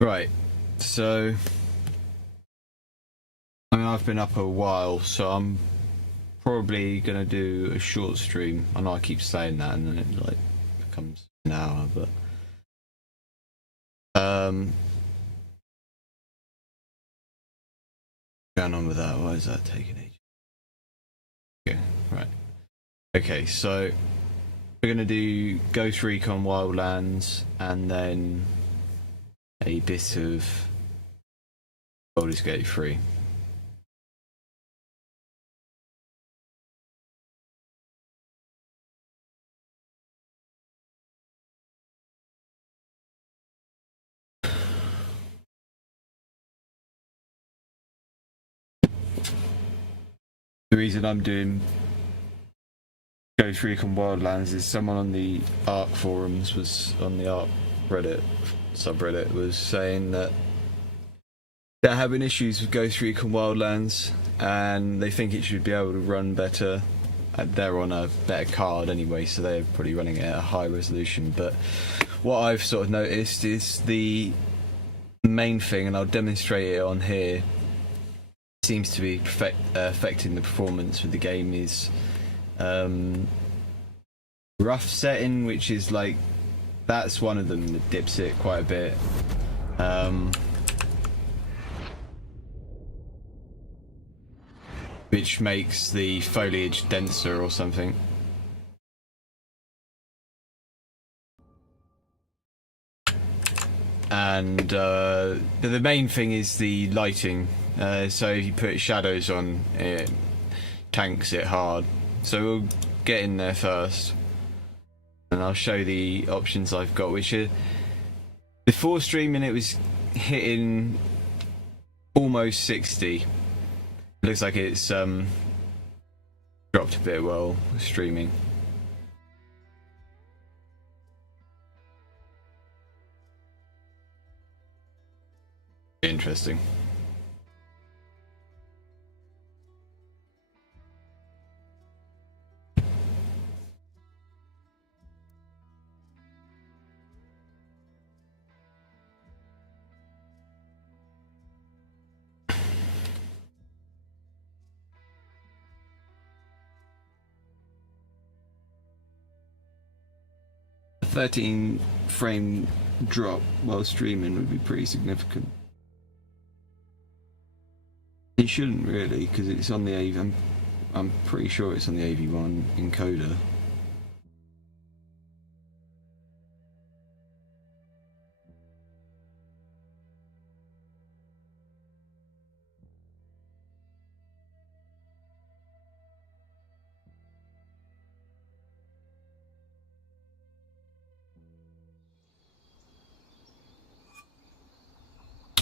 Right, so I mean, I've been up a while, so I'm probably gonna do a short stream. I know I keep saying that, and then it like becomes an hour, but going on with that? Why is that taking ages? Okay, right. Okay, so we're gonna do Ghost Recon Wildlands, and then a bit of Baldurs Gate 3. The reason I'm doing Ghost Recon Wildlands is someone on the Arc forums was on the Arc Reddit subreddit was saying that they're having issues with Ghost Recon Wildlands and they think it should be able to run better. They're on a better card anyway, so they're probably running it at a high resolution. But what I've sort of noticed is the main thing, and I'll demonstrate it on here, seems to be affecting the performance with the game is rough setting, which is like, that's one of them that dips it quite a bit. Which makes the foliage denser or something. And the main thing is the lighting. So if you put shadows on, it tanks it hard. So we'll get in there first, and I'll show the options I've got, which are, before streaming it was hitting almost 60. It looks like it's dropped a bit while streaming. Interesting. A 13 frame drop while streaming would be pretty significant. It shouldn't really, because it's on the AV. I'm pretty sure it's on the AV1 encoder.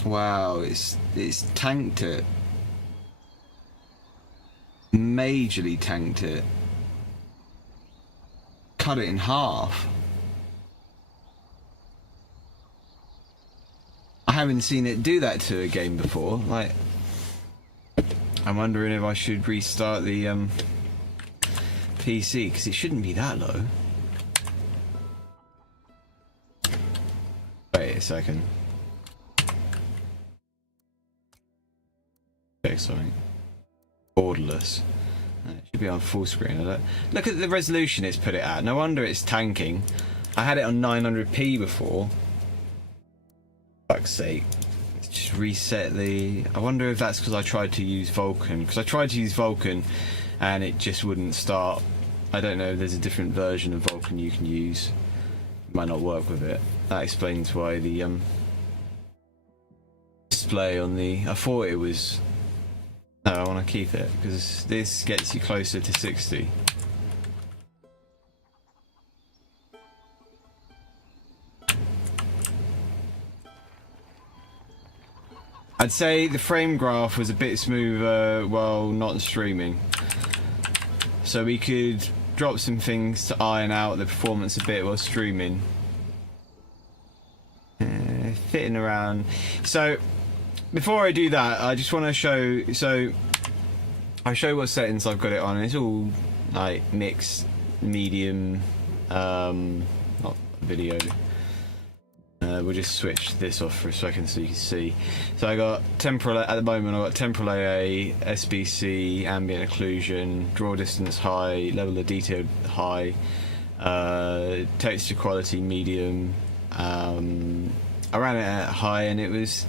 Wow, it's tanked it. Majorly tanked it. Cut it in half. I haven't seen it do that to a game before. Like, I'm wondering if I should restart the PC, because it shouldn't be that low. Wait a second. Okay, sorry. Borderless. It should be on full screen. Look at the resolution it's put it at. No wonder it's tanking. I had it on 900p before. Fuck's sake. Let's just reset the... I wonder if that's because I tried to use Vulkan. Because I tried to use Vulkan and it just wouldn't start. I don't know if there's a different version of Vulkan you can use. It might not work with it. That explains why the display on the... I thought it was... No, I want to keep it, because this gets you closer to 60. I'd say the frame graph was a bit smoother while not streaming. So we could drop some things to iron out the performance a bit while streaming. Fitting around. So... Before I do that, I just want to show, so I'll show what settings I've got it on. It's all like mixed, medium, not video. We'll just switch this off for a second so you can see. So I got temporal, at the moment I got temporal AA, SBC, ambient occlusion, draw distance high, level of detail high, texture quality medium. I ran it at high and it was,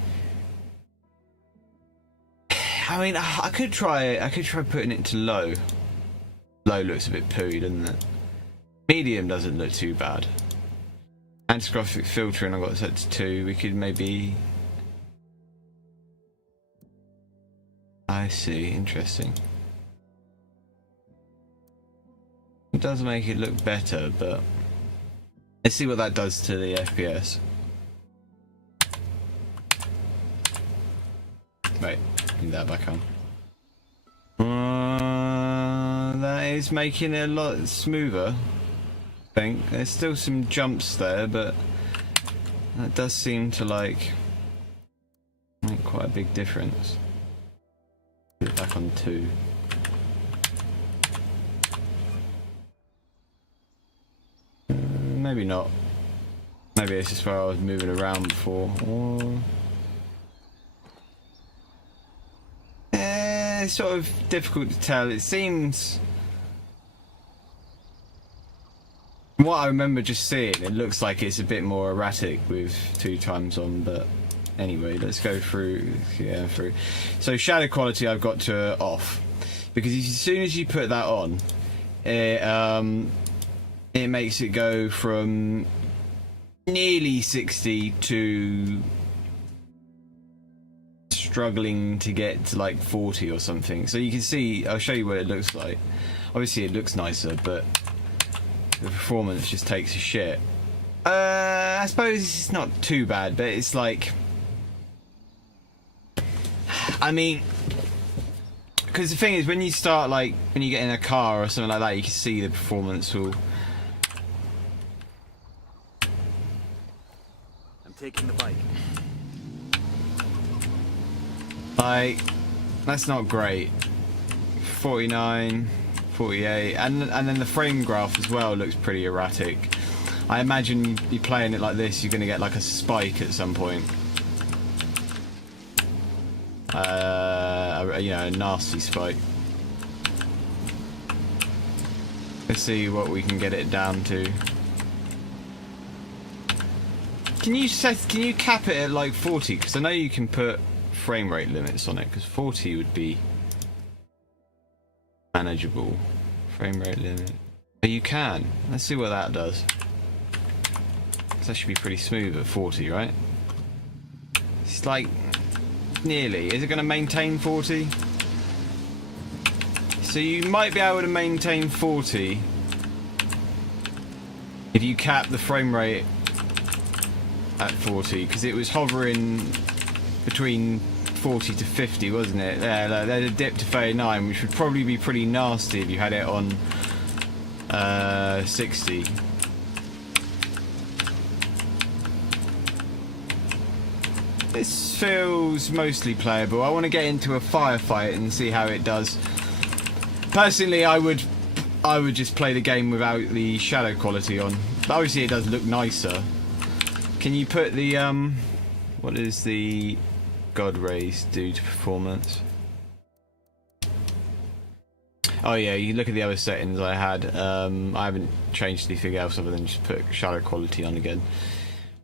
I mean, I could try putting it to low. Low looks a bit pooey, doesn't it? Medium doesn't look too bad. Anti-graphic filtering I got set to 2. We could maybe... I see, interesting. It does make it look better, but let's see what that does to the FPS. Wait, leave that back on. That is making it a lot smoother. I think there's still some jumps there, but that does seem to like make quite a big difference. Put it back on 2. Maybe not. Maybe it's just where I was moving around before. Or... it's sort of difficult to tell. It seems... what I remember just seeing, it looks like it's a bit more erratic with 2 times on, but anyway, let's go through. Yeah, through. So shadow quality I've got to off, because as soon as you put that on, it makes it go from nearly 60 to struggling to get to like 40 or something. So you can see, I'll show you what it looks like. Obviously it looks nicer, but the performance just takes a shit. I suppose it's not too bad, but it's like, I mean, because the thing is, when you start, like, when you get in a car or something like that, you can see the performance will... I'm taking the bike. Like, that's not great. 49... 48, and then the frame graph as well looks pretty erratic. I imagine you playing it like this, you're going to get like a spike at some point. You know, a nasty spike. Let's see what we can get it down to. Can you cap it at like 40? Because I know you can put frame rate limits on it, because 40 would be manageable. Frame rate limit. But you can. Let's see what that does. That should be pretty smooth at 40, right? It's like nearly. Is it going to maintain 40? So you might be able to maintain 40 if you cap the frame rate at 40, because it was hovering between 40 to 50, wasn't it? Yeah, there's a dip to 39, which would probably be pretty nasty if you had it on 60. This feels mostly playable. I want to get into a firefight and see how it does. Personally, I would just play the game without the shadow quality on. But obviously, it does look nicer. Can you put the what is the God rays do to performance? Oh yeah, you look at the other settings I had. I haven't changed anything else other than just put shadow quality on again.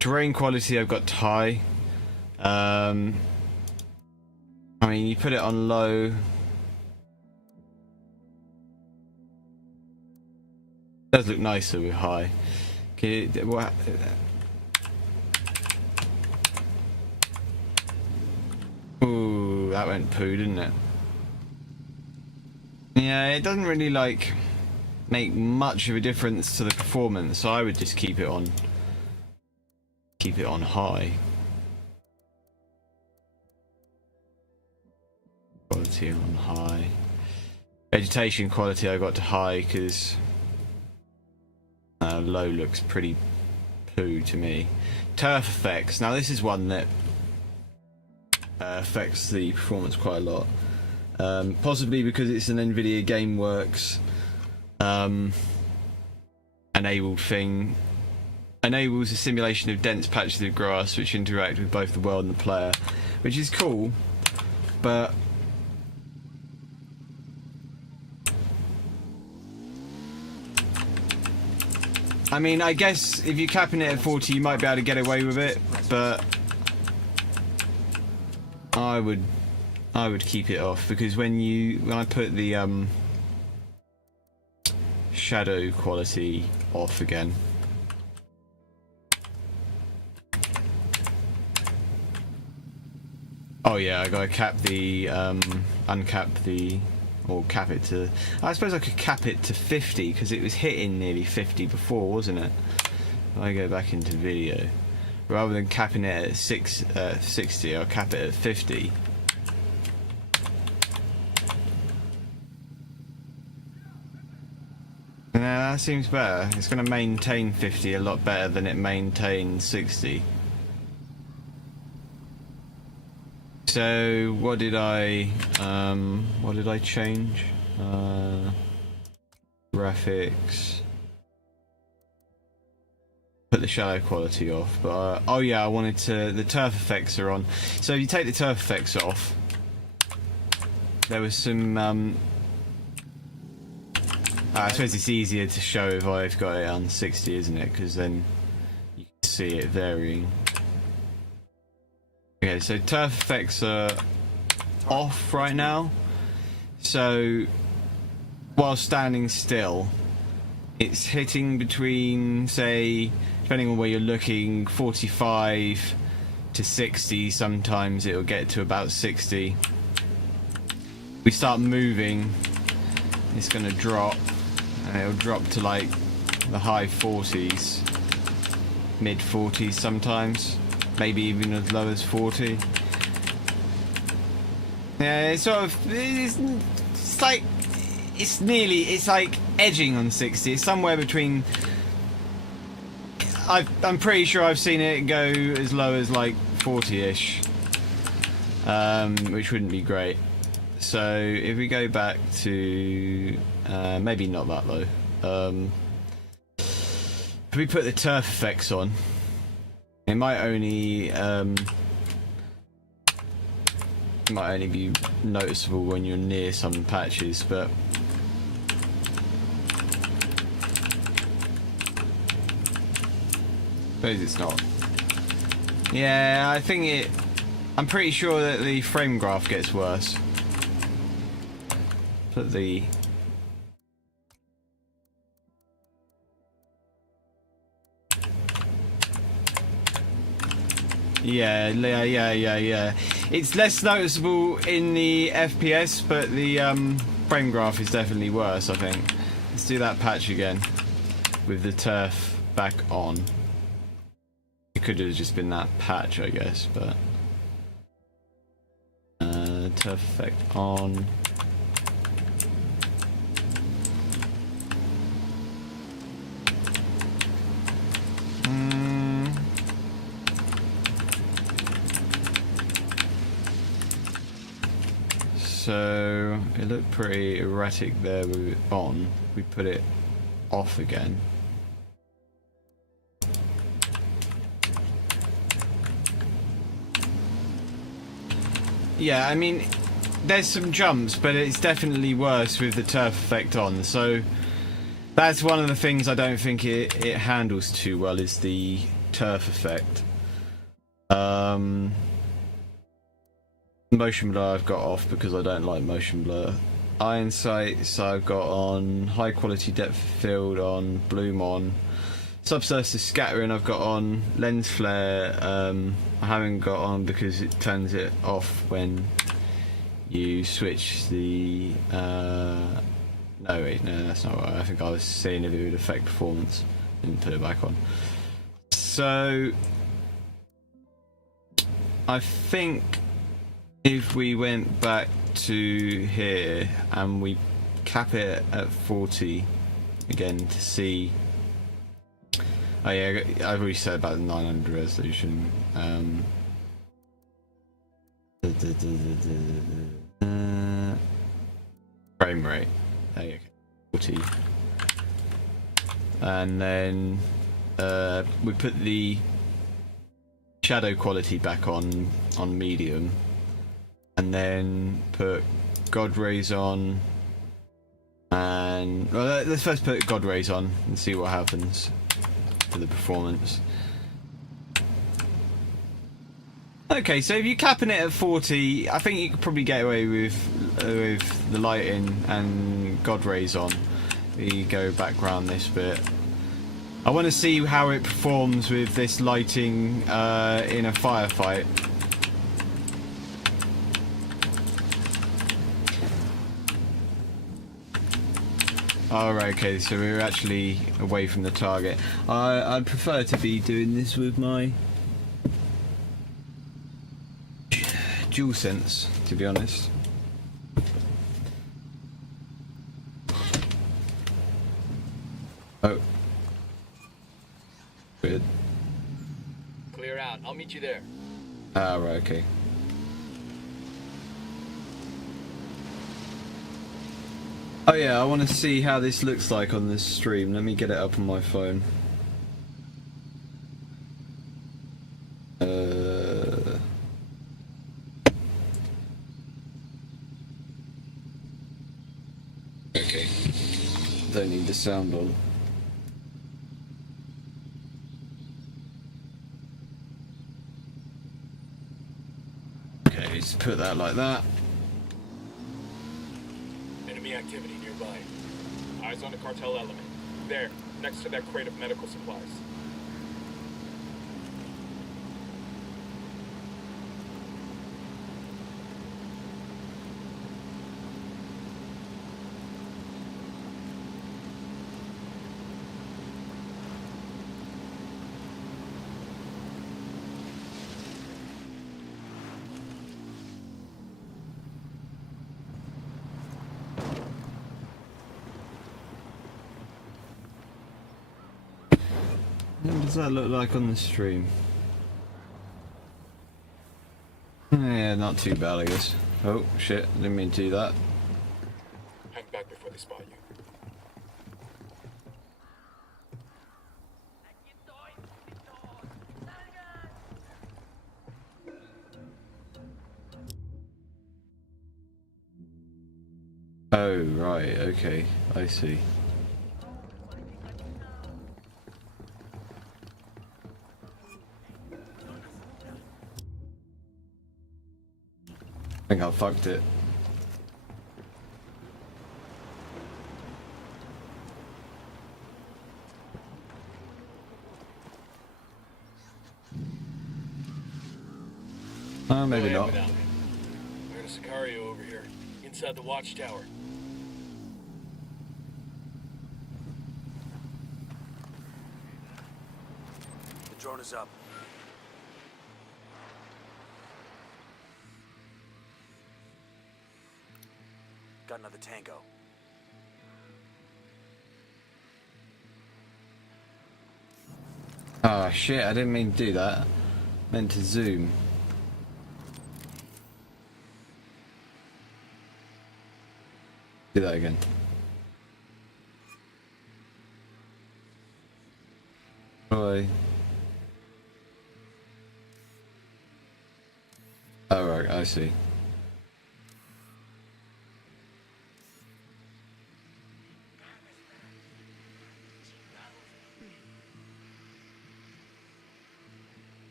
Terrain quality I've got to high. I mean, you put it on low. It does look nicer with high. What? Ooh, that went poo, didn't it? Yeah, it doesn't really like make much of a difference to the performance, so I would just keep it on high. Quality on high. Vegetation quality I got to high because low looks pretty poo to me. Turf effects. Now this is one that affects the performance quite a lot. Possibly because it's an NVIDIA GameWorks enabled thing. enables a simulation of dense patches of grass which interact with both the world and the player, which is cool, but I mean, I guess if you're capping it at 40 you might be able to get away with it, but I would keep it off, because when I put the shadow quality off again, oh yeah, I gotta cap the uncap the, or cap it to, I suppose I could cap it to 50 because it was hitting nearly 50 before, wasn't it? If I go back into video, rather than capping it at 60, I'll cap it at 50. Now that seems better. It's going to maintain 50 a lot better than it maintained 60. So what did I change? Graphics. Put the shadow quality off, but oh yeah, I wanted to. The turf effects are on. So if you take the turf effects off, there was some. I suppose it's easier to show if I've got it on 60, isn't it? Because then you can see it varying. Okay, so turf effects are off right now. So while standing still, it's hitting between, say, depending on where you're looking, 45 to 60. Sometimes it'll get to about 60. We start moving, it's going to drop, and it'll drop to like the high 40s, mid 40s sometimes, maybe even as low as 40. Yeah, it's sort of, it's like, it's like edging on 60. It's somewhere between, I'm pretty sure I've seen it go as low as like 40-ish, which wouldn't be great. So if we go back to maybe not that low, if we put the turf effects on, it might only be noticeable when you're near some patches, but I suppose it's not. Yeah, I think I'm pretty sure that the frame graph gets worse. Put the yeah. It's less noticeable in the FPS, but the frame graph is definitely worse, I think. Let's do that patch again with the turf back on. It could have just been that patch, I guess, but turf effect on. So it looked pretty erratic there with it on. We put it off again. Yeah, I mean, there's some jumps, but it's definitely worse with the turf effect on. So that's one of the things I don't think it handles too well, is the turf effect. Motion blur I've got off because I don't like motion blur. Iron sights I've got on, high quality depth of field on, bloom on, subsurface scattering I've got on, lens flare I haven't got on because it turns it off when you switch the no wait, no, that's not right. I think I was seeing if it would affect performance. Didn't put it back on. So I think if we went back to here and we cap it at 40 again to see. Oh yeah, I've already said about the 900 resolution. Frame rate. There you go. 40. And then we put the shadow quality back on medium, and then put God rays on, and well, let's first put God rays on and see what happens for the performance. Okay, so if you're capping it at 40, I think you could probably get away with the lighting and God rays on. You go back around this bit. I want to see how it performs with this lighting in a firefight. Alright, okay, so we're actually away from the target. I'd prefer to be doing this with my DualSense, to be honest. Oh. Weird. Clear out. I'll meet you there. Ah, right, okay. Oh yeah, I want to see how this looks like on this stream. Let me get it up on my phone. Okay. Don't need the sound on. Okay, just put that like that. Enemy activity nearby. Eyes on a cartel element. There, next to that crate of medical supplies. What does that look like on the stream? Yeah, not too bad, I guess. Oh, shit, didn't mean to do that. Hang back before they spot you. Oh, right, okay, I see. I think I fucked it. Maybe not. We're in a Sicario over here, inside the watchtower. The drone is up. Got another tango. Ah, shit, I didn't mean to do that. Meant to zoom. Do that again. Bye. Oh, right, I see.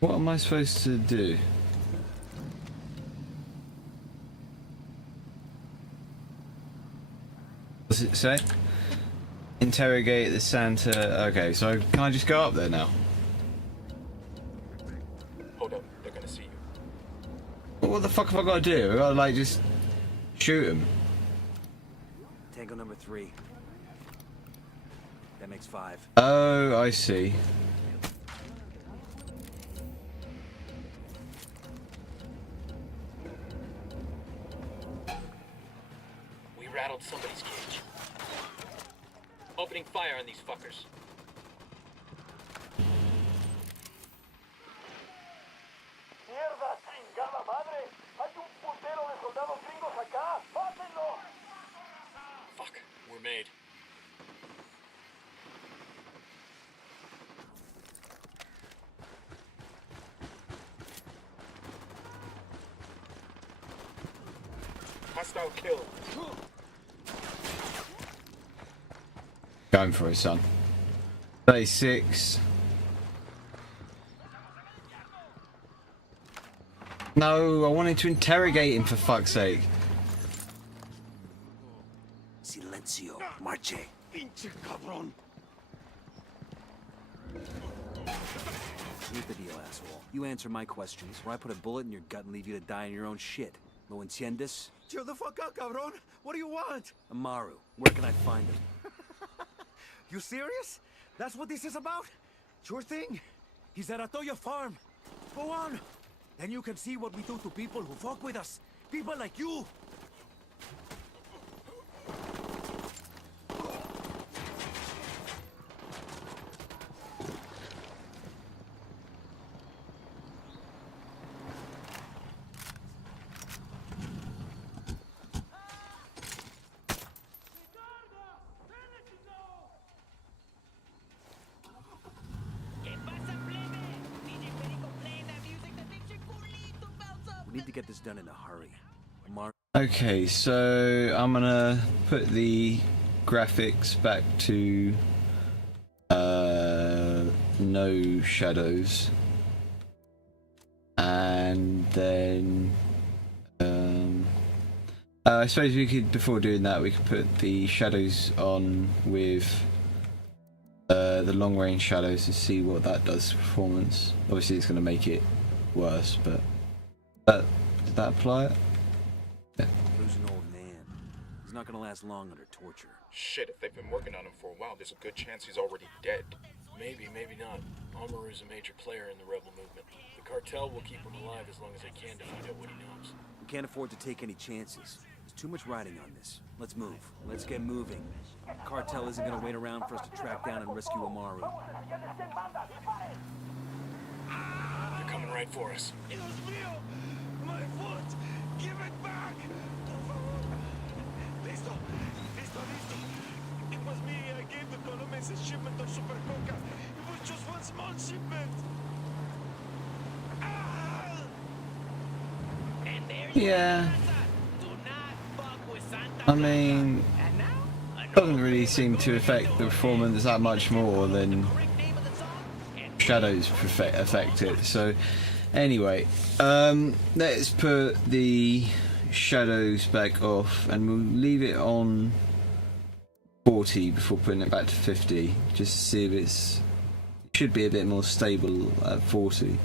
What am I supposed to do? What's it say? Interrogate the Santa. Okay, so can I just go up there now? Hold up, they're gonna see you. Well, what the fuck have I got to do? I gotta like just shoot him. Tango number 3. That makes 5. Oh, I see. We rattled somebody's cage. Opening fire on these fuckers. ¡Mierda, chingada madre! ¡Hay un putero de soldados gringos acá! ¡Mátenlo! Fuck, we're made. Hostile killed. Going for it, son. 36. No, I wanted to interrogate him for fuck's sake. Silencio. Marche. Pinche cabrón. Here's the deal, asshole. You answer my questions, or I put a bullet in your gut and leave you to die in your own shit. ¿Lo entiendes? Chill the fuck out, cabrón. What do you want? Amaru, where can I find him? You serious? That's what this is about? Sure thing. He's at Atoya Farm. Go on. Then you can see what we do to people who fuck with us. People like you. We need to get this done in a hurry. Amaru. Okay, so I'm gonna put the graphics back to no shadows, and then I suppose we could, before doing that, we could put the shadows on with the long range shadows to see what that does to performance. Obviously it's going to make it worse, but did that apply it? Yeah. Who's an old man? He's not gonna last long under torture. Shit, if they've been working on him for a while, there's a good chance he's already dead. Maybe, maybe not. Amaru's a major player in the rebel movement. The cartel will keep him alive as long as they can to find out what he knows. We can't afford to take any chances. There's too much riding on this. Let's move. Let's get moving. The cartel isn't gonna wait around for us to track down and rescue Amaru. They're coming right for us. Dios mío! My foot! Give it back! Listo! Listo, listo! It was me. I gave the Colombians a shipment of Super Coca. It was just one small shipment. Ah! And there Yeah. do not fuck with Santa I mean, And now, doesn't really seem to affect the performance that much more than correct name of the song? And shadows affect it. So anyway, let's put the shadows back off and we'll leave it on 40 before putting it back to 50, just to see if it should be a bit more stable at 40.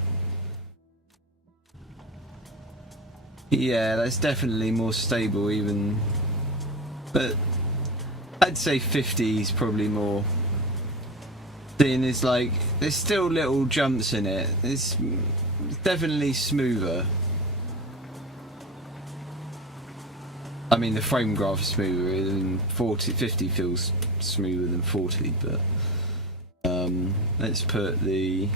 Yeah, that's definitely more stable even, but I'd say 50 is probably more. Seeing is like, there's still little jumps in it. It's definitely smoother. I mean, the frame graph is smoother than 50 feels smoother than 40, but let's put the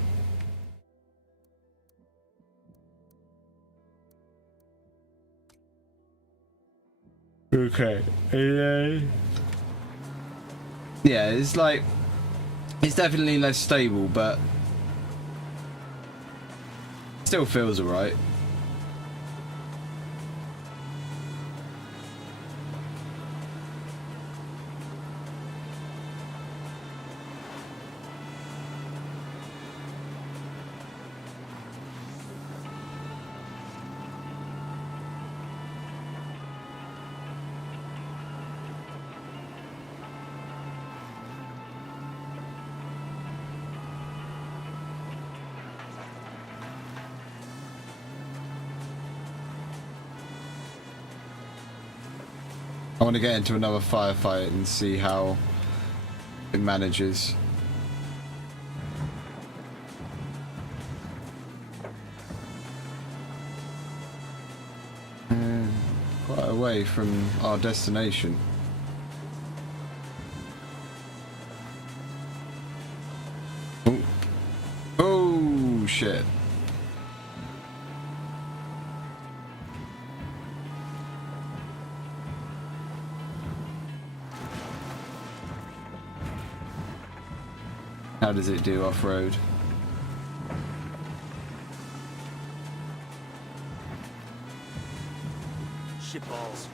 okay. Yeah, it's like, it's definitely less stable, but still feels alright. I want to get into another firefight and see how it manages. Quite away from our destination. Oh, oh shit. How does it do off-road? Shit balls.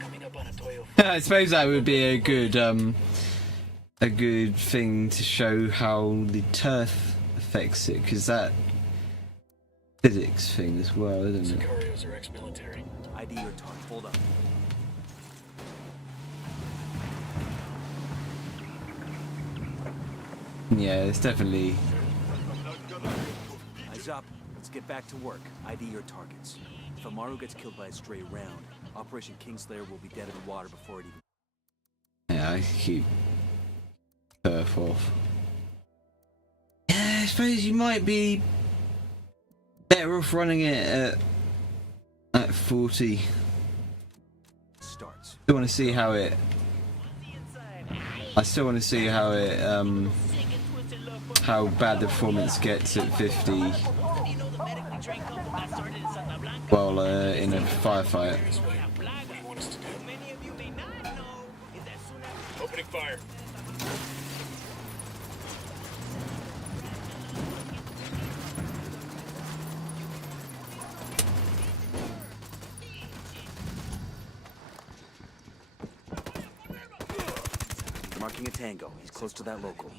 Coming up on a Toyo. I suppose that would be a good thing to show how the turf affects it, because that physics thing as well, isn't it? Sicarios are ex-military. ID your target. Hold up. Yeah, it's definitely. Eyes up. Let's get back to work. ID your targets. If Amaru gets killed by a stray round, Operation Kingslayer will be dead in the water before it even... Yeah, I keep turf off. Yeah, I suppose you might be better off running it at 40. starts. Still want to see how it. I still want to see how it how bad the performance gets at 50 while in a firefight. What do you want us to do? Opening fire. Marking a tango. He's close to that local.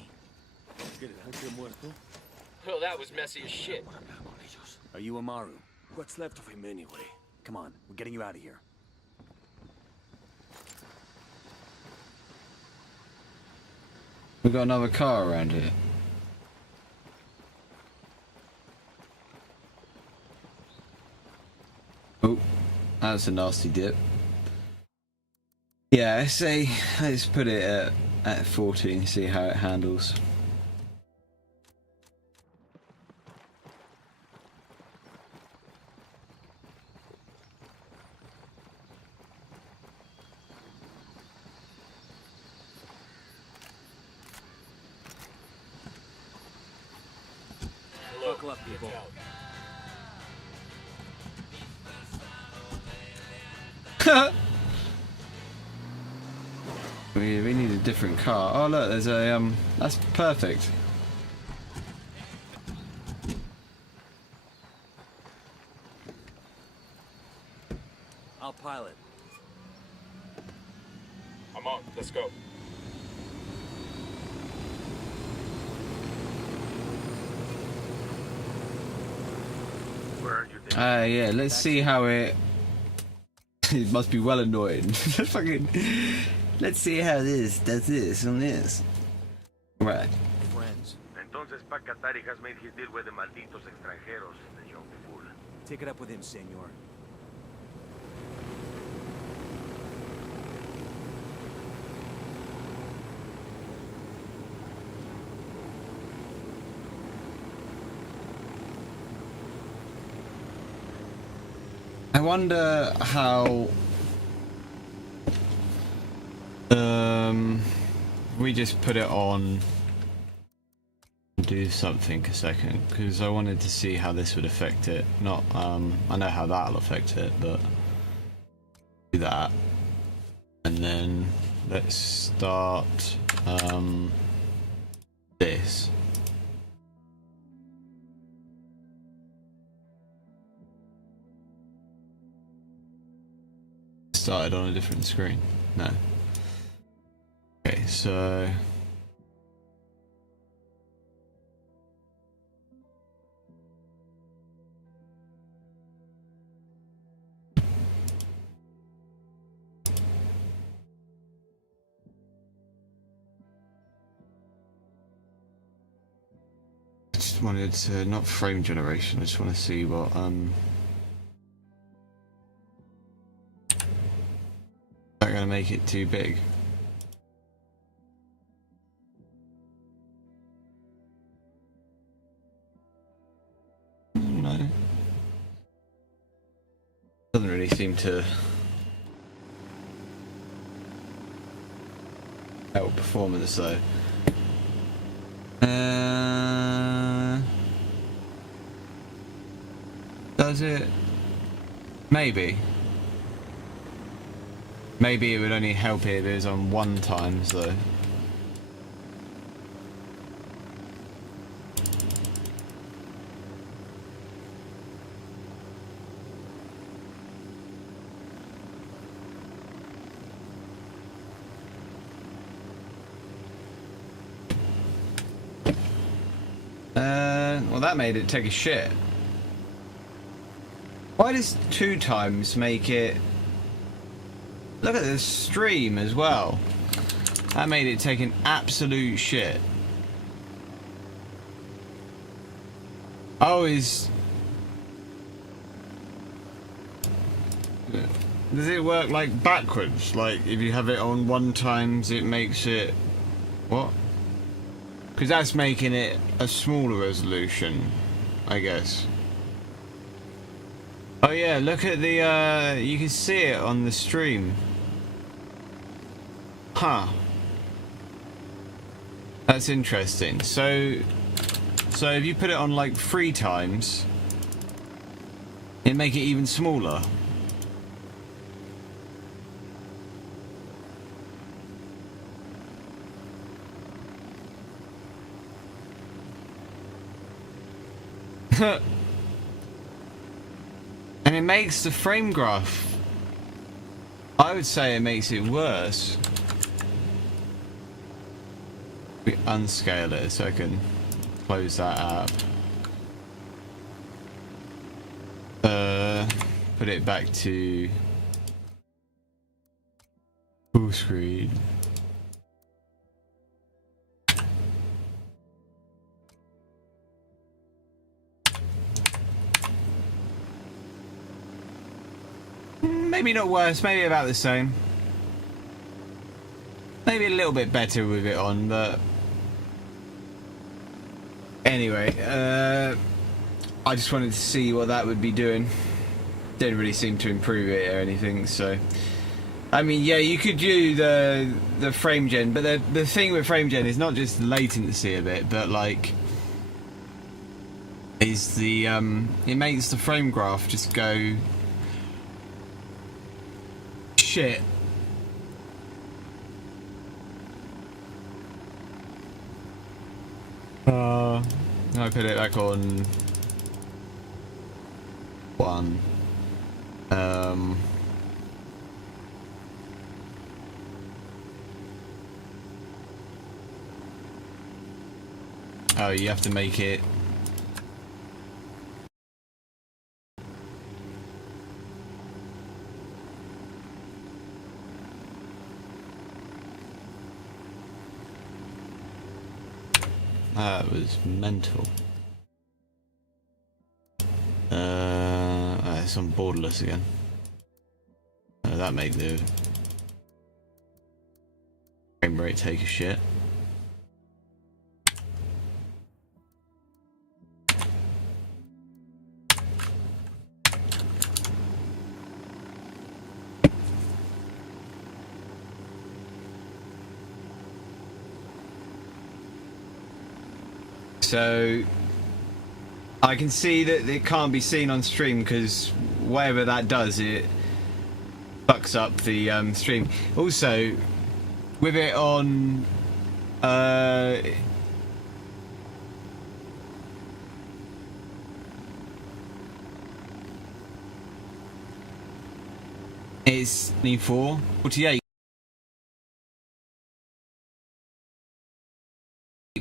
Well, that was messy as shit. Are you Amaru? What's left of him anyway? Come on, we're getting you out of here. We've got another car around here. Oh, that's a nasty dip. Yeah, I say let's put it at 40 and see how it handles. Buckle up, people. We need a different car. Oh look, there's a that's perfect. I'll pilot. I'm on. Let's go. Yeah, let's see how it. It must be well annoying. Fucking. Let's see how this does this on this. Right. Friends. Entonces Pacatari has made his deal with the malditos extranjeros, the young fool. Take it up with him, senor. I wonder how we just put it on and do something a second, because I wanted to see how this would affect it. Not I know how that'll affect it, but do that, and then let's start this. Started on a different screen. No. Okay, so I just wanted to, not frame generation, I just want to see what not going to make it too big. No. Doesn't really seem to Better performance though. Does it? Maybe. Maybe it would only help if it was on 1 times though. Well, that made it take a shit. Why does 2 times make it... Look at the stream as well. That made it take an absolute shit. Oh, is... Does it work like backwards? Like if you have it on 1 times it makes it... What? Because that's making it a smaller resolution, I guess. Oh yeah, look at the, you can see it on the stream. Huh. That's interesting. So if you put it on like 3 times, it'd make it even smaller. And it makes the frame graph, I would say it makes it worse. We unscale it so I can close that up. Put it back to full screen. Maybe not worse, maybe about the same. Maybe a little bit better with it on, but... Anyway, I just wanted to see what that would be doing. Didn't really seem to improve it or anything, so... I mean, yeah, you could do the frame gen, but the thing with frame gen is not just the latency of it, but like... is the, it makes the frame graph just go... shit. I put it back on 1. Oh, you have to make it. That was mental. It's on borderless again. That made the frame rate take a shit. So I can see that it can't be seen on stream because whatever that does, it fucks up the stream. Also, with it on it's 48.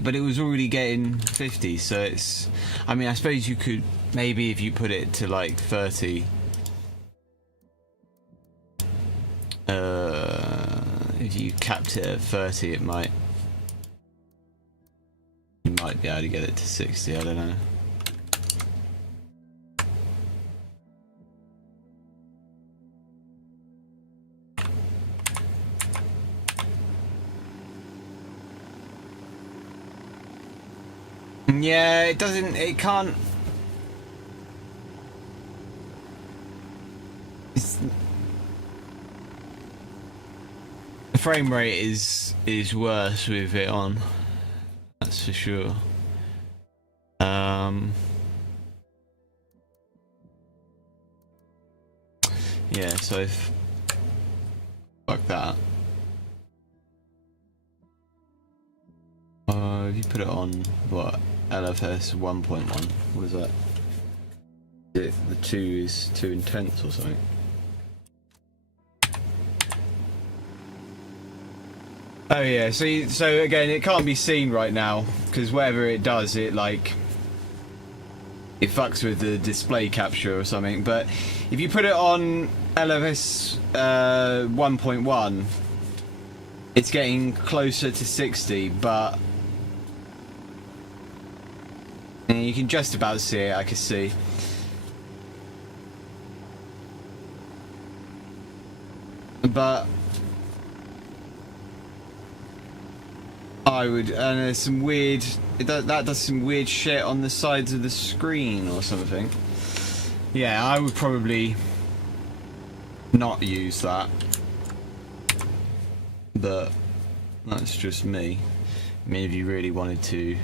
But it was already getting 50, so it's... I mean, I suppose you could... Maybe if you put it to, like, 30... if you capped it at 30, it might... You might be able to get it to 60, I don't know. Yeah, it doesn't, it can't... frame rate is worse with it on. That's for sure. Yeah, so if fuck that. If you put it on what LFS 1.1, what is that? The 2 is too intense or something. Oh yeah, so again, it can't be seen right now because whatever it does, it fucks with the display capture or something. But if you put it on LFS 1.1, it's getting closer to 60, but you can just about see it. I can see. But I would, and there's some weird, that does some weird shit on the sides of the screen or something. Yeah, I would probably not use that, but that's just me. I mean, if you really wanted to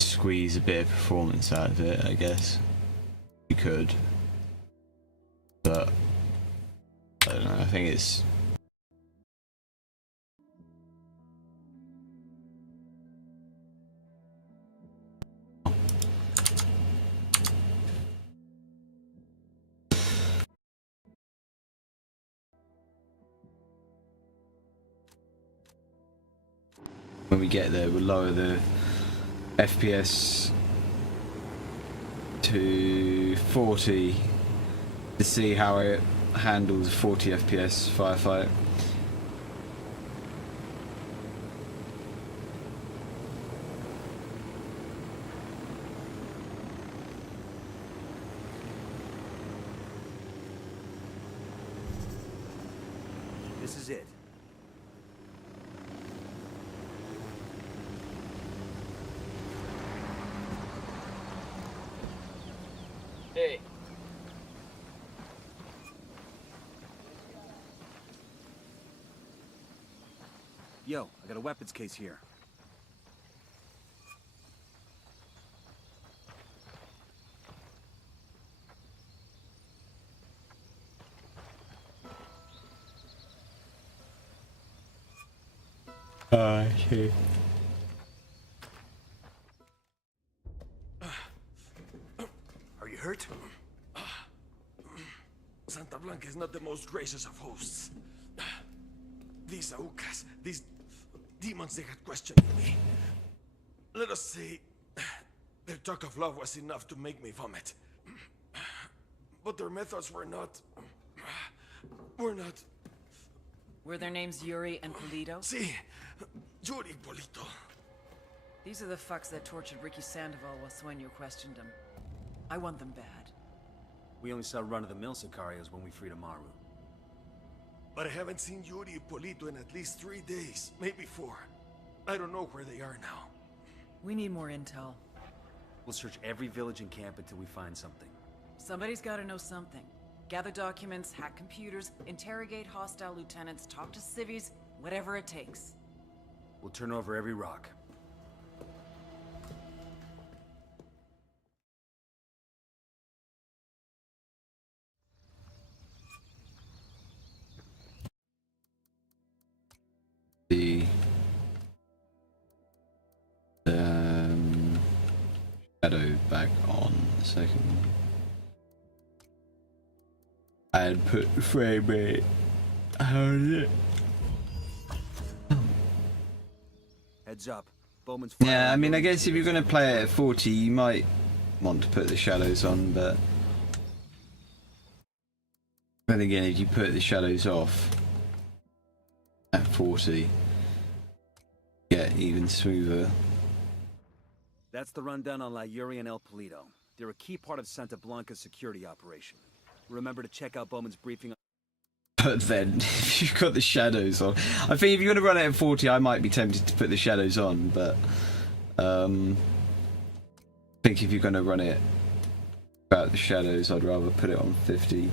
squeeze a bit of performance out of it, I guess you could, but I don't know, I think it's when we get there, we'll lower the FPS to 40 to see how it handles a 40 FPS firefight. This is it. Hey. Yo, I got a weapons case here. Okay. Are you hurt? Santa Blanca is not the most gracious of hosts. These Aucas, these demons, they had questioned me. Let us say, their talk of love was enough to make me vomit. But their methods were not... Were their names Yuri and Polito? See, Yuri Polito. These are the fucks that tortured Ricky Sandoval while Sueño questioned him. I want them bad. We only saw run-of-the-mill Sicarios when we freed Amaru. But I haven't seen Yuri and Polito in at least 3 days, maybe 4. I don't know where they are now. We need more intel. We'll search every village and camp until we find something. Somebody's gotta know something. Gather documents, hack computers, interrogate hostile lieutenants, talk to civvies, whatever it takes. We'll turn over every rock. The shadow back on a second. And put the frame rate. How's it? Heads up. Bowman's Yeah, I mean, I guess if you're going to play it at 40, you might want to put the shadows on, but then again, if you put the shadows off at 40, get even smoother. That's the rundown on La Yuri and El Polito. They're a key part of Santa Blanca's security operation. Remember to check out Bowman's briefing. But then, if you've got the shadows on, I think if you're going to run it at 40, I might be tempted to put the shadows on, but I think if you're going to run it without the shadows, I'd rather put it on 50.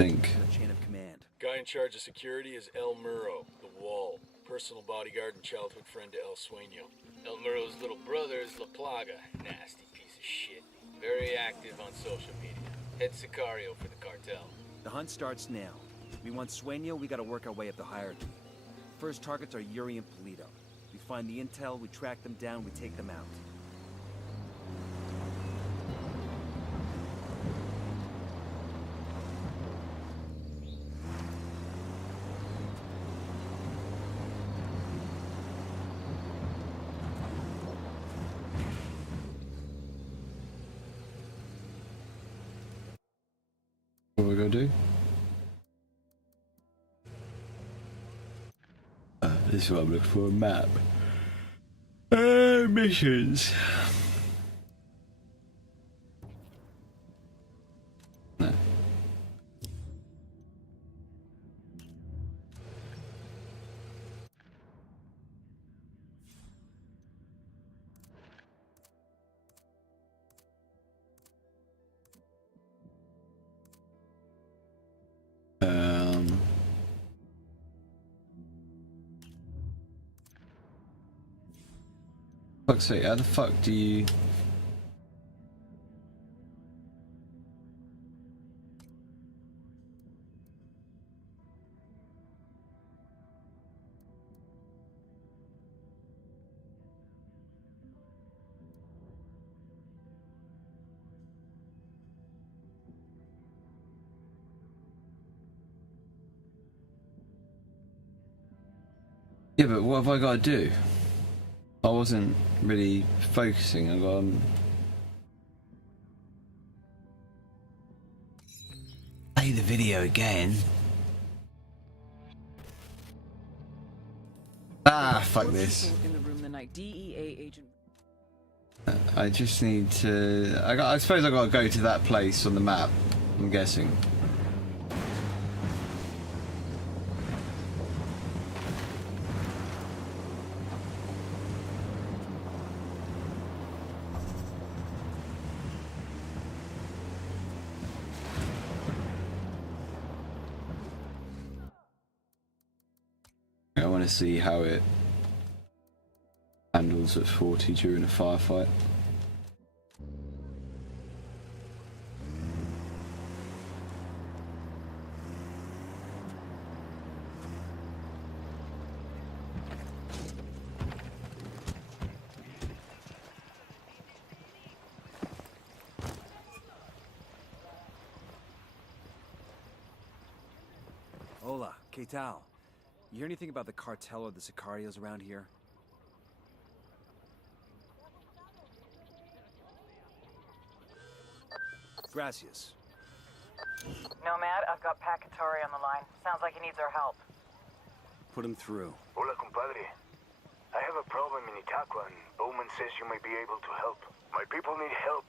I think. A chain in charge of security is El Muro, the Wall. Personal bodyguard and childhood friend to El Sueño. El Muro's little brother is La Plaga. Nasty piece of shit. Very active on social media. Head Sicario for the cartel. The hunt starts now. We want Sueño, we gotta work our way up the hierarchy. First targets are Yuri and Polito. We find the intel, we track them down, we take them out. What are we gonna do? This is what I'm looking for, a map. Missions. No. Fuck's sake, how the fuck do you... Yeah, but what have I got to do? I wasn't really focusing. I got play the video again. Ah, fuck this. In the room the night DEA agent. I just need to. I suppose I got to go to that place on the map. I'm guessing. I want to see how it handles at 40 during a firefight. Hola, ¿qué tal? You hear anything about the cartel or the Sicarios around here? Gracias. Nomad, I've got Pacatari on the line. Sounds like he needs our help. Put him through. Hola, compadre. I have a problem in Itaqua, and Bowman says you may be able to help. My people need help.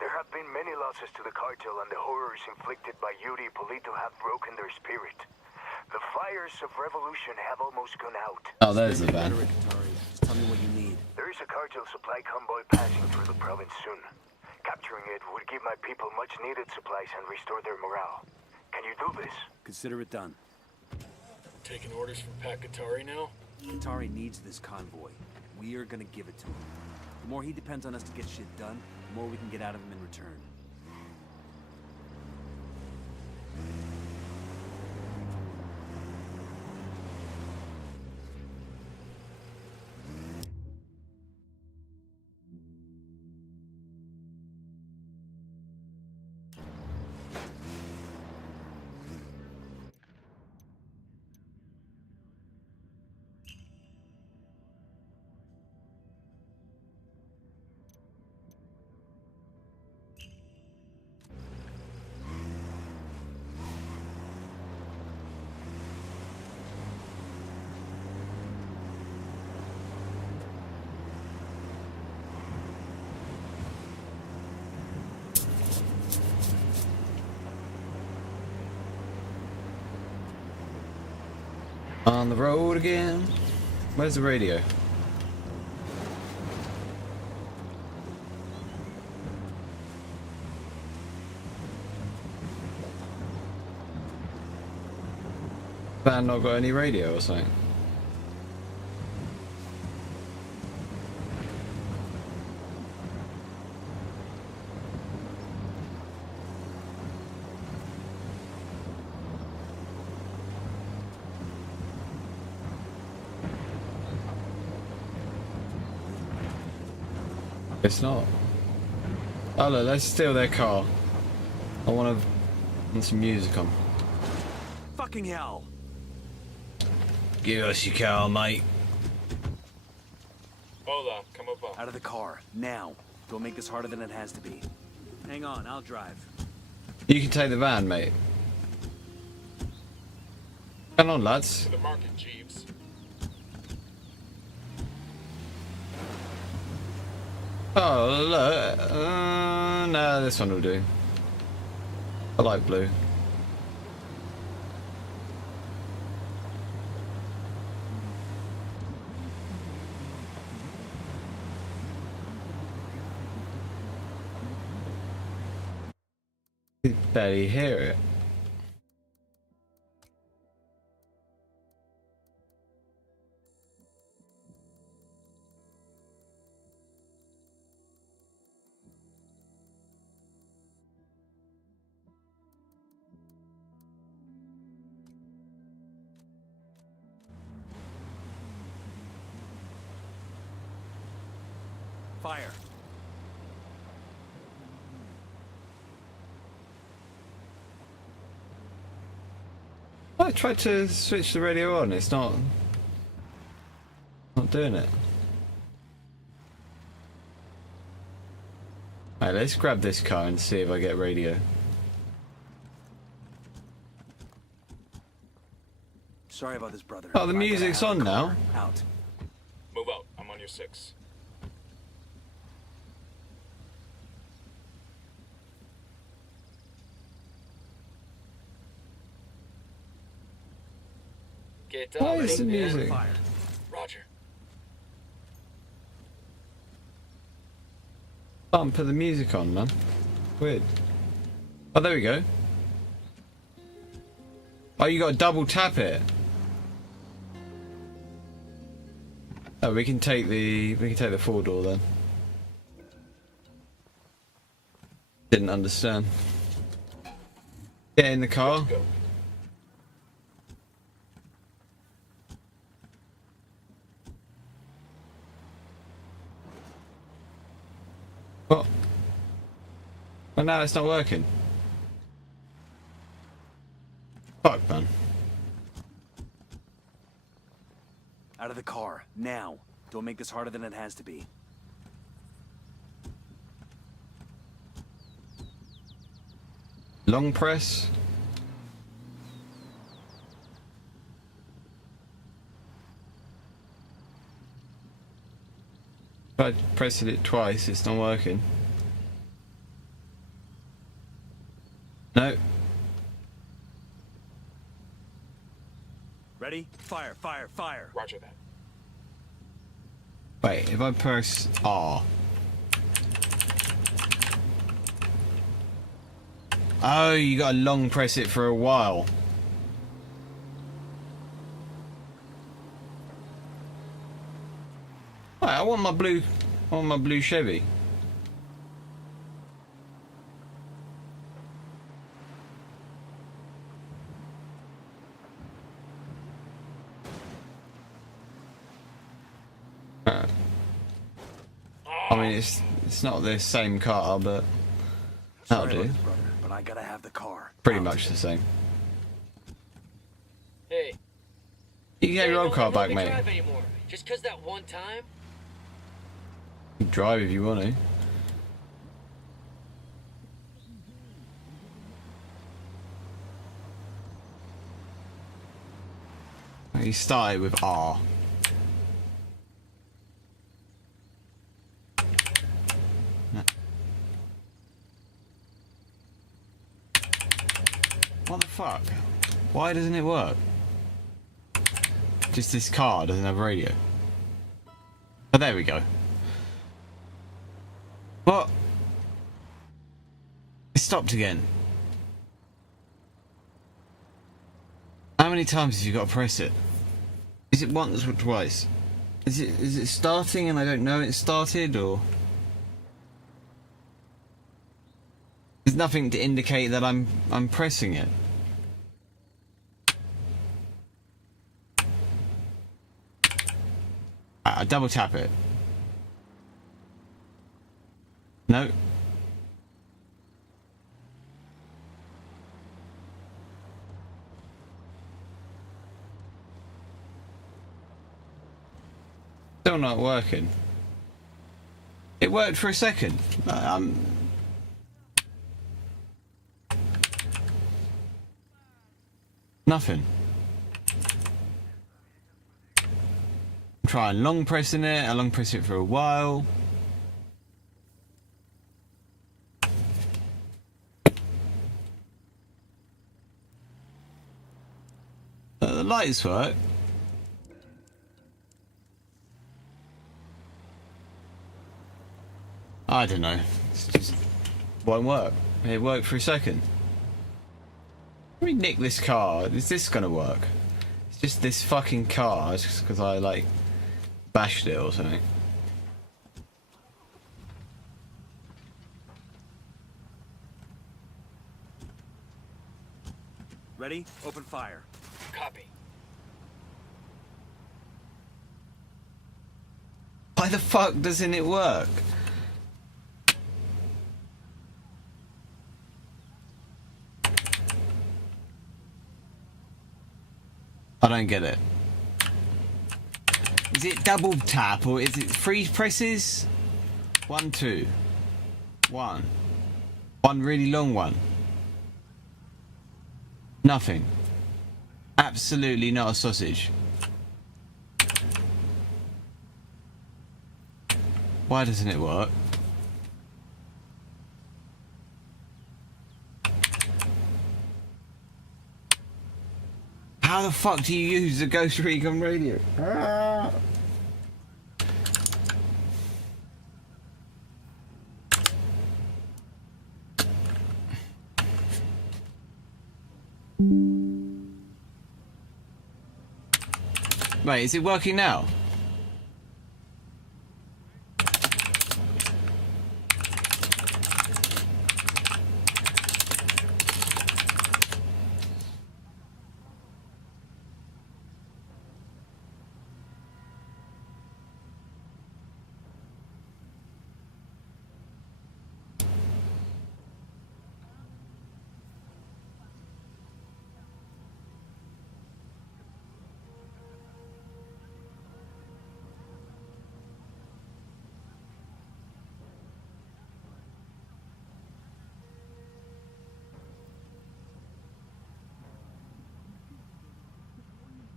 There have been many losses to the cartel, and the horrors inflicted by Yuri and Polito have broken their spirit. The fires of revolution have almost gone out. Oh, there's the van. Just tell me what you need. There is a cartel supply convoy passing through the province soon. Capturing it would give my people much needed supplies and restore their morale. Can you do this? Consider it done. Taking orders from Pacatari now? Katari needs this convoy. We are gonna give it to him. The more he depends on us to get shit done, the more we can get out of him in return. On the road again. Where's the radio? Van not got any radio or something? It's not. Oh look, let's steal their car. I want some music on. Fucking hell! Give us your car, mate. Hold on, come up. Out of the car, now. Don't make this harder than it has to be. Hang on, I'll drive. You can take the van, mate. Come on, lads. To the market, Jeeves. Oh, look. No, this one will do. I like blue. You can barely hear it. Fire. I tried to switch the radio on, it's not doing it. Alright, let's grab this car and see if I get radio. Sorry about this, brother. Oh, the but I gotta music's have on the now. car out. Move out, I'm on your 6. Get Why up. is the music? Fire. Roger. Can't put the music on, man. Weird. Oh, there we go. Oh, you got to double tap it. Oh, we can take the 4-door then. Didn't understand. Get in the car. Go. What? Oh, now it's not working. Fuck, man. Out of the car, now. Don't make this harder than it has to be. Long press. Tried pressing it twice, it's not working. No. Ready? Fire, fire, fire. Roger that. Wait, if I press R. Oh, you gotta long press it for a while. Right, I want my blue Chevy. I mean, it's not the same car, but that'll Sorry about do. this, brother, but I gotta have the car. Pretty out. much the same. Hey. You can get your old don't car let back, me mate. drive anymore. Just 'cause that one time? You can drive if you want to. You started with R. What the fuck? Why doesn't it work? Just this car doesn't have a radio. Oh, there we go. What? It stopped again. How How many times have you got to press it? Is it once or twice? Is it starting and I don't know it started, or there's nothing to indicate that I'm pressing it? I double tap it. No. Still not working. It worked for a second. Nothing. I'm trying long pressing it. I long press it for a while. The lights work. I don't know. It just won't work. It worked for a second. Let me nick this car. Is this gonna work? It's just this fucking car. It's just because I like bashed it or something. Ready? Open fire. Copy. Why the fuck doesn't it work? I don't get it. Is it double tap or is it three presses? 1, 2. 1. One really long one. Nothing. Absolutely not a sausage. Why doesn't it work? How the fuck do you use the Ghost Recon radio? Ah. Wait, is it working now?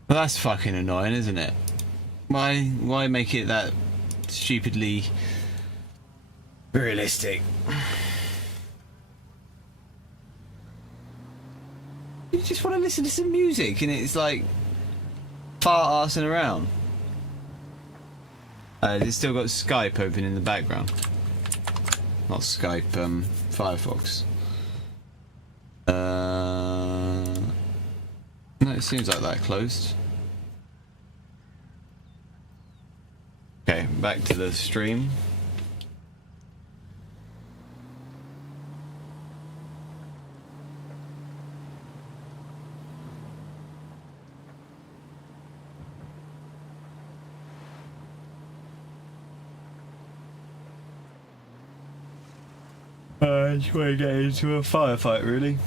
Well, that's fucking annoying, isn't it? Why make it that stupidly realistic? You just want to listen to some music and it's like fart arsing around. It's still got Skype open in the background. Not Skype, Firefox. No, it seems like that closed. Okay, back to the stream. I just want to get into a firefight, really.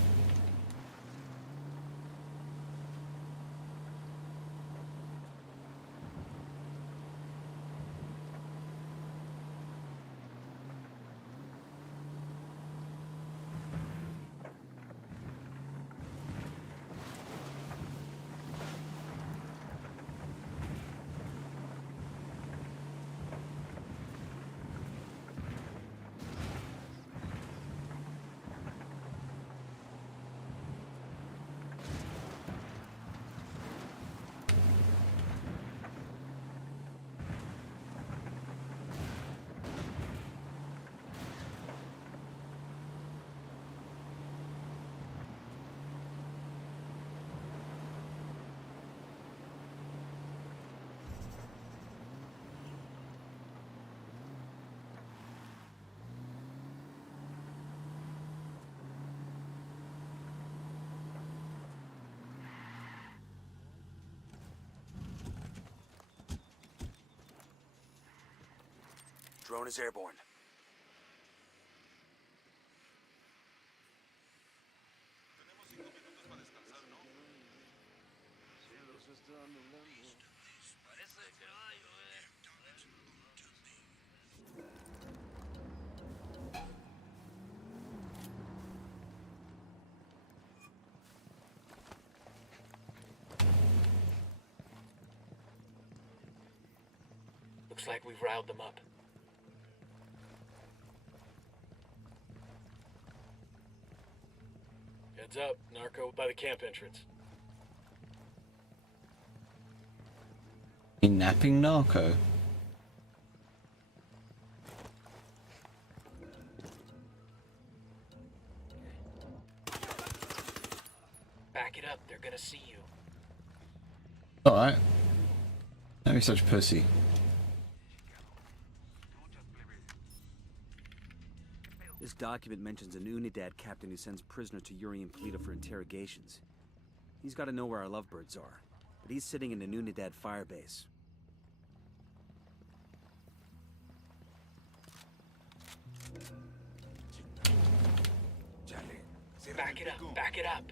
Drone is airborne. Looks like we've riled them up. Heads up, narco by the camp entrance. Kidnapping narco. Back it up, they're gonna see you. Alright. Don't be such a pussy. This document mentions an Unidad captain who sends prisoner to Urian Polito for interrogations. He's got to know where our lovebirds are, but he's sitting in an Unidad firebase. Back it up, back it up.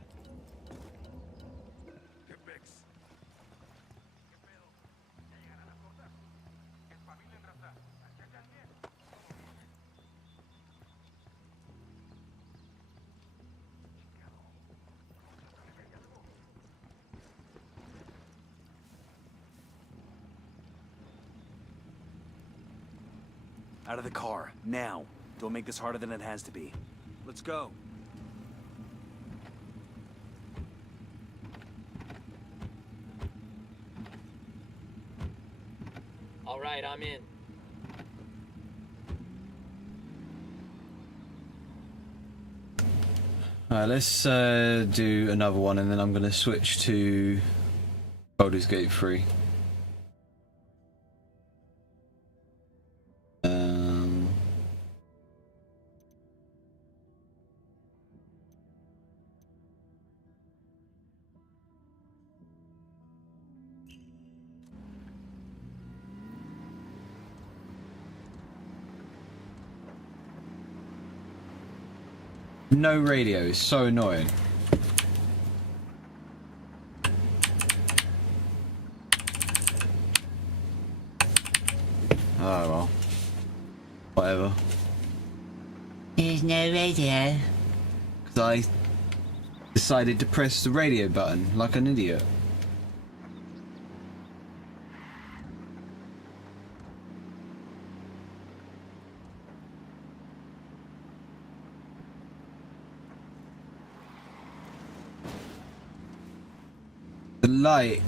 Out of the car, now. Don't make this harder than it has to be. Let's go. All right, I'm in. Alright, let's do another one and then I'm going to switch to Baldurs Gate 3. No radio is so annoying. Oh well. Whatever. There's no radio. Because I decided to press the radio button like an idiot. The light,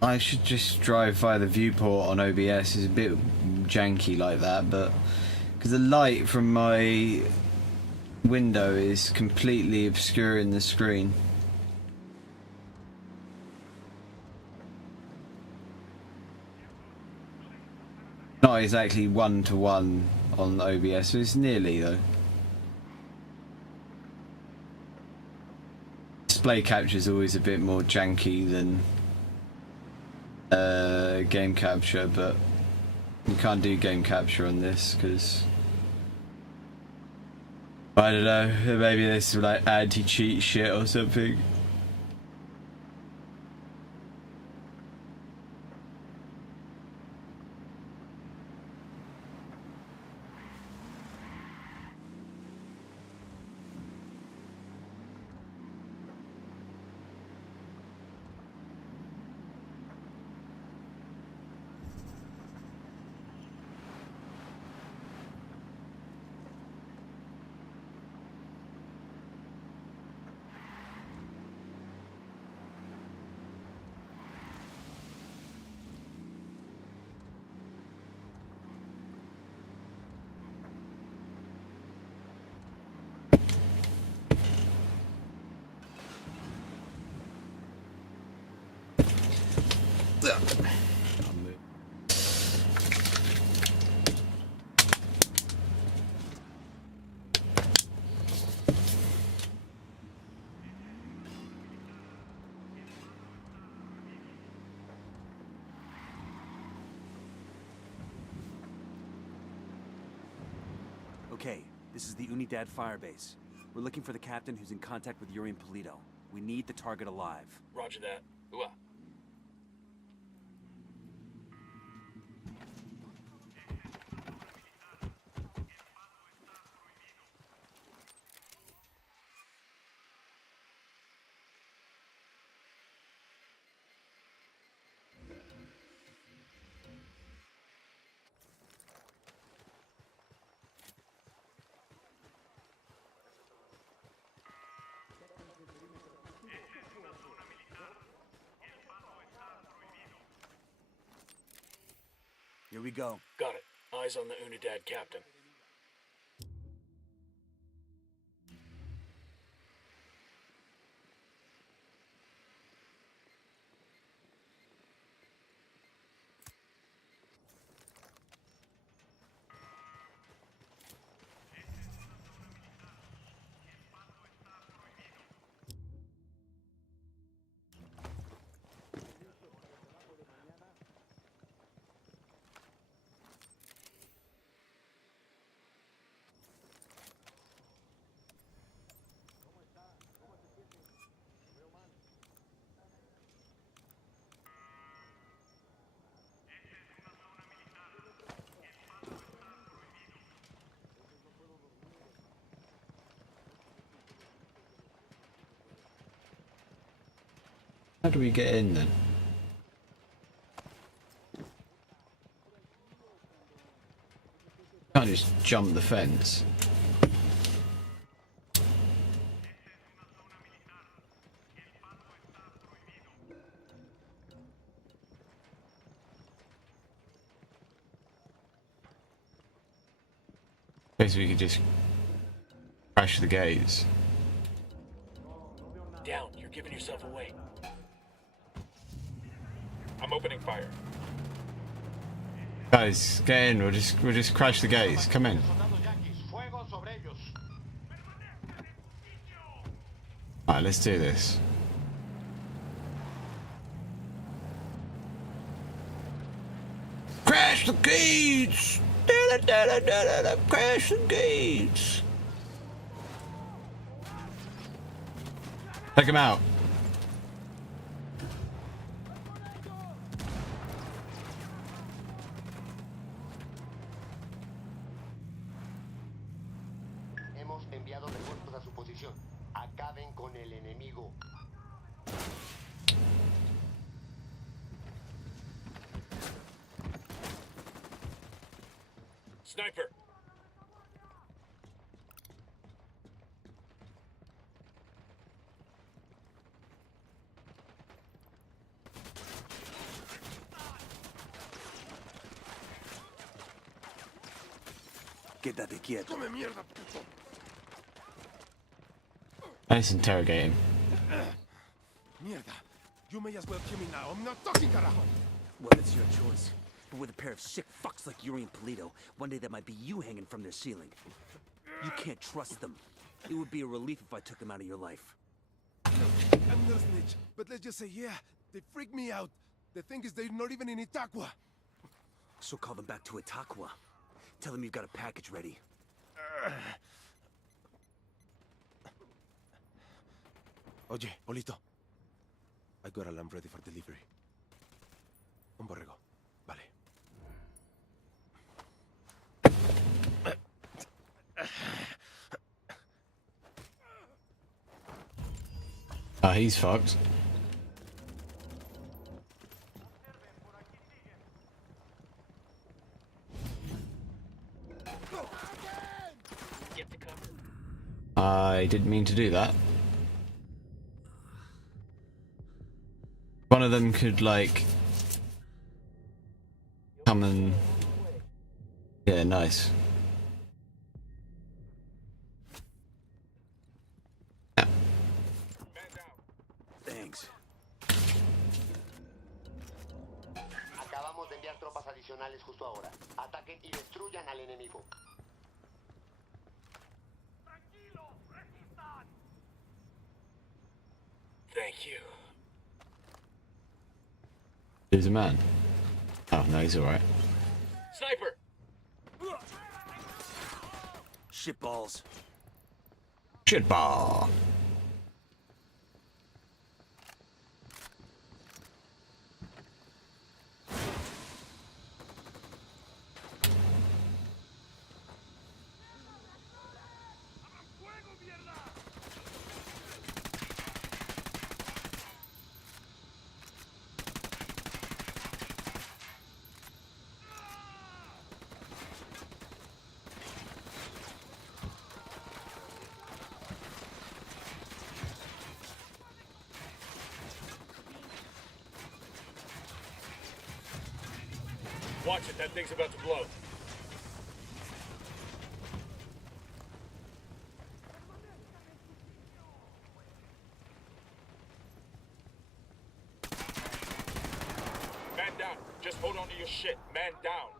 I should just drive via the viewport on OBS, is a bit janky like that, but because the light from my window is completely obscuring the screen. Not exactly 1-to-1 on OBS, but it's nearly though. Display capture is always a bit more janky than game capture, but you can't do game capture on this because I don't know, maybe this is like anti-cheat shit or something. Okay, this is the Unidad firebase. We're looking for the captain who's in contact with Yuri and Polito. We need the target alive. Roger that. Ooh-ah. Here we go. Got it. Eyes on the Unidad captain. How do we get in then? Can't just jump the fence. Guess we could just crash the gates. Down. You're giving yourself away. I'm opening fire. Guys, get in. We'll just crash the gates. Come in. Alright, let's do this. Crash the gates! Crash the gates! Take him out. Hemos enviado refuerzos a su posición. Acaben con el enemigo. Sniper! Quédate quieto. Come mierda, puto. Let's interrogate him. Mierda. You may as well kill me now. I'm not talking, carajo. Well, it's your choice. But with a pair of sick fucks like Yuri and Polito, one day that might be you hanging from their ceiling. You can't trust them. It would be a relief if I took them out of your life. I'm not a snitch, but let's just say, yeah, they freak me out. The thing is, they're not even in Itaqua. So call them back to Itaqua. Tell them you've got a package ready. Oye, Polito. I got a lamb ready for delivery. Un borrego. Vale. Ah, he's fucked. Get the cover. I didn't mean to do that. One of them could, like, come and... Yeah, nice. Yeah. Thanks. Acabamos de enviar tropas adicionales justo ahora. Ataquen y destruyan al enemigo. Thank you. He's a man. Oh, no, he's alright. Sniper! Shitballs. Shitball. Watch it, that thing's about to blow. Man down. Just hold on to your shit. Man down.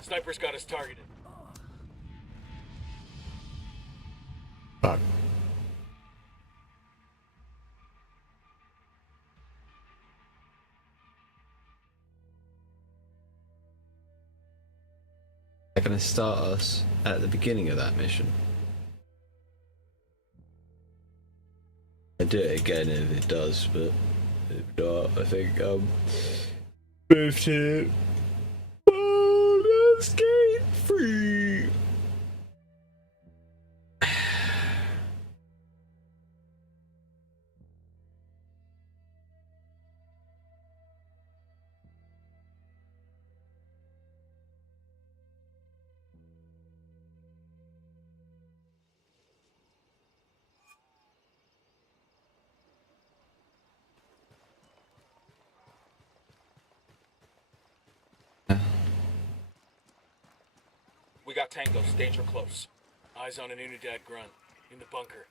Sniper's got us targeted. Fuck. They're going to start us at the beginning of that mission. I do it again if it does, but if not, I think move to Baldurs Gate 3. We got tangos, danger close. Eyes on an Unidad grunt, in the bunker.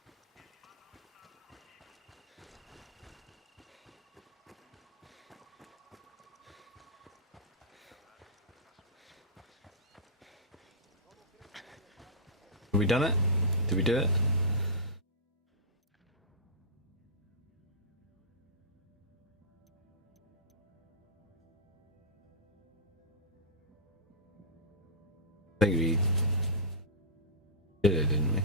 Have we done it? Did we do it? I think we did it, didn't we?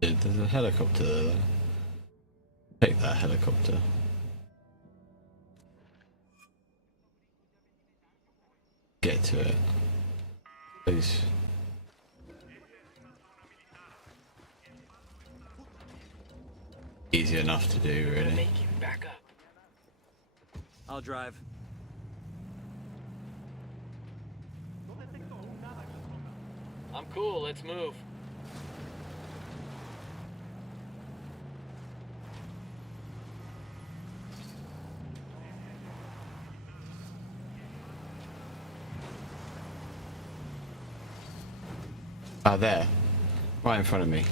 There's a helicopter there, though. Take that helicopter. Get to it. Please. Easy enough to do, really. Make him back up. I'll drive. I'm cool, let's move. Ah, there. Right in front of me.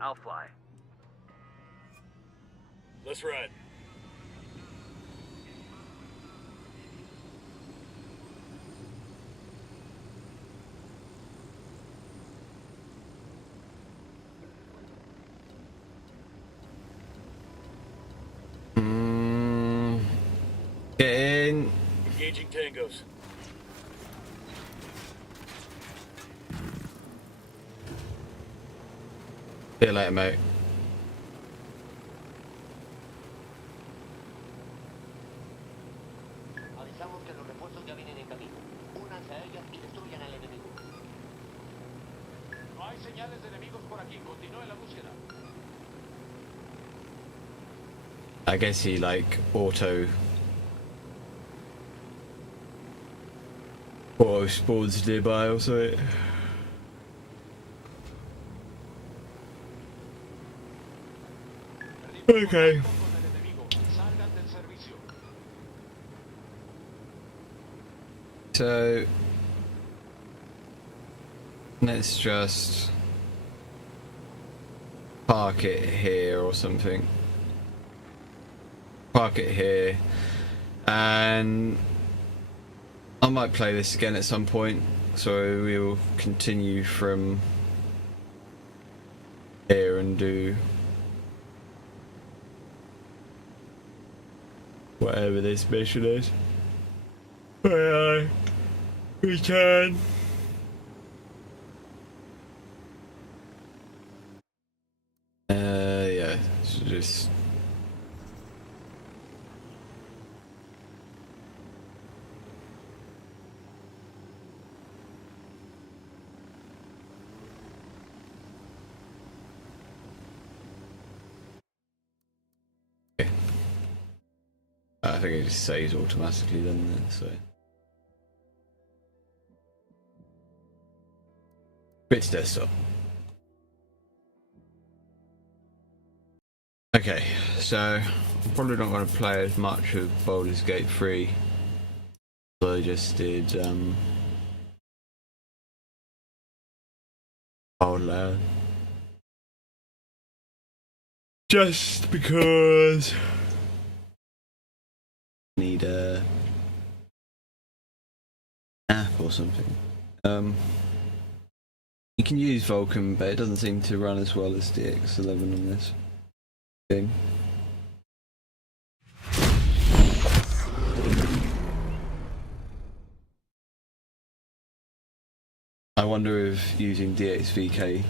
I'll fly. Let's ride. Get in. Engaging tangos. See you later, mate. Avisamos que los refuerzos ya vienen en camino. Únanse a ellas y destruyan al enemigo. No hay señales de enemigos por aquí. Continúe la búsqueda. I guess he like auto spawns nearby or something. Perdimos Okay. So let's just park it here or something. Park it here, and I might play this again at some point, so we'll continue from here and do whatever this mission is. We can. Yeah, so just. I think it just saves automatically then, so. Bits desktop. Okay, so I'm probably not going to play as much of Baldur's Gate 3 as I just did Wildlands. Just because I need a nap or something. You can use Vulkan, but it doesn't seem to run as well as DX11 on this thing. I wonder if using DXVK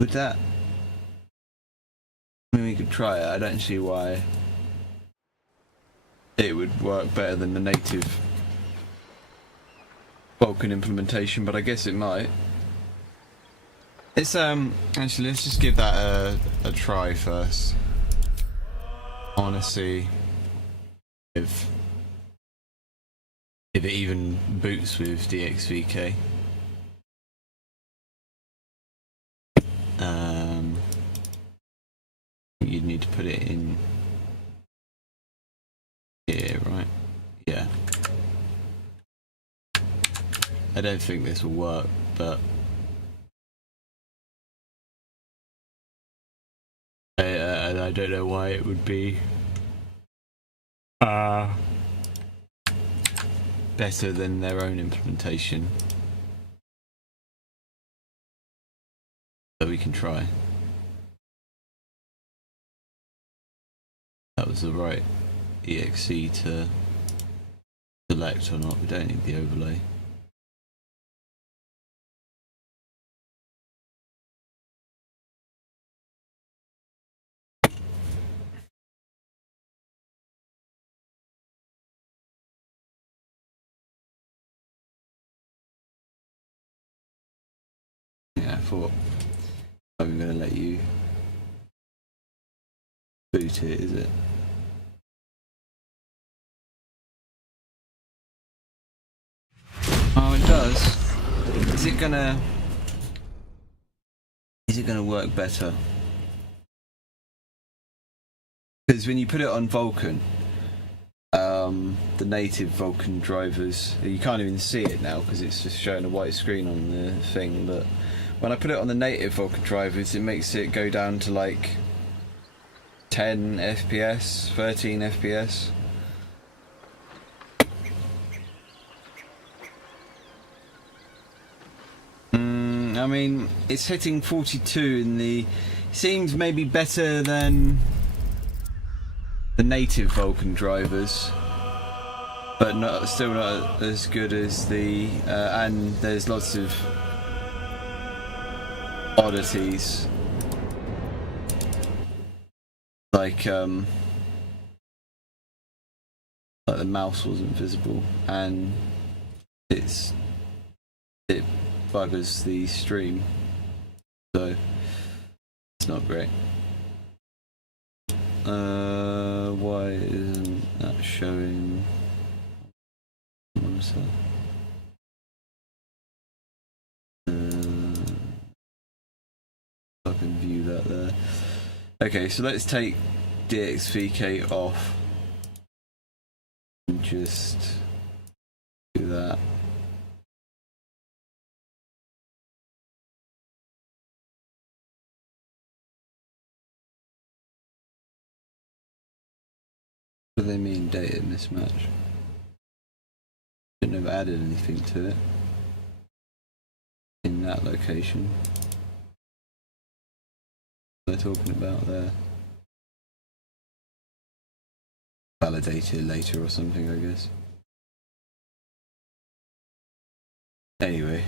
would that. I mean, we could try it. I don't see why it would work better than the native Vulkan implementation, but I guess it might. It's actually, let's just give that a try first. I want to see if it even boots with DXVK. You'd need to put it in here, right? Yeah. I don't think this will work, but I don't know why it would be better than their own implementation. So we can try. That was the right exe to select or not. We don't need the overlay. Yeah, I thought I'm going to let you boot it, is it? Oh, it does. Is it gonna work better? Because when you put it on Vulkan, the native Vulkan drivers, you can't even see it now because it's just showing a white screen on the thing, but when I put it on the native Vulkan drivers, it makes it go down to like 10 FPS, 13 FPS. I mean, it's hitting 42 in the... Seems maybe better than the native Vulkan drivers, but still not as good as the... and there's lots of oddities. Like the mouse wasn't visible, and it buggers the stream, so it's not great. Why isn't that showing? I can view that there. Okay, so let's take DXVK off and just do that. What do they mean data mismatch? Shouldn't have added anything to it in that location. What they're talking about there. Validate it later or something, I guess. Anyway.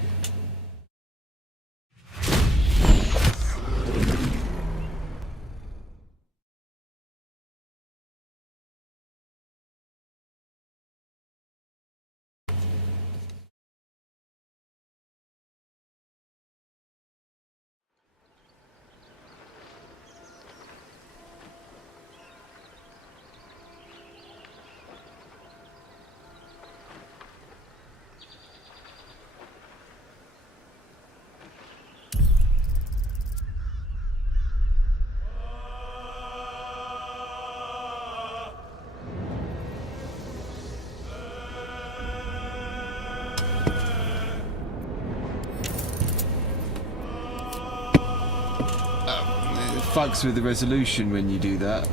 Fucks with the resolution when you do that.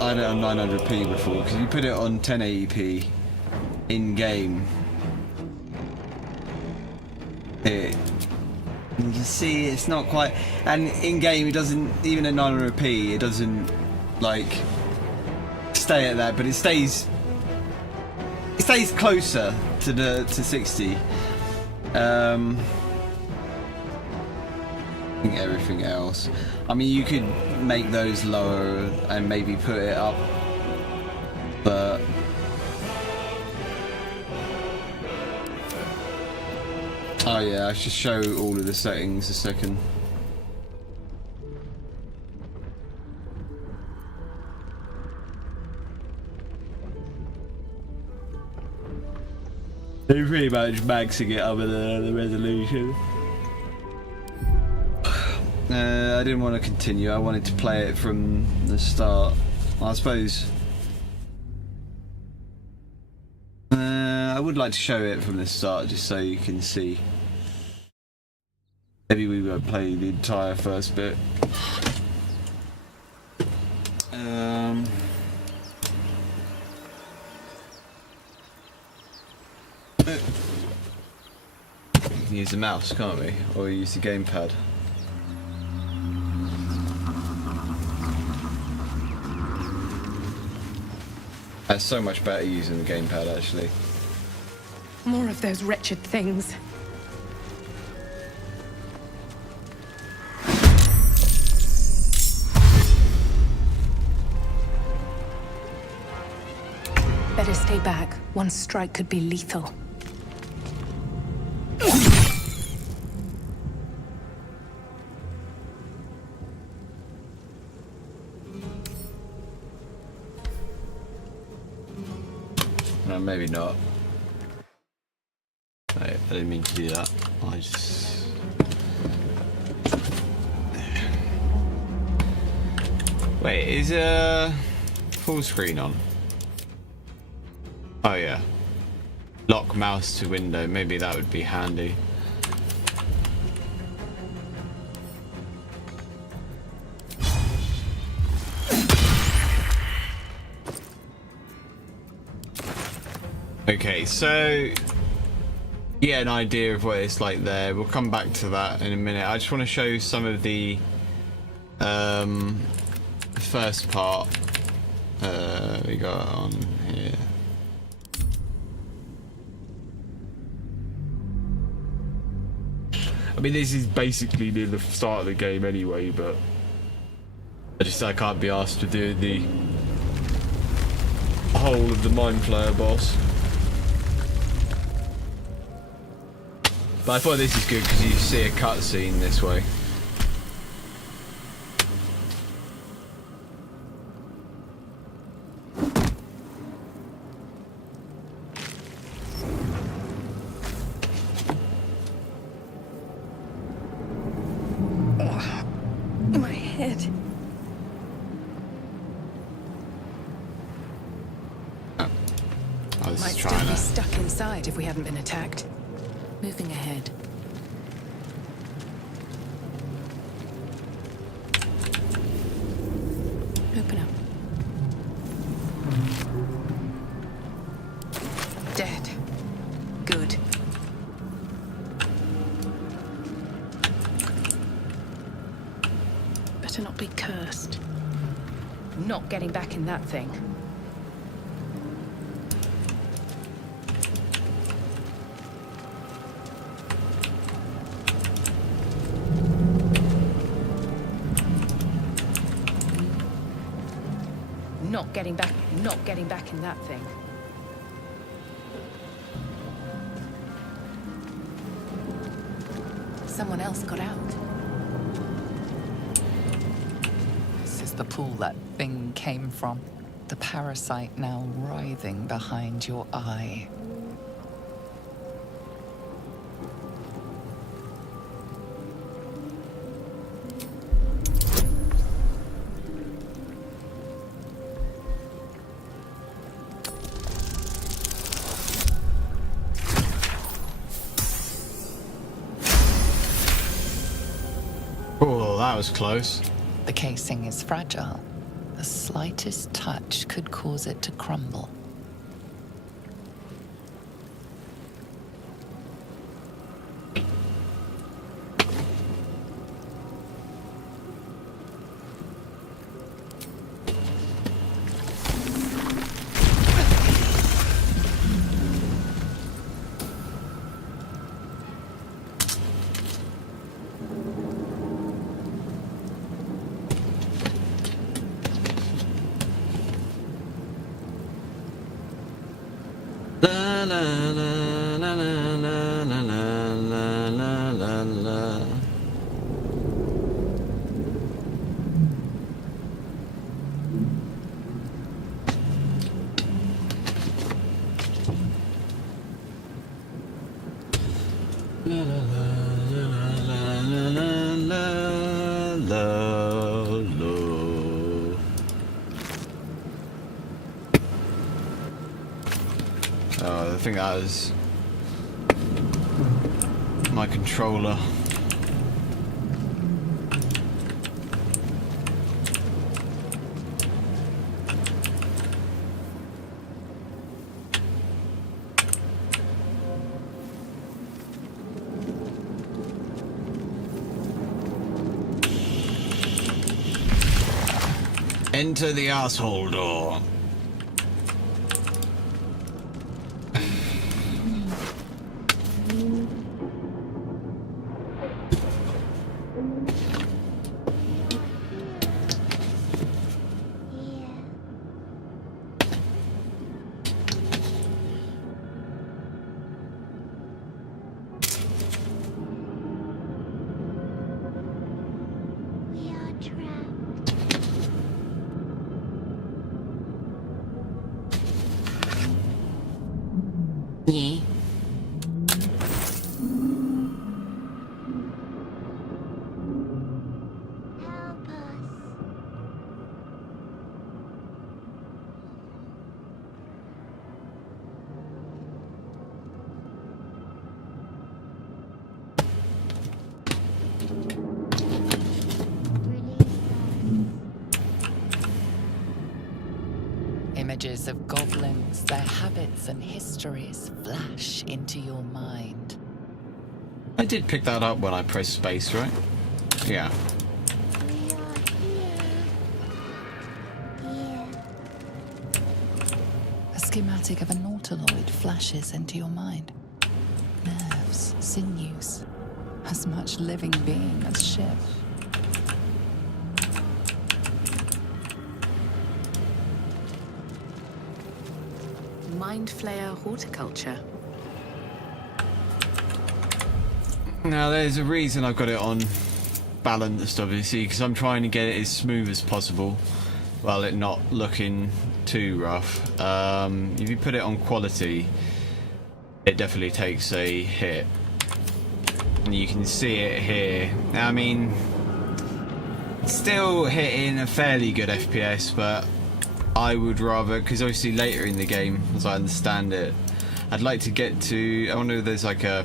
I had it on 900p before, because you put it on 1080p in game. You can see it's not quite, and in game it doesn't, even at 900p, it doesn't like stay at that, but it stays closer to 60. I think everything else. I mean, you could make those lower and maybe put it up, but oh yeah, I should show all of the settings a second. They're pretty much maxing it up with the resolution. I didn't want to continue. I wanted to play it from the start. I suppose I would like to show it from the start just so you can see. Maybe we won't play the entire first bit. We can use the mouse, can't we? Or use the gamepad. That's so much better using the gamepad, actually. More of those wretched things. Better stay back. One strike could be lethal. No, maybe not. I didn't mean to do that. I just... Wait, is full screen on? Oh yeah. Lock mouse to window, maybe that would be handy. Okay, so yeah, an idea of what it's like there. We'll come back to that in a minute. I just want to show you some of the first part we got on here. I mean, this is basically near the start of the game anyway, but I can't be asked to do the whole of the Mind Flayer boss. But I thought this is good because you see a cutscene this way. be stuck inside if we hadn't been attacked. Moving ahead. Open up. Dead. Good. Better not be cursed. Not getting back in that thing. Not getting back in that thing. Someone else got out. This is the pool that thing came from. The parasite now writhing behind your eye. Oh, that was close. The casing is fragile. The slightest touch could cause it to crumble. La la la la la la la la la la. La la la la la la la la. Oh, I think that was my controller. Enter the asshole door. Yeah. Images of goblins, their habits and histories flash into your mind. I did pick that up when I pressed space, right? Yeah. A schematic of a Nautiloid flashes into your mind. Nerves, sinews, as much living being as ship. Mind Flayer horticulture. Now, there's a reason I've got it on balanced, obviously, because I'm trying to get it as smooth as possible while it not looking too rough. If you put it on quality, it definitely takes a hit. And you can see it here. I mean, still hitting a fairly good FPS, but I would rather, because obviously later in the game, as I understand it, I'd like to get to. I wonder if there's like a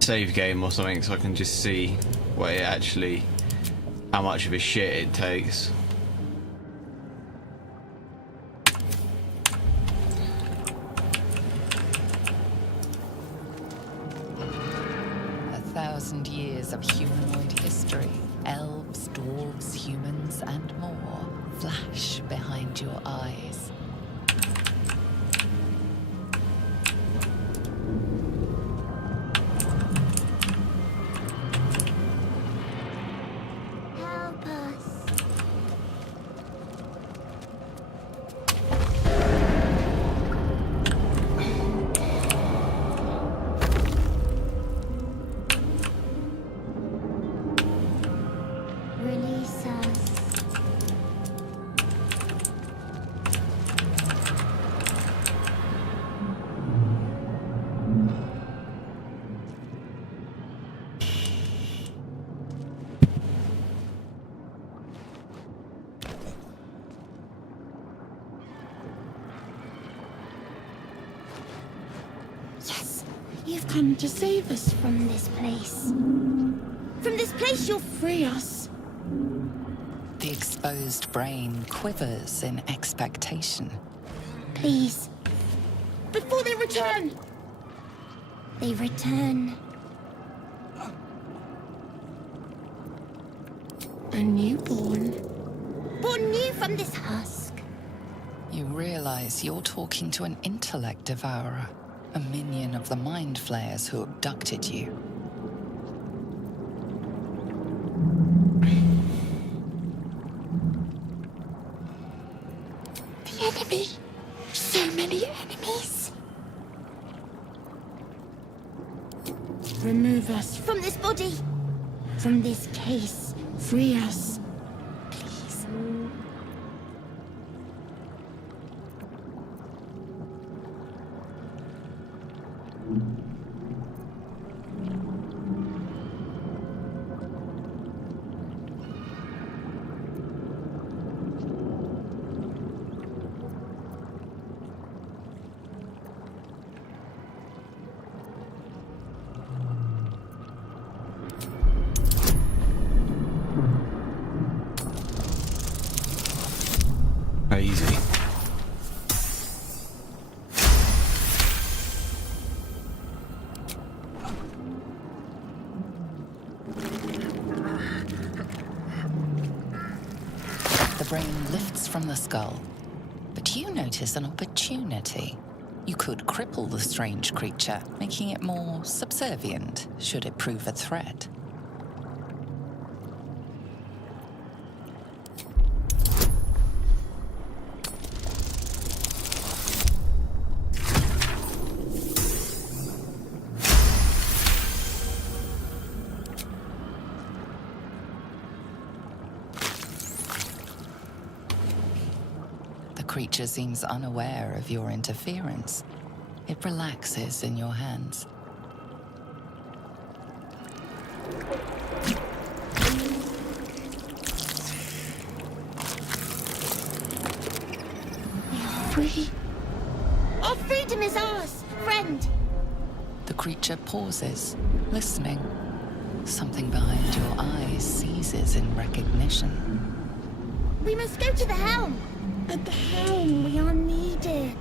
save game or something, so I can just see what it actually, how much of a shit it takes. Years of humanoid history, elves, dwarves, humans, and more flash behind your eyes. Help us. Release us. Yes, you've come to save us from this place. From this place you'll free us. The exposed brain quivers in expectation. Please. Before they return. They return. A newborn. Born new from this husk. You realize you're talking to an intellect devourer, a minion of the mind flayers who abducted you. The enemy. So many enemies. Remove us from this body. From this case. Free us. Please. Easy. The brain lifts from the skull, but you notice an opportunity. You could cripple the strange creature, making it more subservient, should it prove a threat. The creature seems unaware of your interference. It relaxes in your hands. We are free. Our freedom is ours, friend. The creature pauses, listening. Something behind your eyes seizes in recognition. We must go to the helm. At the helm, we are needed.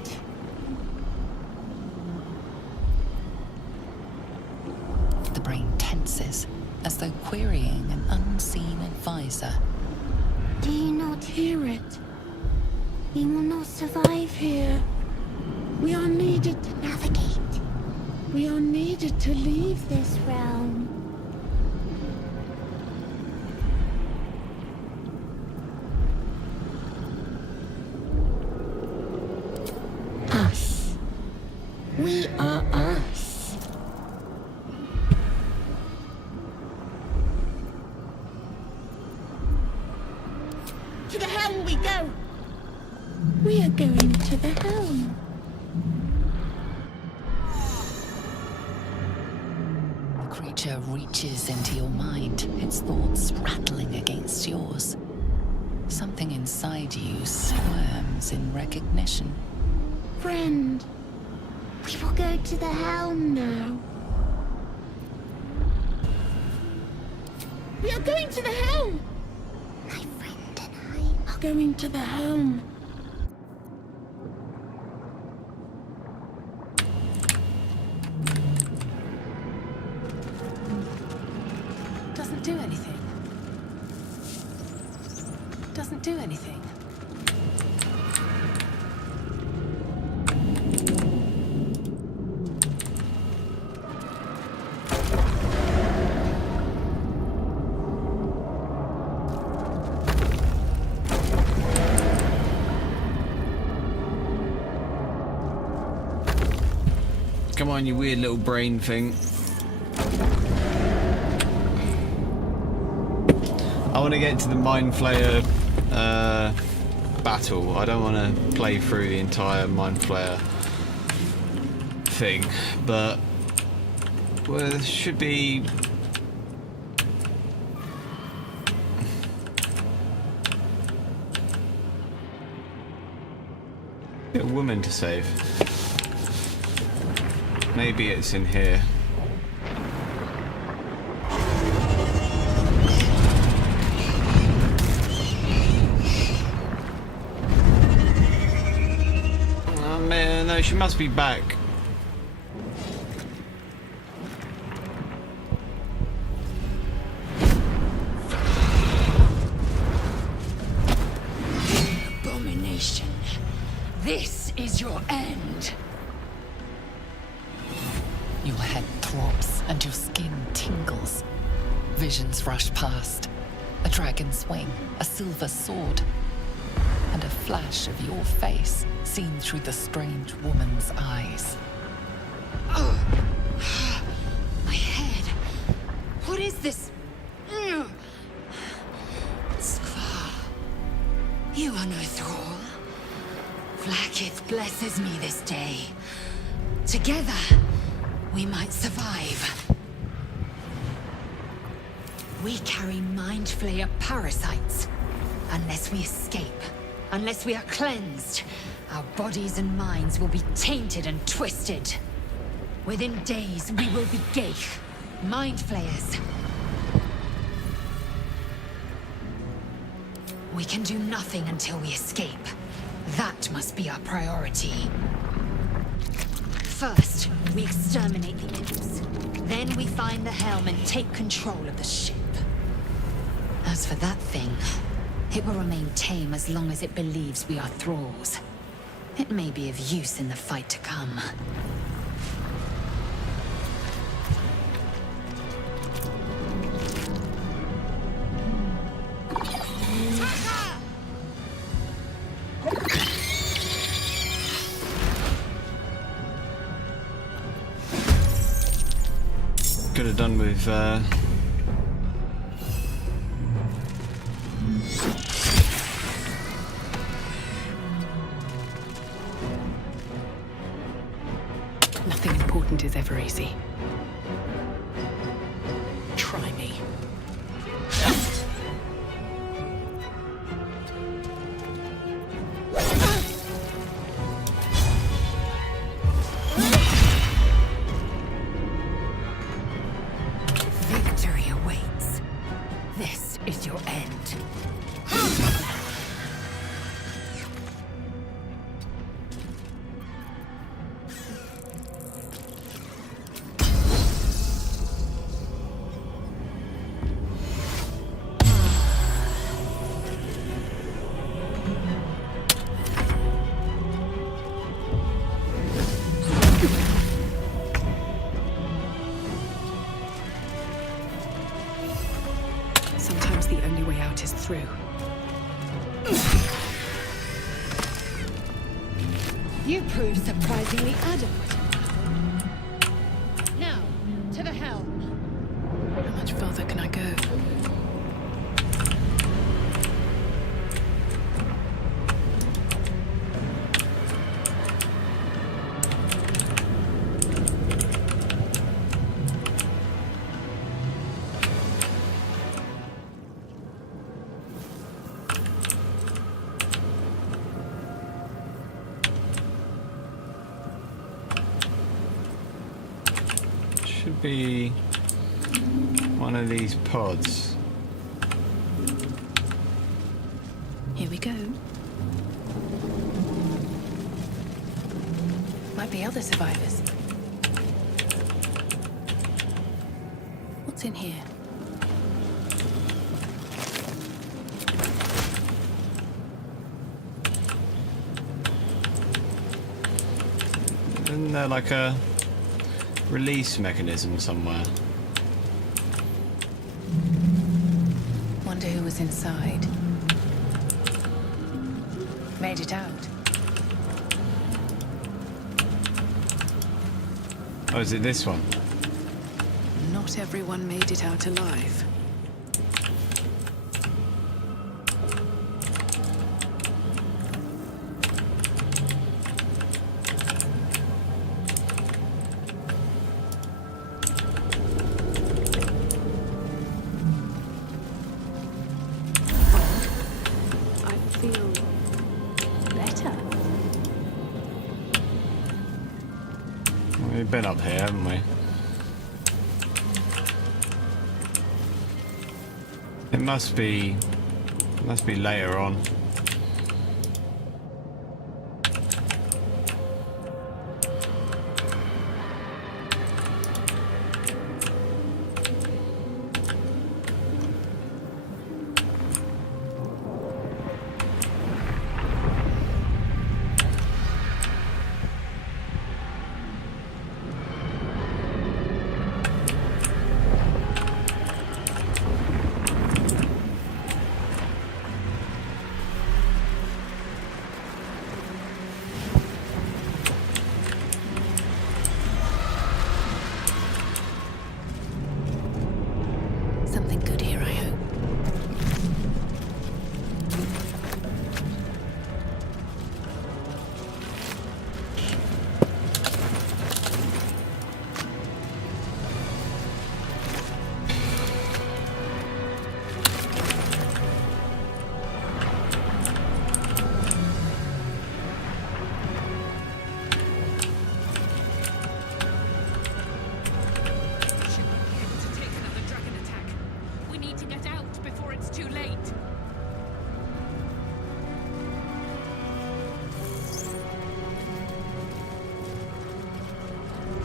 The brain tenses, as though querying an unseen advisor. Do you not hear it? We will not survive here. We are needed to navigate. We are needed to leave this realm. Us. We are us. To the helm we go. We are going to the helm. The creature reaches into your mind, its thoughts rattling against yours. Something inside. inside you squirms in recognition. Friend, we are needed. Navigate. We are needed to leave this realm. Us. We are us. We are needed. To the helm we go. We are going to the helm. The creature reaches into your mind, its thoughts rattling against yours. Something inside you squirms in recognition. Friend, We will go to the helm now. We are going to the helm! My friend and I are going to the helm. Doesn't do anything. Doesn't do anything. Come on, you weird little brain thing. I want to get to the Mind Flayer battle. I don't want to play through the entire Mind Flayer thing, but well, there should be a woman to save. Maybe it's in here. Oh man, no, she must be back. Abomination. This is your end. Your head throbs and your skin tingles. Visions rush past. A dragon's wing, a silver sword, and a flash of your face seen through the strange woman's eyes. Oh, my head. What is this? Skvar, you are no thrall. Vlaakith blesses me this day. Together, we might survive. We carry Mind Flayer parasites. Unless we escape, unless we are cleansed, our bodies and minds will be tainted and twisted. Within days, we will be Geich, Mind Flayers. We can do nothing until we escape. That must be our priority. First, we exterminate the imps. Then we find the helm and take control of the ship. As for that thing, it will remain tame as long as it believes we are thralls. It may be of use in the fight to come. Could have done with Nothing important is ever easy. Try me. Victory awaits. This is your end. Sometimes the only way out is through. You prove surprisingly adequate. Now, to the helm. How much further can I go? Should be one of these pods. Here we go. Might be other survivors. What's in here? Isn't there like a release mechanism somewhere? Wonder who was inside. Made it out. Oh, is it this one? Not everyone made it out alive. I feel better. We've been up here, haven't we? It must be later on. Something good here, I hope.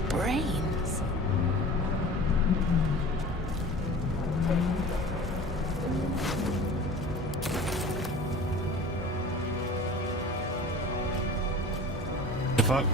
Brains. The fuck?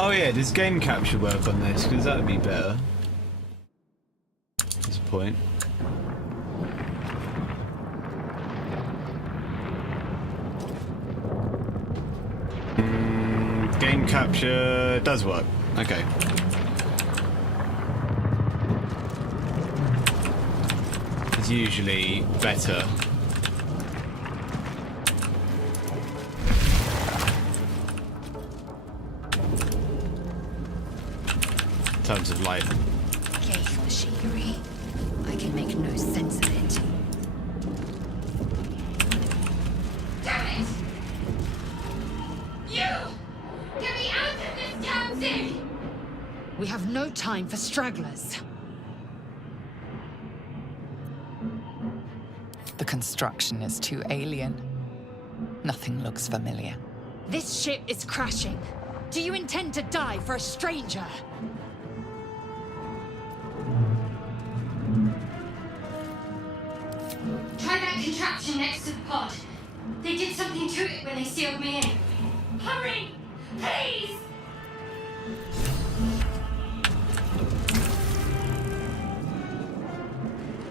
Oh yeah, does game capture work on this? Because that would be better. That's a point. Game capture does work. Okay. It's usually better. In terms of light. Gate machinery. I can make no sense of it. Damn it! You! Get me out of this damn thing! We have no time for stragglers. The construction is too alien. Nothing looks familiar. This ship is crashing. Do you intend to die for a stranger? Try that contraption next to the pod. They did something to it when they sealed me in. Hurry! Please!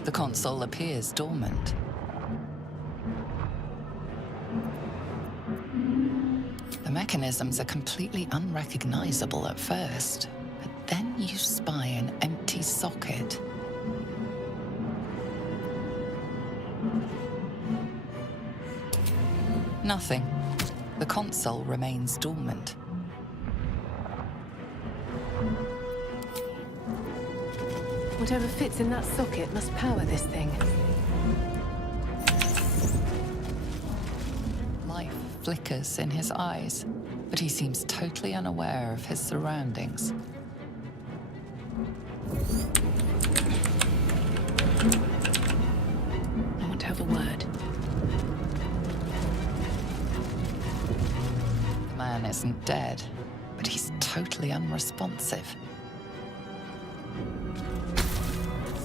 The console appears dormant. The mechanisms are completely unrecognizable at first, but then you spy an empty socket. Nothing. The console remains dormant. Whatever fits in that socket must power this thing. Life flickers in his eyes, but he seems totally unaware of his surroundings. I want to have a word. The man isn't dead, but he's totally unresponsive.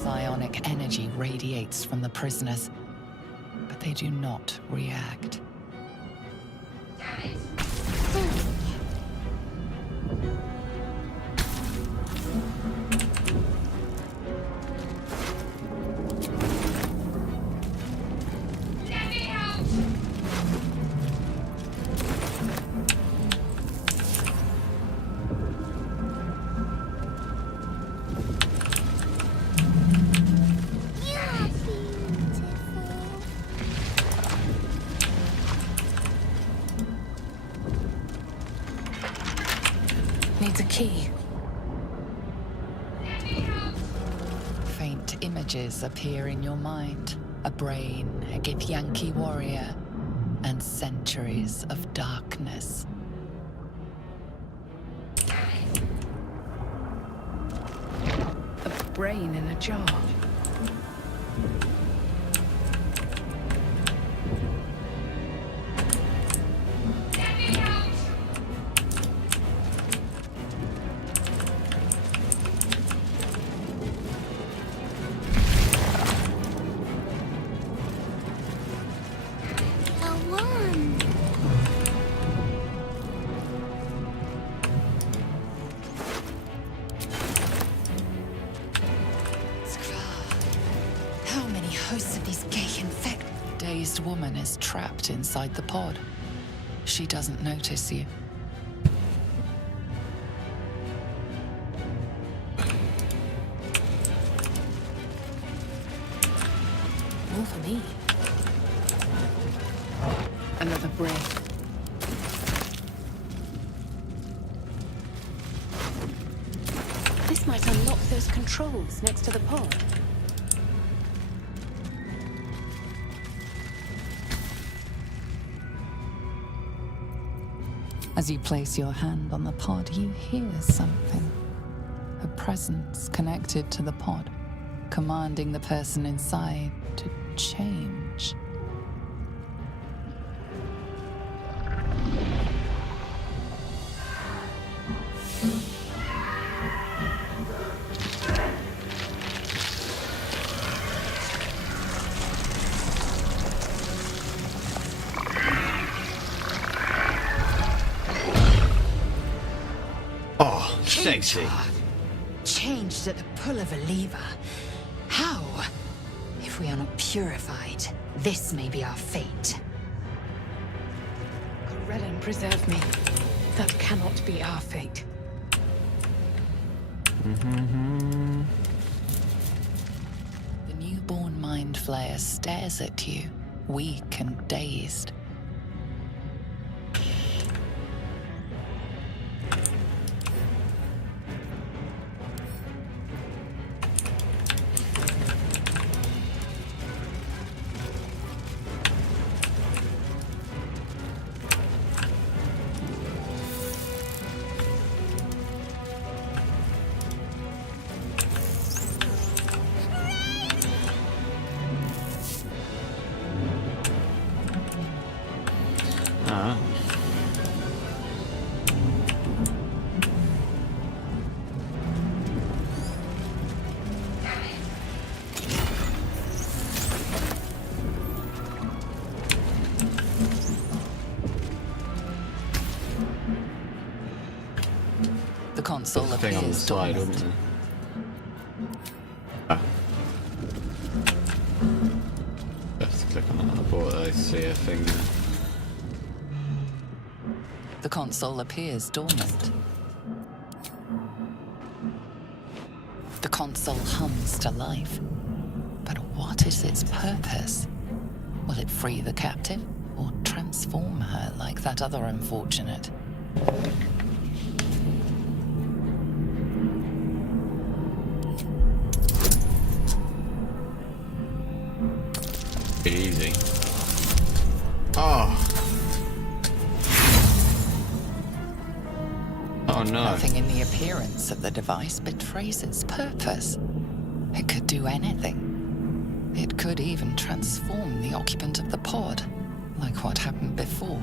Psionic energy radiates from the prisoners, but they do not react. Needs a key. Faint images appear in your mind. A brain, a Githyanki warrior, and centuries of darkness. A brain in a jar. Dazed woman is trapped inside the pod. She doesn't notice you. More for me. Another brain. This might unlock those controls next to the pod. As you place your hand on the pod, you hear something. A presence connected to the pod, commanding the person inside to change. Sexy. Changed at the pull of a lever. How? If we are not purified, this may be our fate. Corellon, preserve me. That cannot be our fate. The newborn mind flayer stares at you, weak and dazed. The console thing on the appears side, dormant. wasn't it? Ah. I have to click on that. I thought I see a thing there. The console appears dormant. The console hums to life. But what is its purpose? Will it free the captive, or transform her like that other unfortunate? Easy. Oh. Oh no. Nothing in the appearance of the device betrays its purpose. It could do anything. It could even transform the occupant of the pod, like what happened before.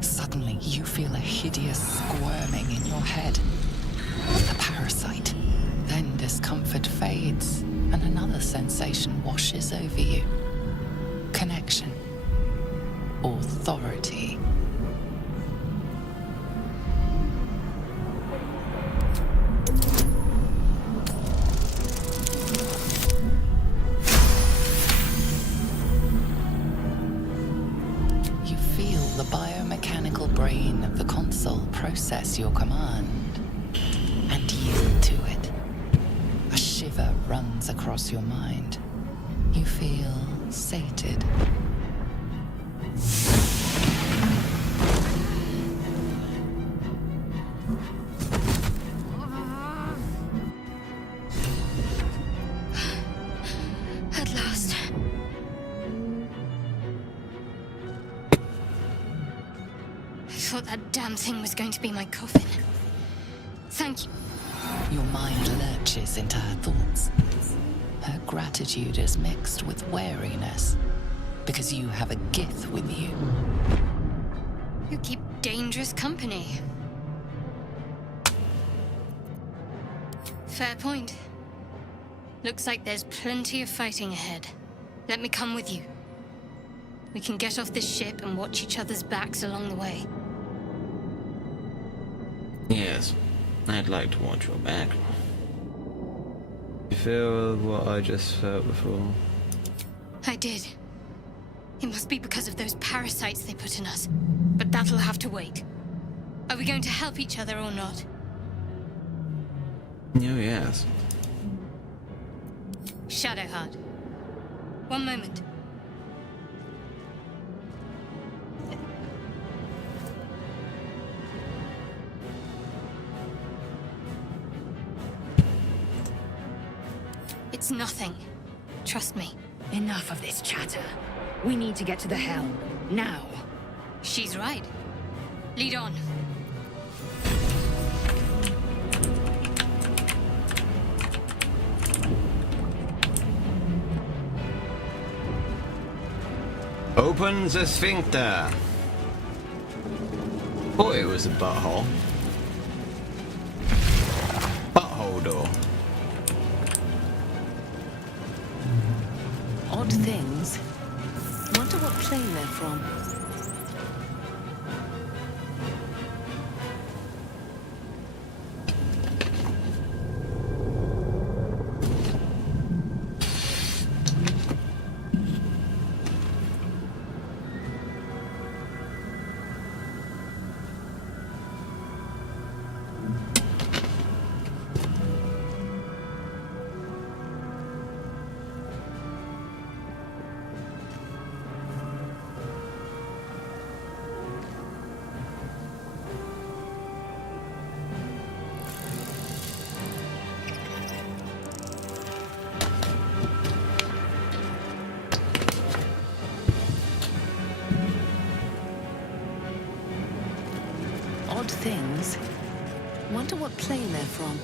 Suddenly, you feel a hideous squirming in your head. The parasite. Then discomfort fades, and another sensation washes over you. Connection. Authority. You feel the biomechanical brain of the console process your command and yield to it. A shiver runs across your mind. You feel sated. At last. I thought that damn thing was going to be my coffin. Thank you. Your mind lurches into her thoughts. Her gratitude is mixed with wariness, because you have a Gith with you. You keep dangerous company. Fair point. Looks like there's plenty of fighting ahead. Let me come with you. We can get off this ship and watch each other's backs along the way. Yes, I'd like to watch your back. You feel what I just felt before? I did. It must be because of those parasites they put in us. But that'll have to wait. Are we going to help each other or not? Oh, yes. Shadowheart. One moment. It's nothing. Trust me. Enough of this chatter. We need to get to the helm. Now. She's right. Lead on. Open the sphincter. Thought it was a butthole. Butthole door. Odd things. Wonder what plane they're from. Odd things. Wonder what plane they're from.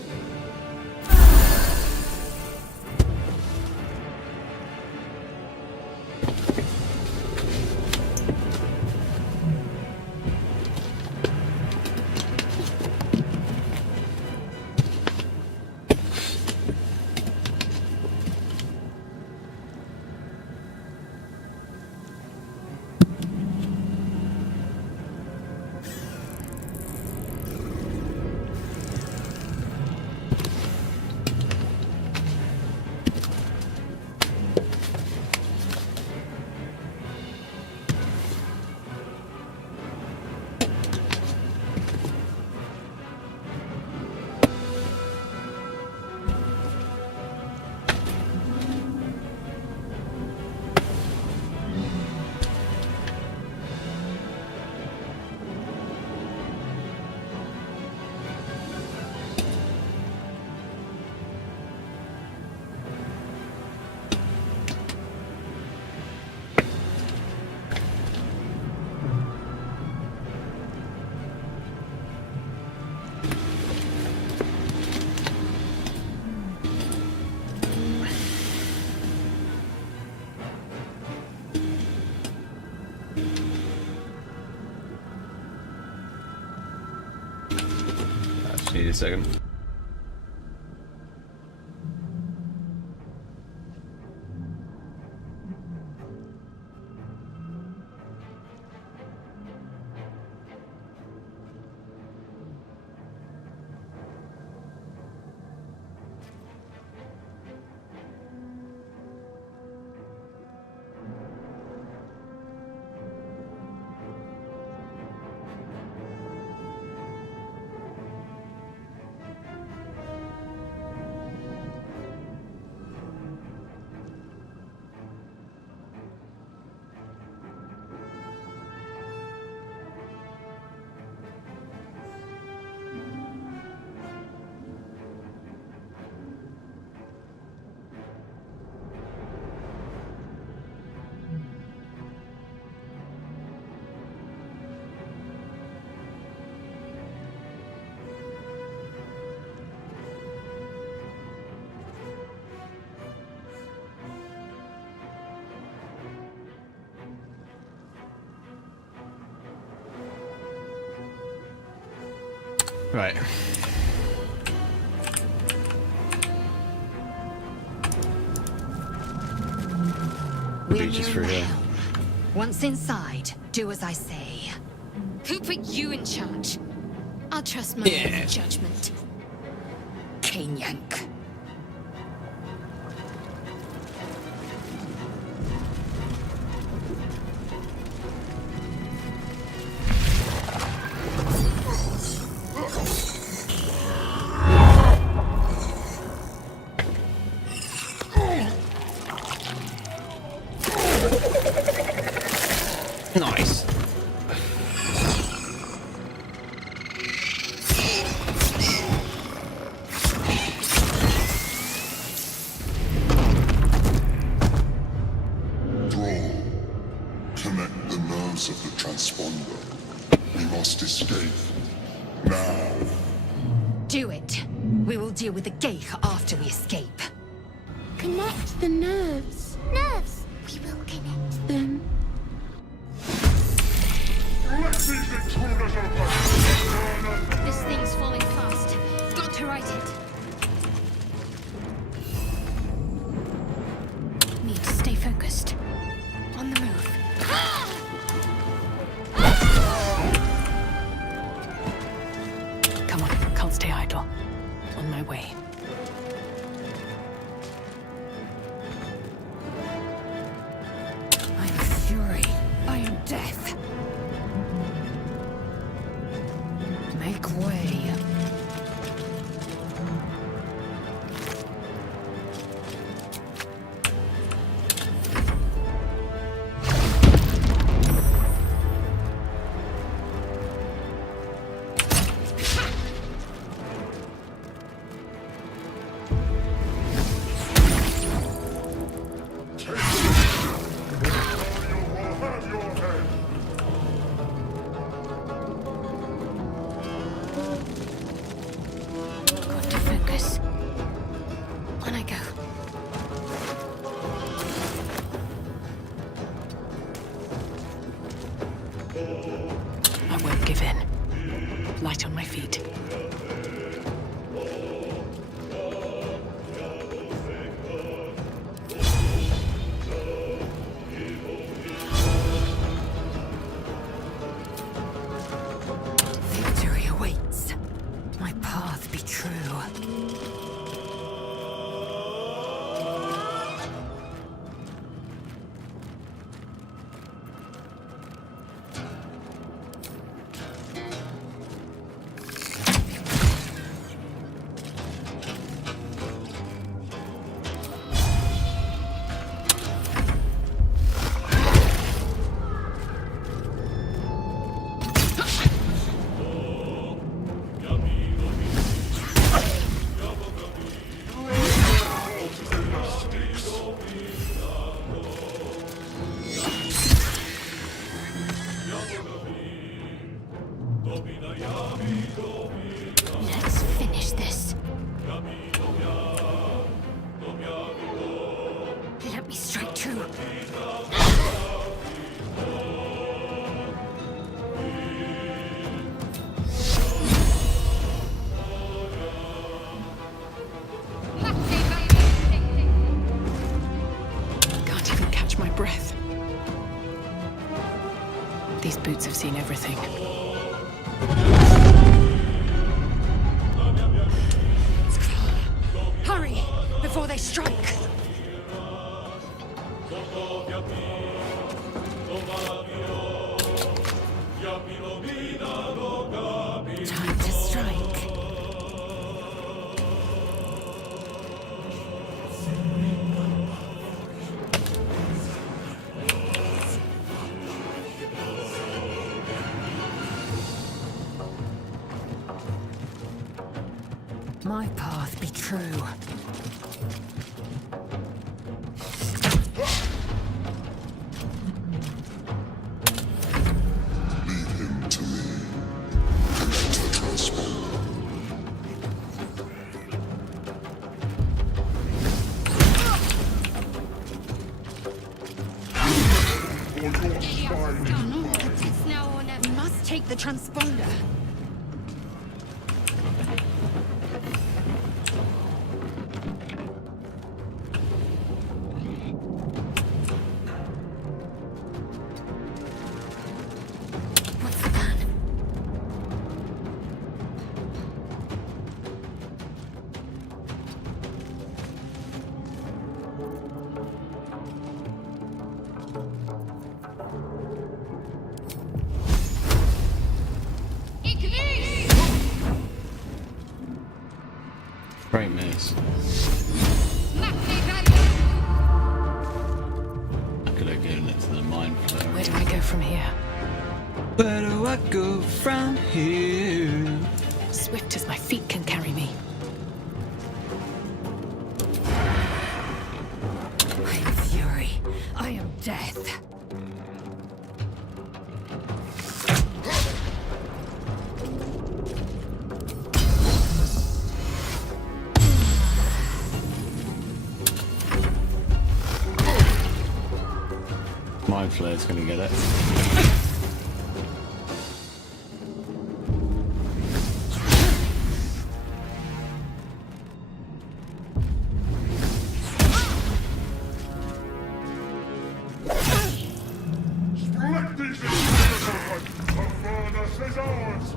Need a second. Right. We are nearing the helm. Once inside, do as I say. Who put you in charge? I'll trust my own judgment. Cane yank. Nice. Connect the nerves of the transponder. We must escape. Now. Do it. We will deal with the gate after we escape. Connect the nerves. Nerves! We will connect them. This thing's falling fast. Got to right it. Need to stay focused. On the move. Come on, can't stay idle. On my way. I am fury. I am death. Make way. Got to focus. On I go. I won't give in. Light on my feet. Victory awaits. My path be true. Let's finish this. Let me strike true. seen everything. Hurry, before they strike! Time to strike. My path be true. Leave him to me. Connect the transponder. We must take the transponder. What's the plan? Great miss. I could have given it to the mind flare. Where do I go from here? Where do I go from here? Swift as my feet can carry me. I am fury. I am death. Mind flare's gonna get it. Let these intruders on! The furnace is ours!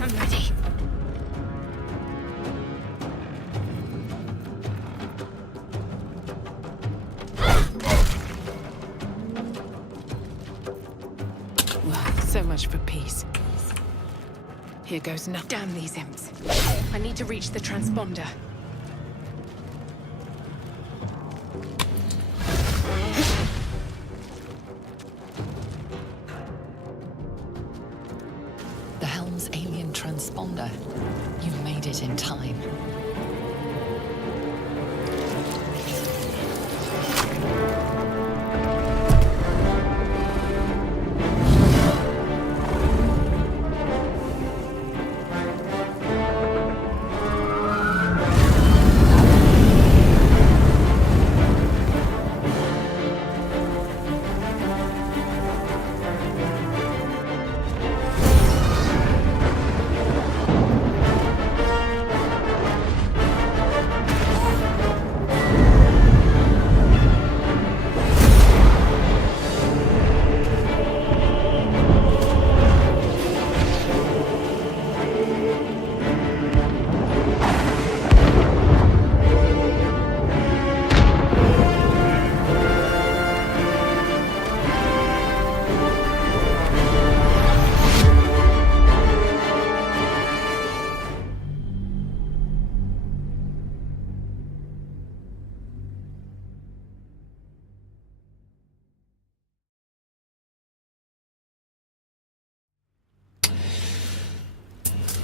I'm ready. Well, so much for peace. Here goes nothing. Damn these imps. I need to reach the transponder. The Helm's alien transponder. You've made it in time.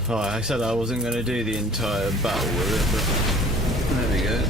Oh, I said I wasn't going to do the entire battle with it, but there we go.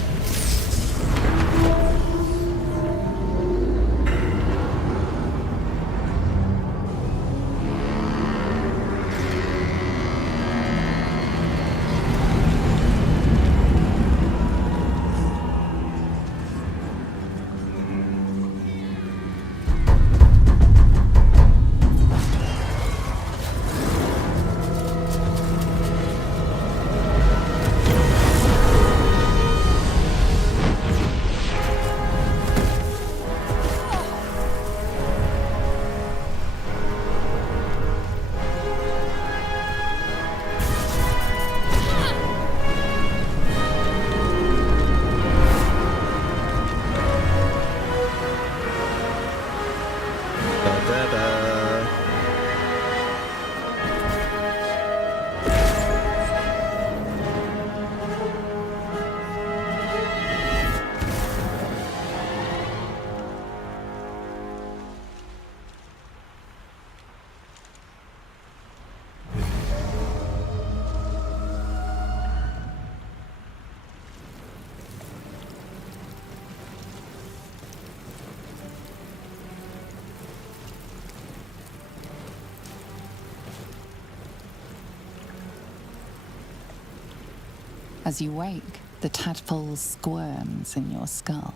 As you wake, the tadpole squirms in your skull.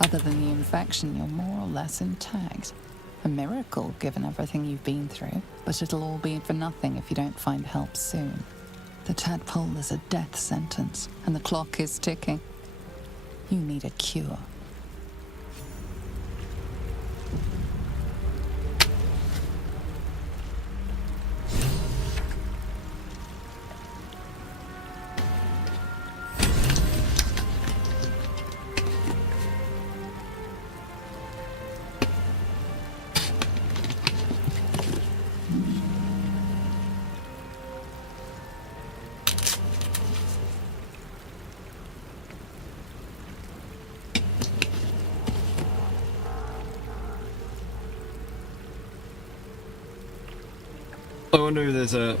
Other than the infection, you're more or less intact. A miracle, given everything you've been through, but it'll all be for nothing if you don't find help soon. The tadpole is a death sentence, and the clock is ticking. You need a cure. I wonder if there's a...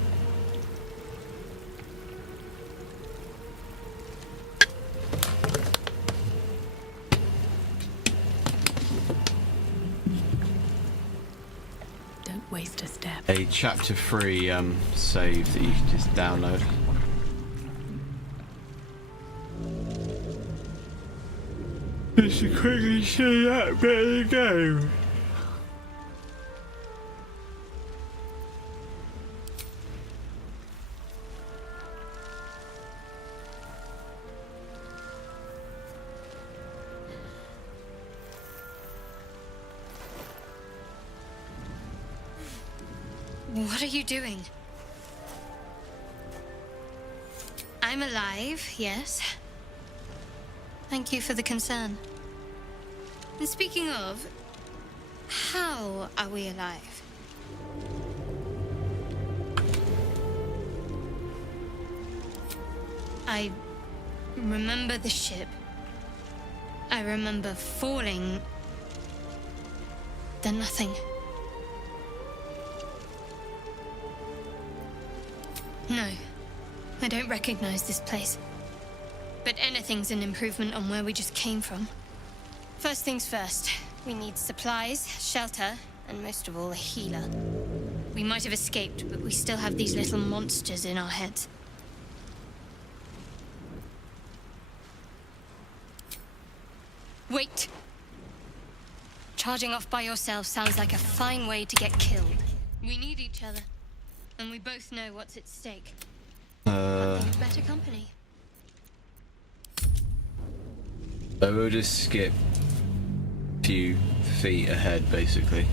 Don't waste a step. a chapter 3 save that you can just download. Just to quickly see that bit of the game. What are you doing? I'm alive, yes. Thank you for the concern. And speaking of, how are we alive? I remember the ship. I remember falling. Then nothing. No, I don't recognize this place. But anything's an improvement on where we just came from. First things first, we need supplies, shelter, and most of all, a healer. We might have escaped, but we still have these little monsters in our heads. Wait! Charging off by yourself sounds like a fine way to get killed. We need each other. And we both know what's at stake. Better company. I will just skip a few feet ahead, basically.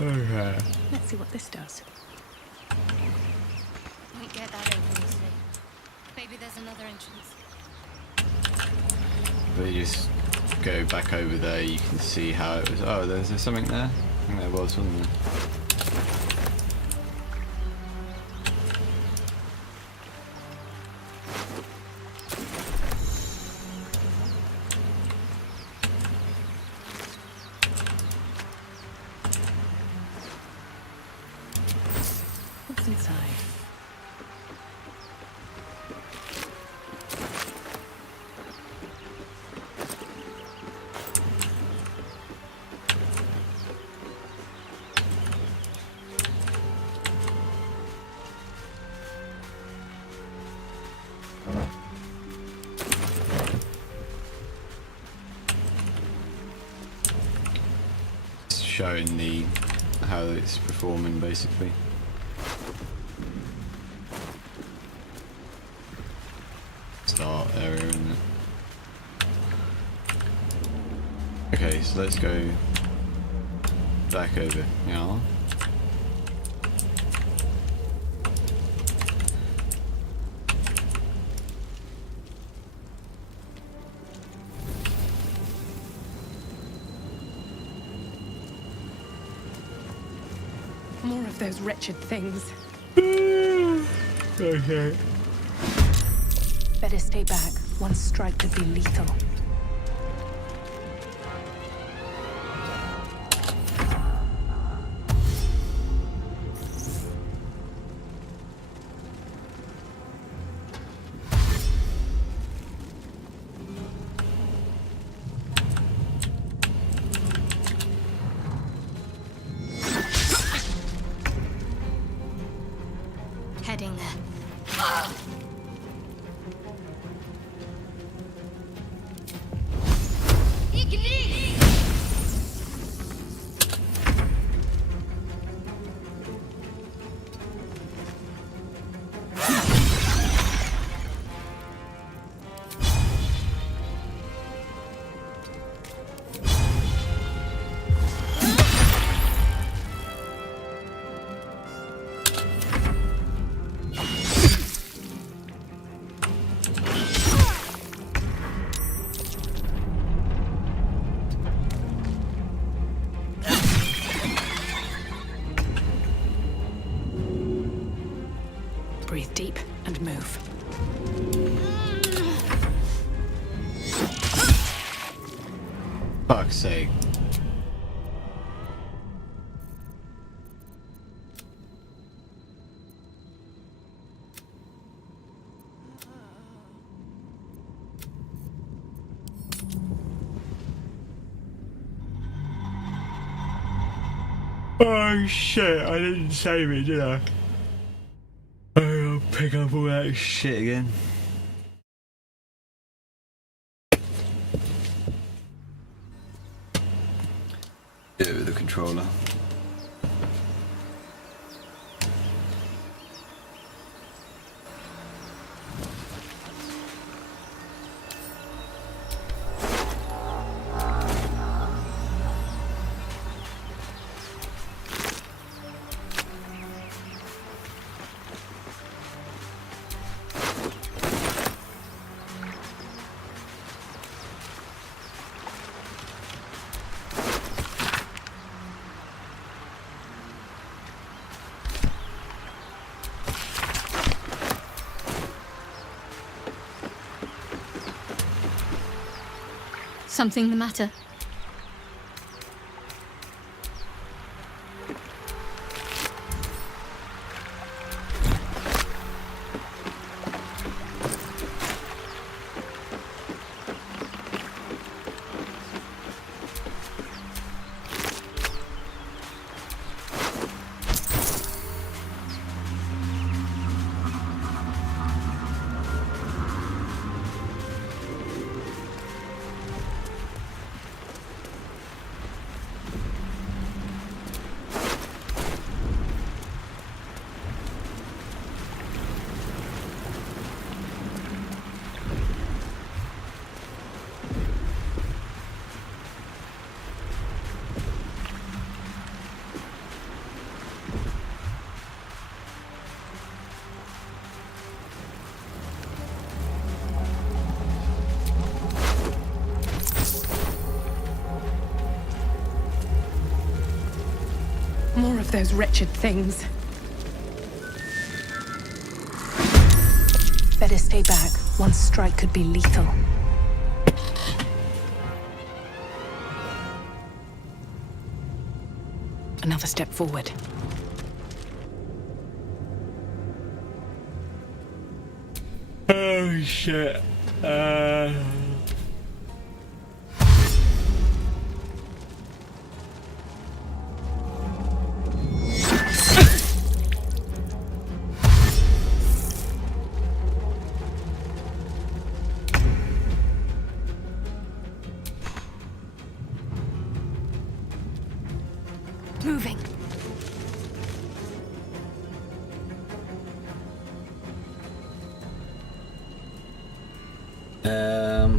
Okay. Let's see what this does. Won't get that open easily. Maybe there's another entrance. If we just go back over there, you can see how it was. Oh, there's something there? I think there was, wasn't there? What's inside? Showing the how it's performing, basically. Start area, isn't it? Okay, so let's go back over. Yeah. More of those wretched things. Okay. Better stay back. One strike could be lethal. deep and move. Fuck's sake. Oh shit, I didn't save it, did I? I'll pick up all that shit again. Do it with the controller. Something the matter? More of those wretched things. Better stay back. One strike could be lethal. Another step forward. Oh shit. Moving. Yeah,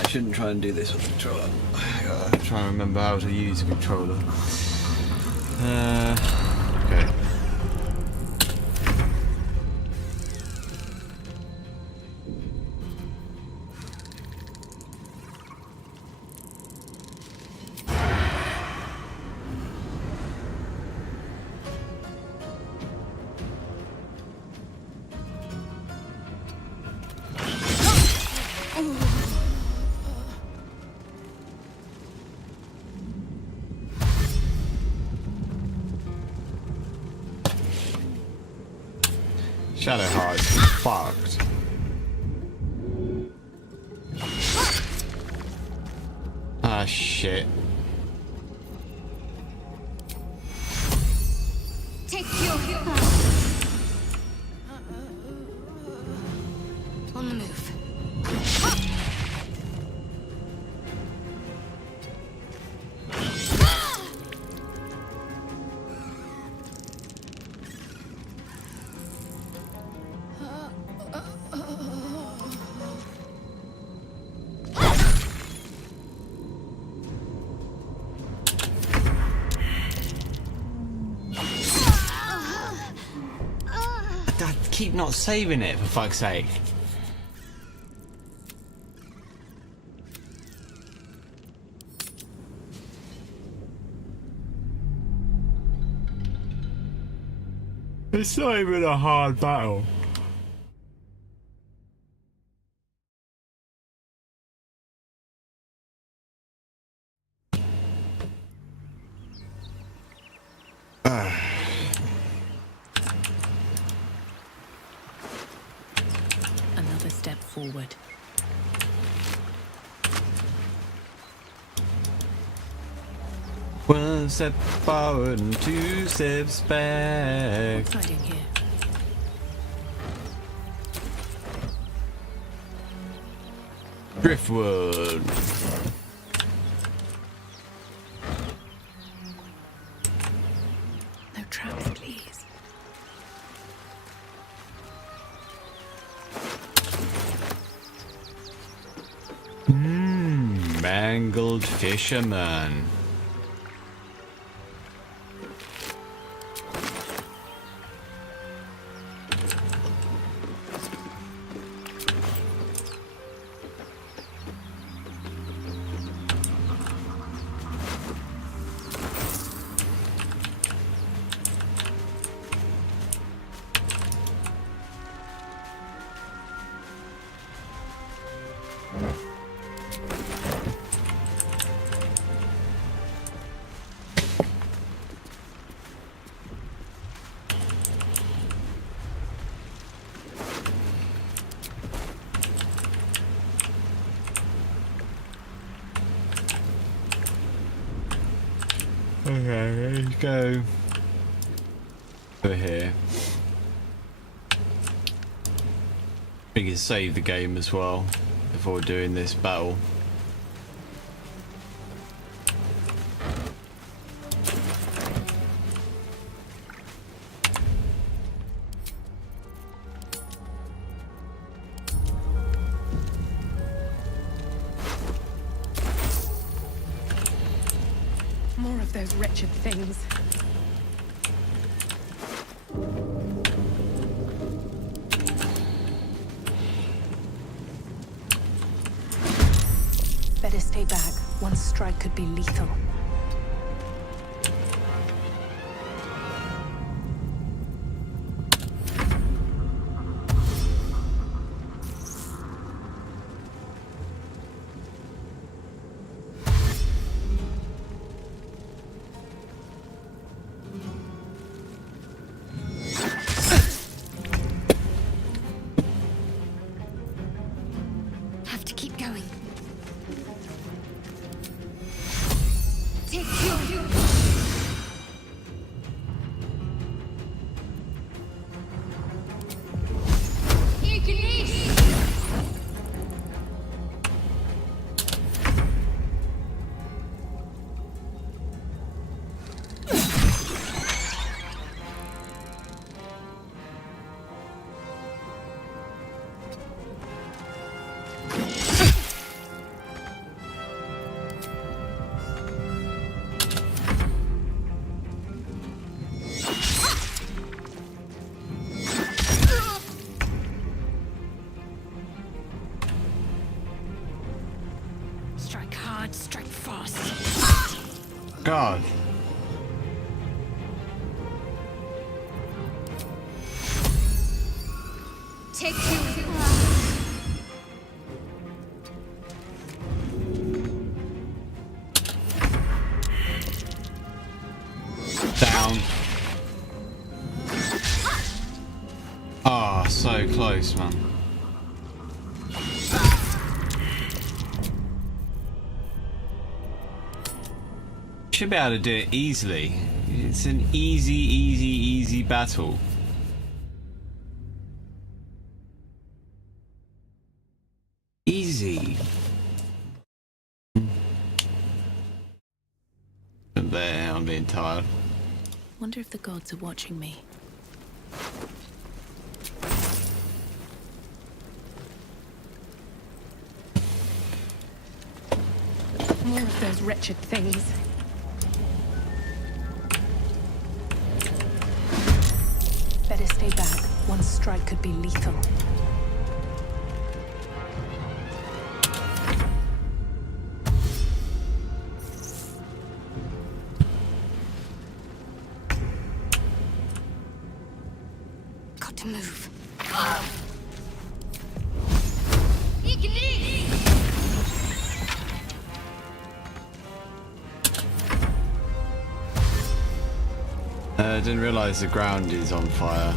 I shouldn't try and do this with the controller. I gotta try and remember how to use a controller. Okay. Shadowheart's fucked. Ah shit. Take your on the move. I keep not saving it, for fuck's sake. It's not even a hard battle. Another step forward. One step forward and two steps back. What's hiding here? Driftwood. No traps, please. Mangled fisherman. Okay, let's go over here. We can save the game as well before doing this battle. More of those wretched things. Better stay back. One strike could be lethal. Have to keep going. Strike hard, strike fast. God. Take two. Down. Ah, so close, man. Should be able to do it easily. It's an easy battle. Easy. And there, I'm being tired. Wonder if the gods are watching me. More of those wretched things. Better stay back. One strike could be lethal. to move. I didn't realise the ground is on fire.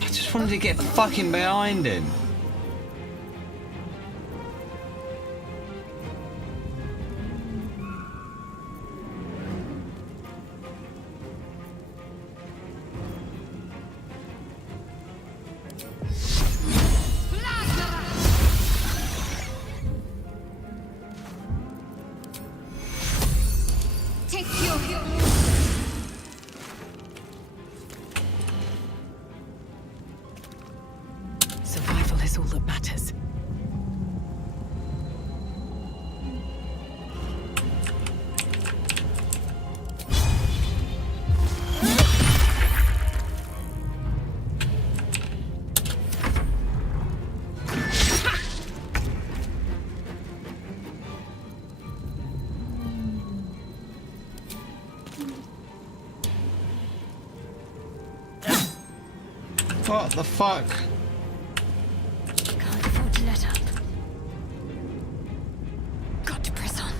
I just wanted to get fucking behind him. Survival is all that matters. What the fuck? Can't afford to let up. Got to press on.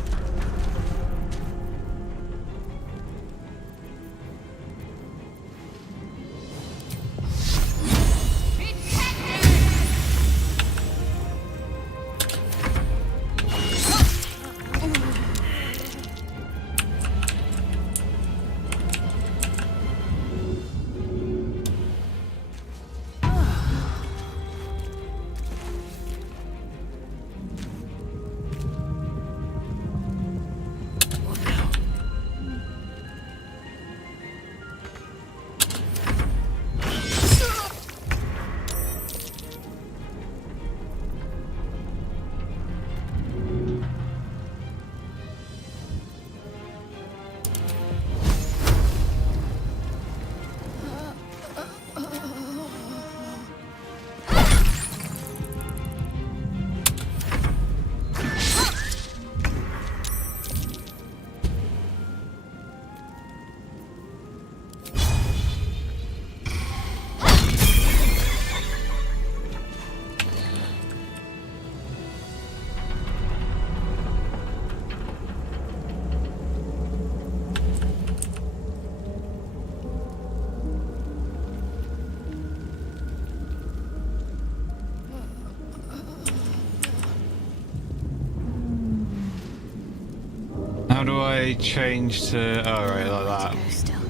How do I change to... Oh, right, like that. Go still.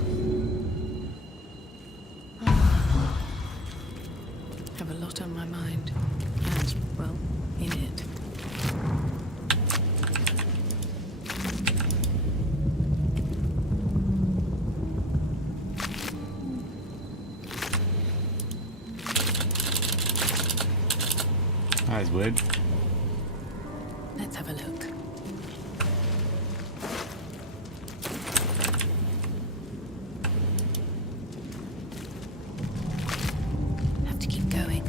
Have a lot on my mind. And, well, in it. That is weird. Let's have a look. Have to keep going.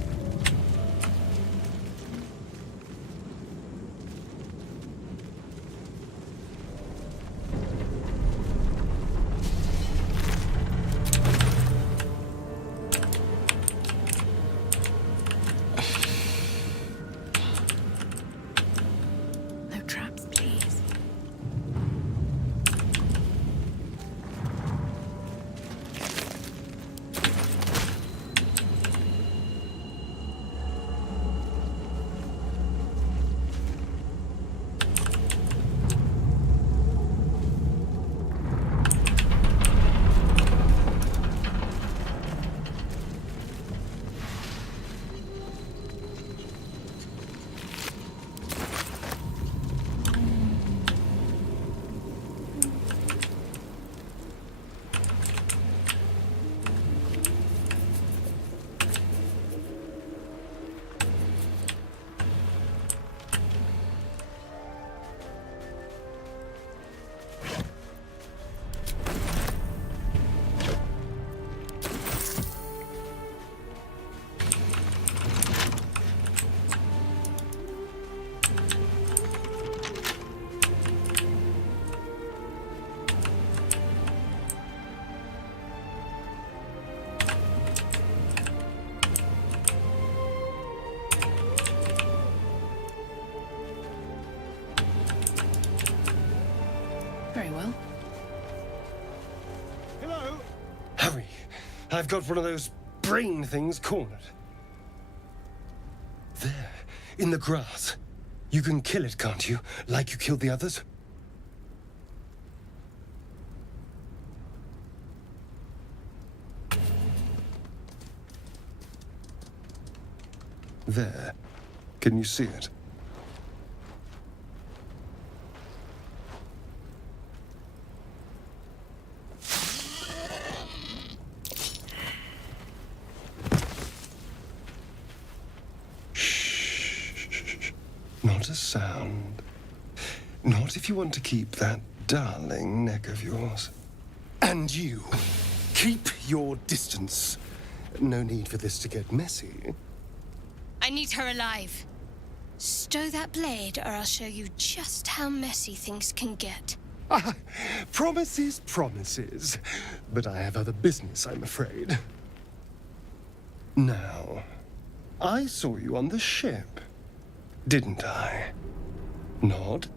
No trap. Very well. Hello? Hurry. I've got one of those brain things cornered. There, in the grass. You can kill it, can't you? Like you killed the others? There. Can you see it? Not a sound. Not if you want to keep that darling neck of yours. And you, keep your distance. No need for this to get messy. I need her alive. Stow that blade, or I'll show you just how messy things can get. Promises, promises. But I have other business, I'm afraid. Now, I saw you on the ship, didn't I? Nod?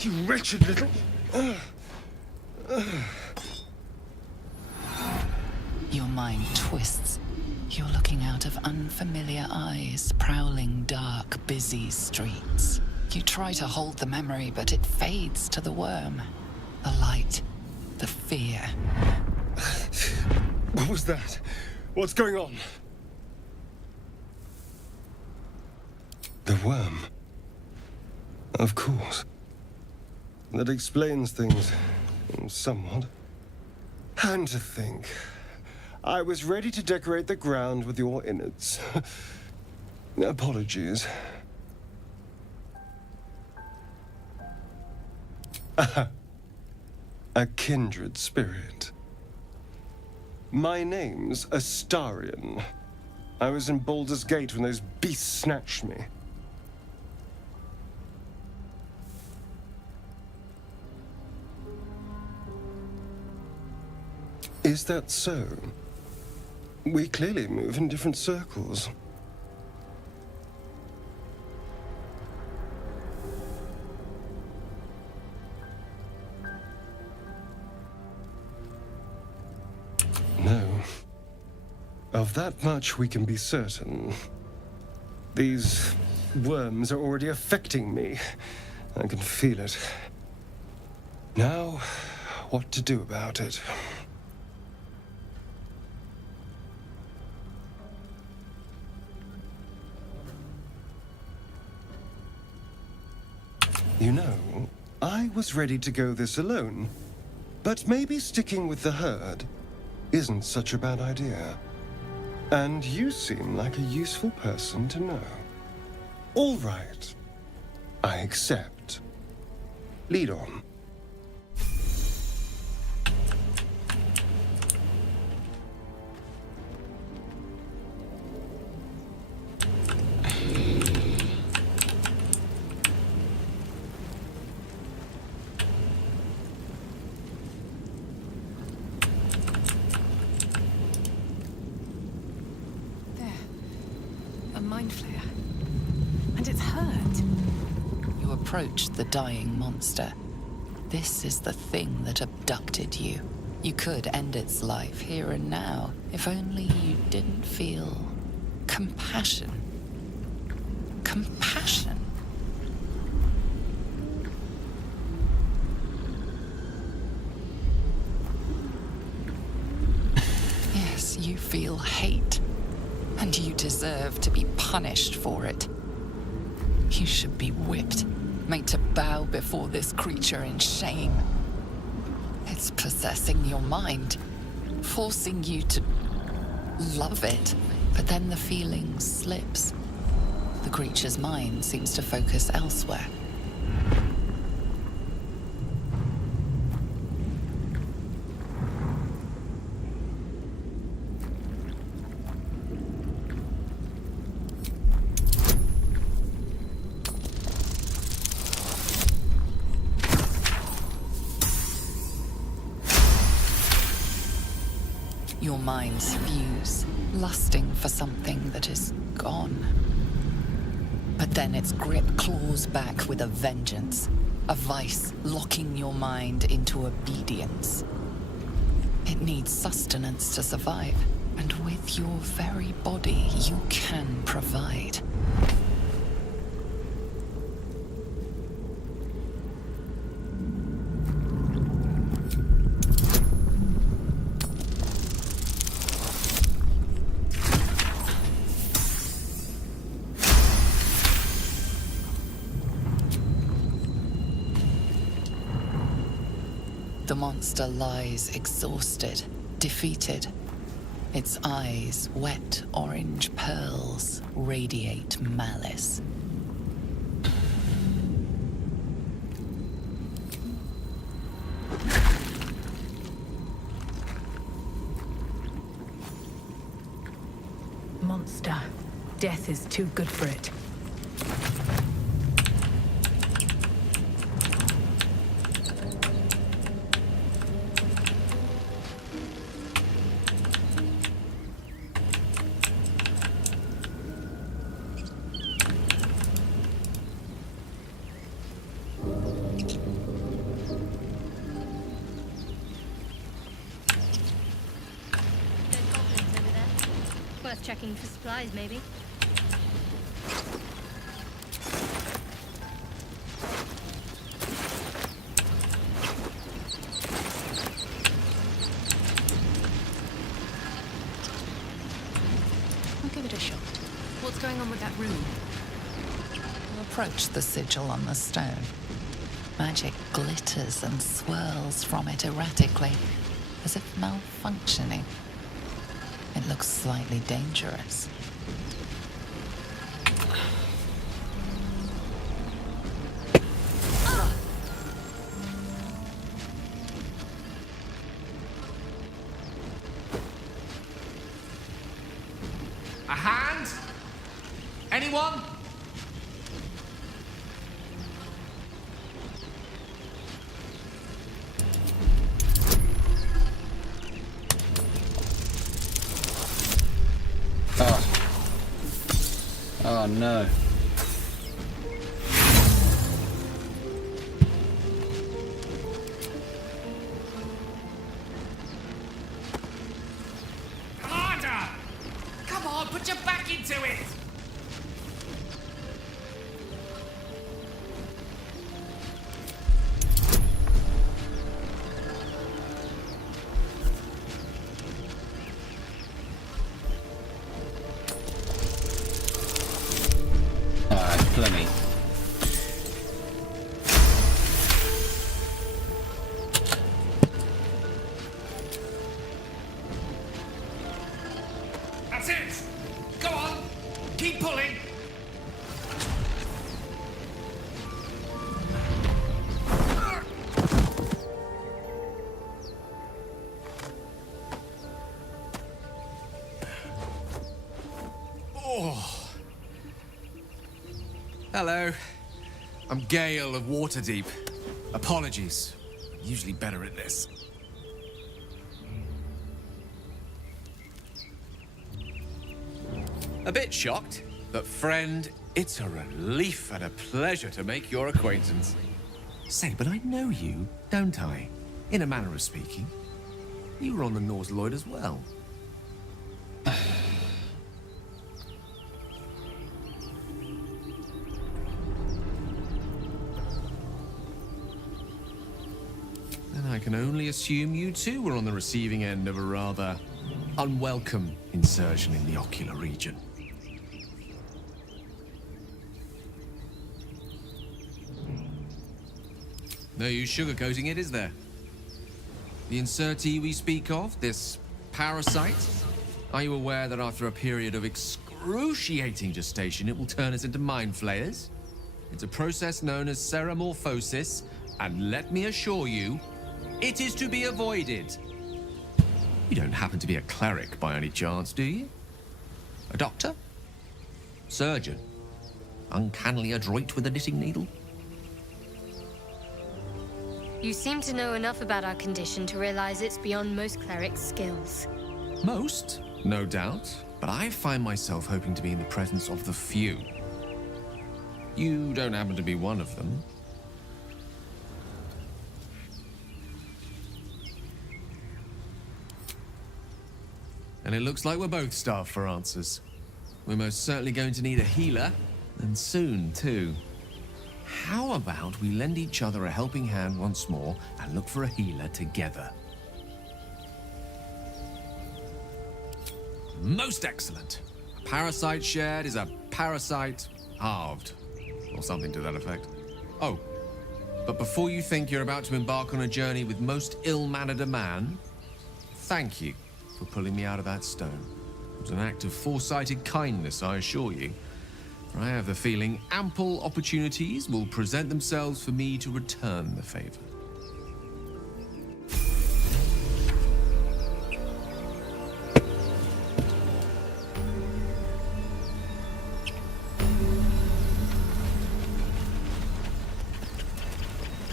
You wretched little... Your mind twists. You're looking out of unfamiliar eyes, prowling dark, busy streets. You try to hold the memory, but it fades to the worm. The light, the fear. What was that? What's going on? The worm. Of course. That explains things somewhat. And to think, I was ready to decorate the ground with your innards. Apologies. A kindred spirit. My name's Astarion. I was in Baldurs Gate when those beasts snatched me. Is that so? We clearly move in different circles. No. Of that much we can be certain. These worms are already affecting me. I can feel it. Now, what to do about it? You know, I was ready to go this alone, but maybe sticking with the herd isn't such a bad idea. And you seem like a useful person to know. All right, I accept. Lead on. Approach the dying monster. This is the thing that abducted you. You could end its life here and now, if only you didn't feel compassion. Compassion. Yes, you feel hate, and you deserve to be punished for it. You should be whipped, made to bow before this creature in shame. It's possessing your mind, forcing you to love it, but then the feeling slips. The creature's mind seems to focus elsewhere. Your minds fuse, lusting for something that is gone. But then its grip claws back with a vengeance, a vice locking your mind into obedience. It needs sustenance to survive, and with your very body, you can provide. The monster lies exhausted, defeated. Its eyes, wet orange pearls, radiate malice. Monster. Death is too good for it. Worth checking for supplies, maybe. I'll give it a shot. What's going on with that room? Approach the sigil on the stone. Magic glitters and swirls from it erratically, as if malfunctioning. It looks slightly dangerous. A hand? Anyone? Oh no. Harder! Come on, put your back into it! Plenty. That's it! Go on! Keep pulling! Oh. Hello. I'm Gale of Waterdeep. Apologies. I'm usually better at this. A bit shocked, but friend, it's a relief and a pleasure to make your acquaintance. Say, but I know you, don't I? In a manner of speaking. You were on the Nautiloid as well. I can only assume you too were on the receiving end of a rather unwelcome insertion in the ocular region. No use sugarcoating it, is there? The insertee we speak of, this parasite, are you aware that after a period of excruciating excruciating gestation, it will turn us into mind flayers. It's a process known as ceramorphosis, and let me assure you, it is to be avoided. You don't happen to be a cleric by any chance, do you? A doctor? Surgeon? Uncannily adroit with a knitting needle? You seem to know enough about our condition to realize it's beyond most clerics' skills. Most, no doubt, but I find myself hoping to be in the presence of the few. You don't happen to be one of them. And it looks like we're both starved for answers. We're most certainly going to need a healer, and soon, too. How about we lend each other a helping hand once more and look for a healer together? Most excellent. A parasite shared is a parasite halved, or something to that effect. Oh, but before you think you're about to embark on a journey with most ill-mannered a man, thank you for pulling me out of that stone. It was an act of foresighted kindness, I assure you. For I have the feeling ample opportunities will present themselves for me to return the favor.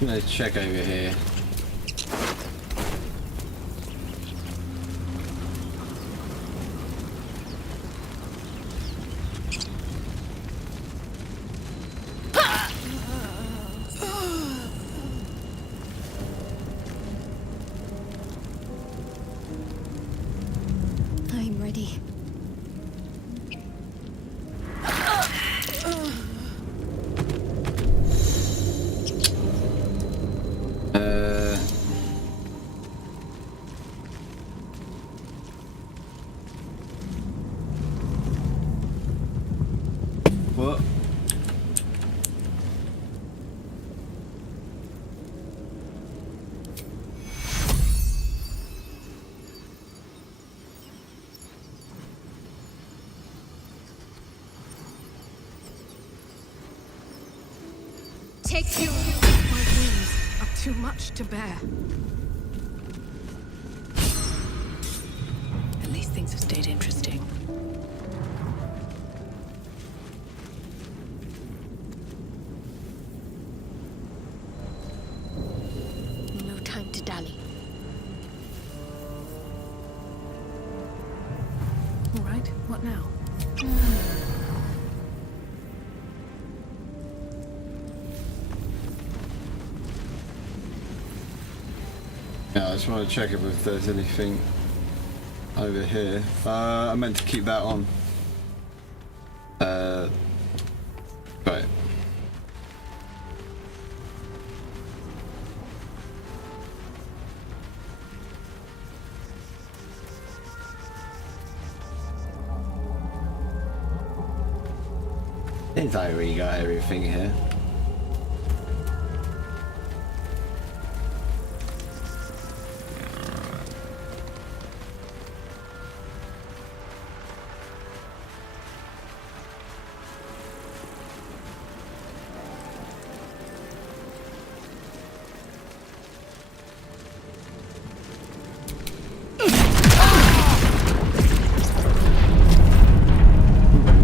I'm gonna check over here. I'm ready. What? Take you. My wounds are too much to bear. At least things have stayed interesting. No time to dally. All right, what now? Yeah, I just want to check if there's anything over here. I meant to keep that on. Right. Seems like we got everything here.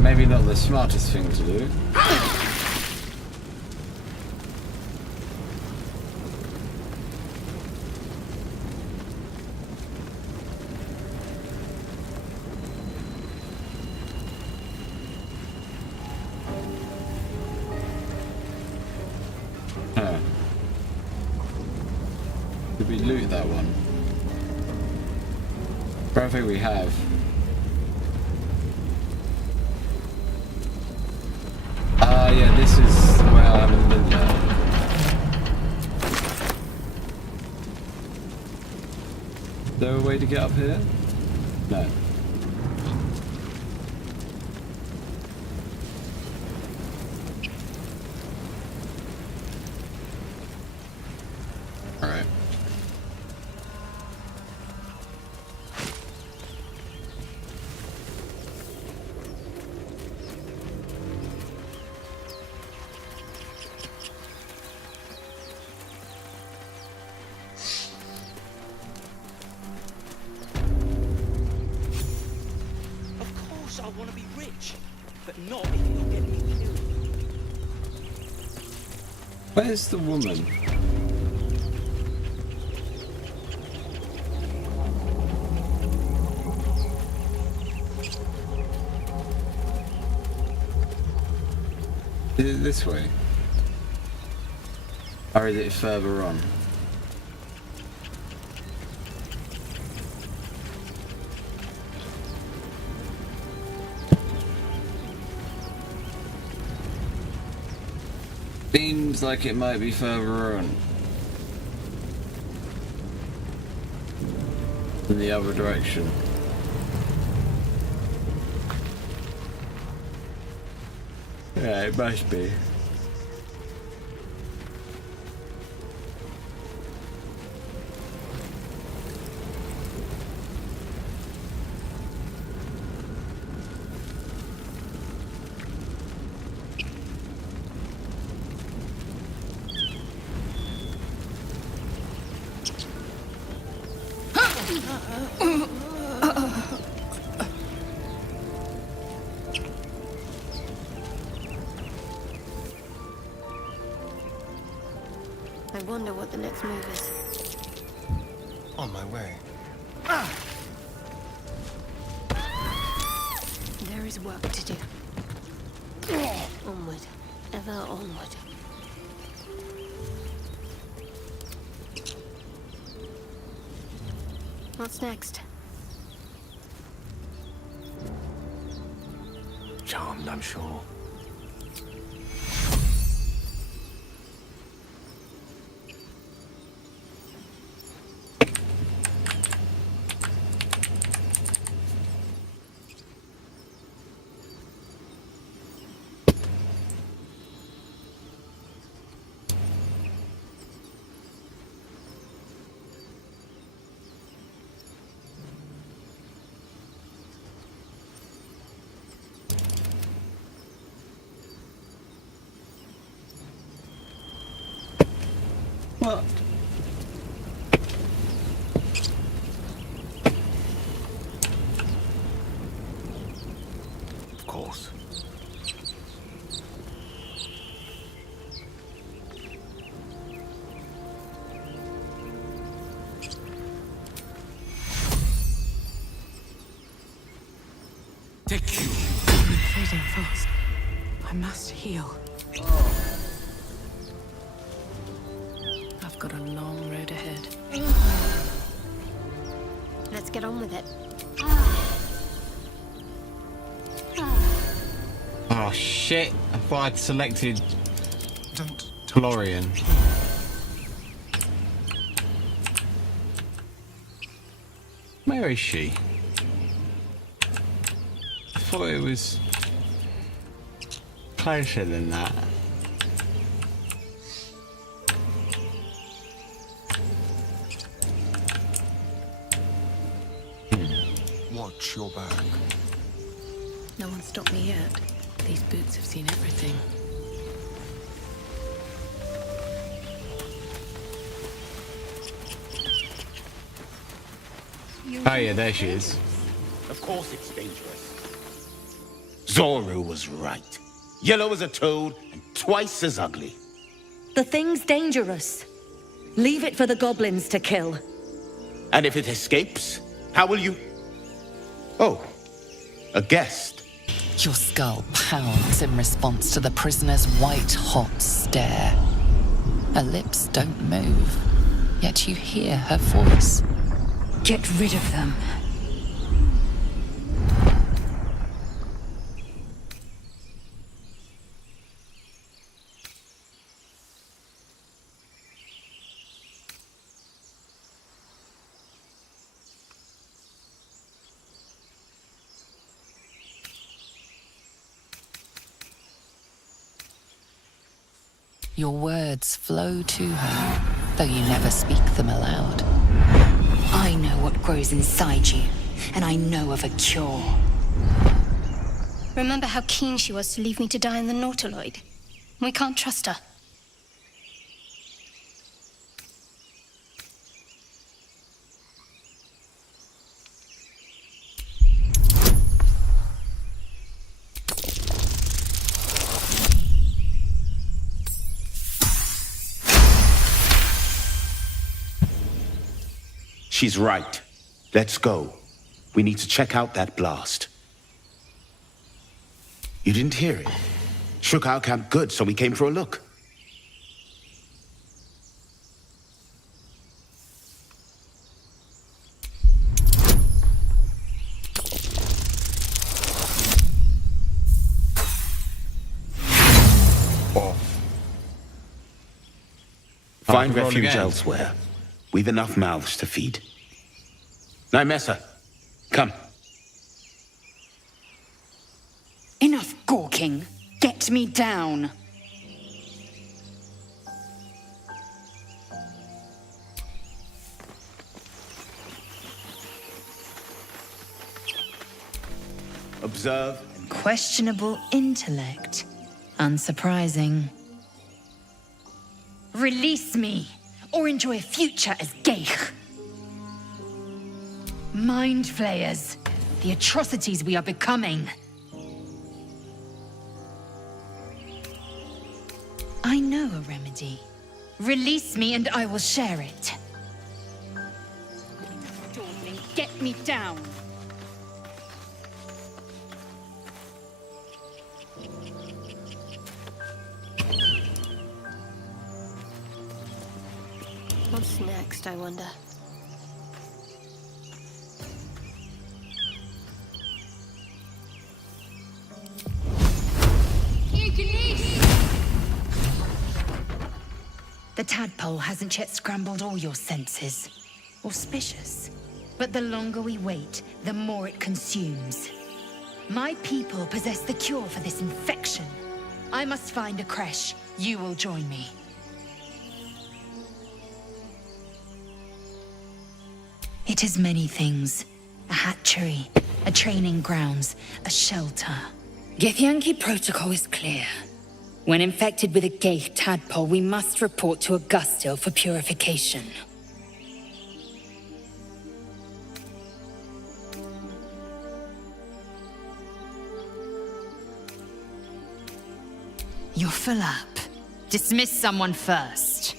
Maybe not the smartest thing to do. Huh. Did we loot that one? I don't think we have. Yeah, this is where I haven't been there. Is there a way to get up here? No. Alright. want to be rich, but not if you'll get me killed. Where's the woman? Is it this way? Or is it further on? Seems like it might be further on in the other direction. Yeah, it must be. I wonder what the next move is. On my way. There is work to do. Onward. Ever onward. What's next? Charmed, I'm sure. What? Of course. Take you. I'm fading fast. I must heal. I've got a long road ahead. Let's get on with it. Oh shit, I thought I'd selected Tolorian. Where is she? I thought it was closer than that. Watch your back. No one stopped me yet. These boots have seen everything. Oh yeah, there she is. Of course it's dangerous. Zoru was right. Yellow as a toad and twice as ugly. The thing's dangerous. Leave it for the goblins to kill. And if it escapes, how will you... Oh, a guest. Your skull pounds in response to the prisoner's white-hot stare. Her lips don't move, yet you hear her voice. Get rid of them. Your words flow to her, though you never speak them aloud. I know what grows inside you, and I know of a cure. Remember how keen she was to leave me to die in the Nautiloid? We can't trust her. She's right. Let's go. We need to check out that blast. You didn't hear it? Shook our camp good, so we came for a look. Find refuge elsewhere. We've enough mouths to feed. Nymessa, come. Enough gawking. Get me down. Observe. Questionable intellect. Unsurprising. Release me, or enjoy a future as Geich. Mind flayers. The atrocities we are becoming. I know a remedy. Release me and I will share it. Dawdling, get me down. What's next, I wonder? The tadpole hasn't yet scrambled all your senses. Auspicious. But the longer we wait, the more it consumes. My people possess the cure for this infection. I must find a creche. You will join me. It is many things. A hatchery, a training grounds, a shelter. Githyanki protocol is clear. When infected with a Geich tadpole, we must report to Augustil for purification. You're full up. Dismiss someone first.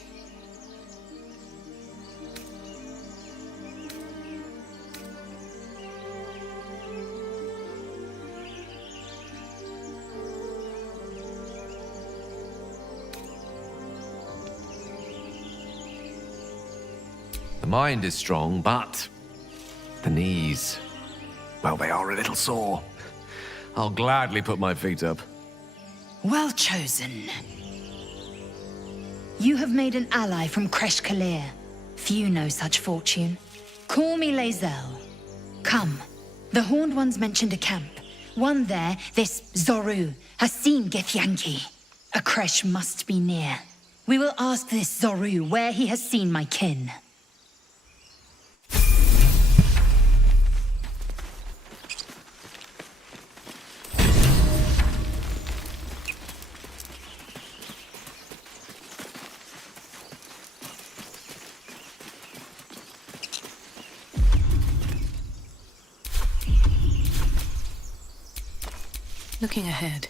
The mind is strong, but the knees, well, they are a little sore. I'll gladly put my feet up. Well chosen. You have made an ally from Kresh Kalir. Few know such fortune. Call me Lae'zel. Come. The Horned Ones mentioned a camp. One there, this Zoru, has seen Githyanki. A Kresh must be near. We will ask this Zoru where he has seen my kin. Looking ahead.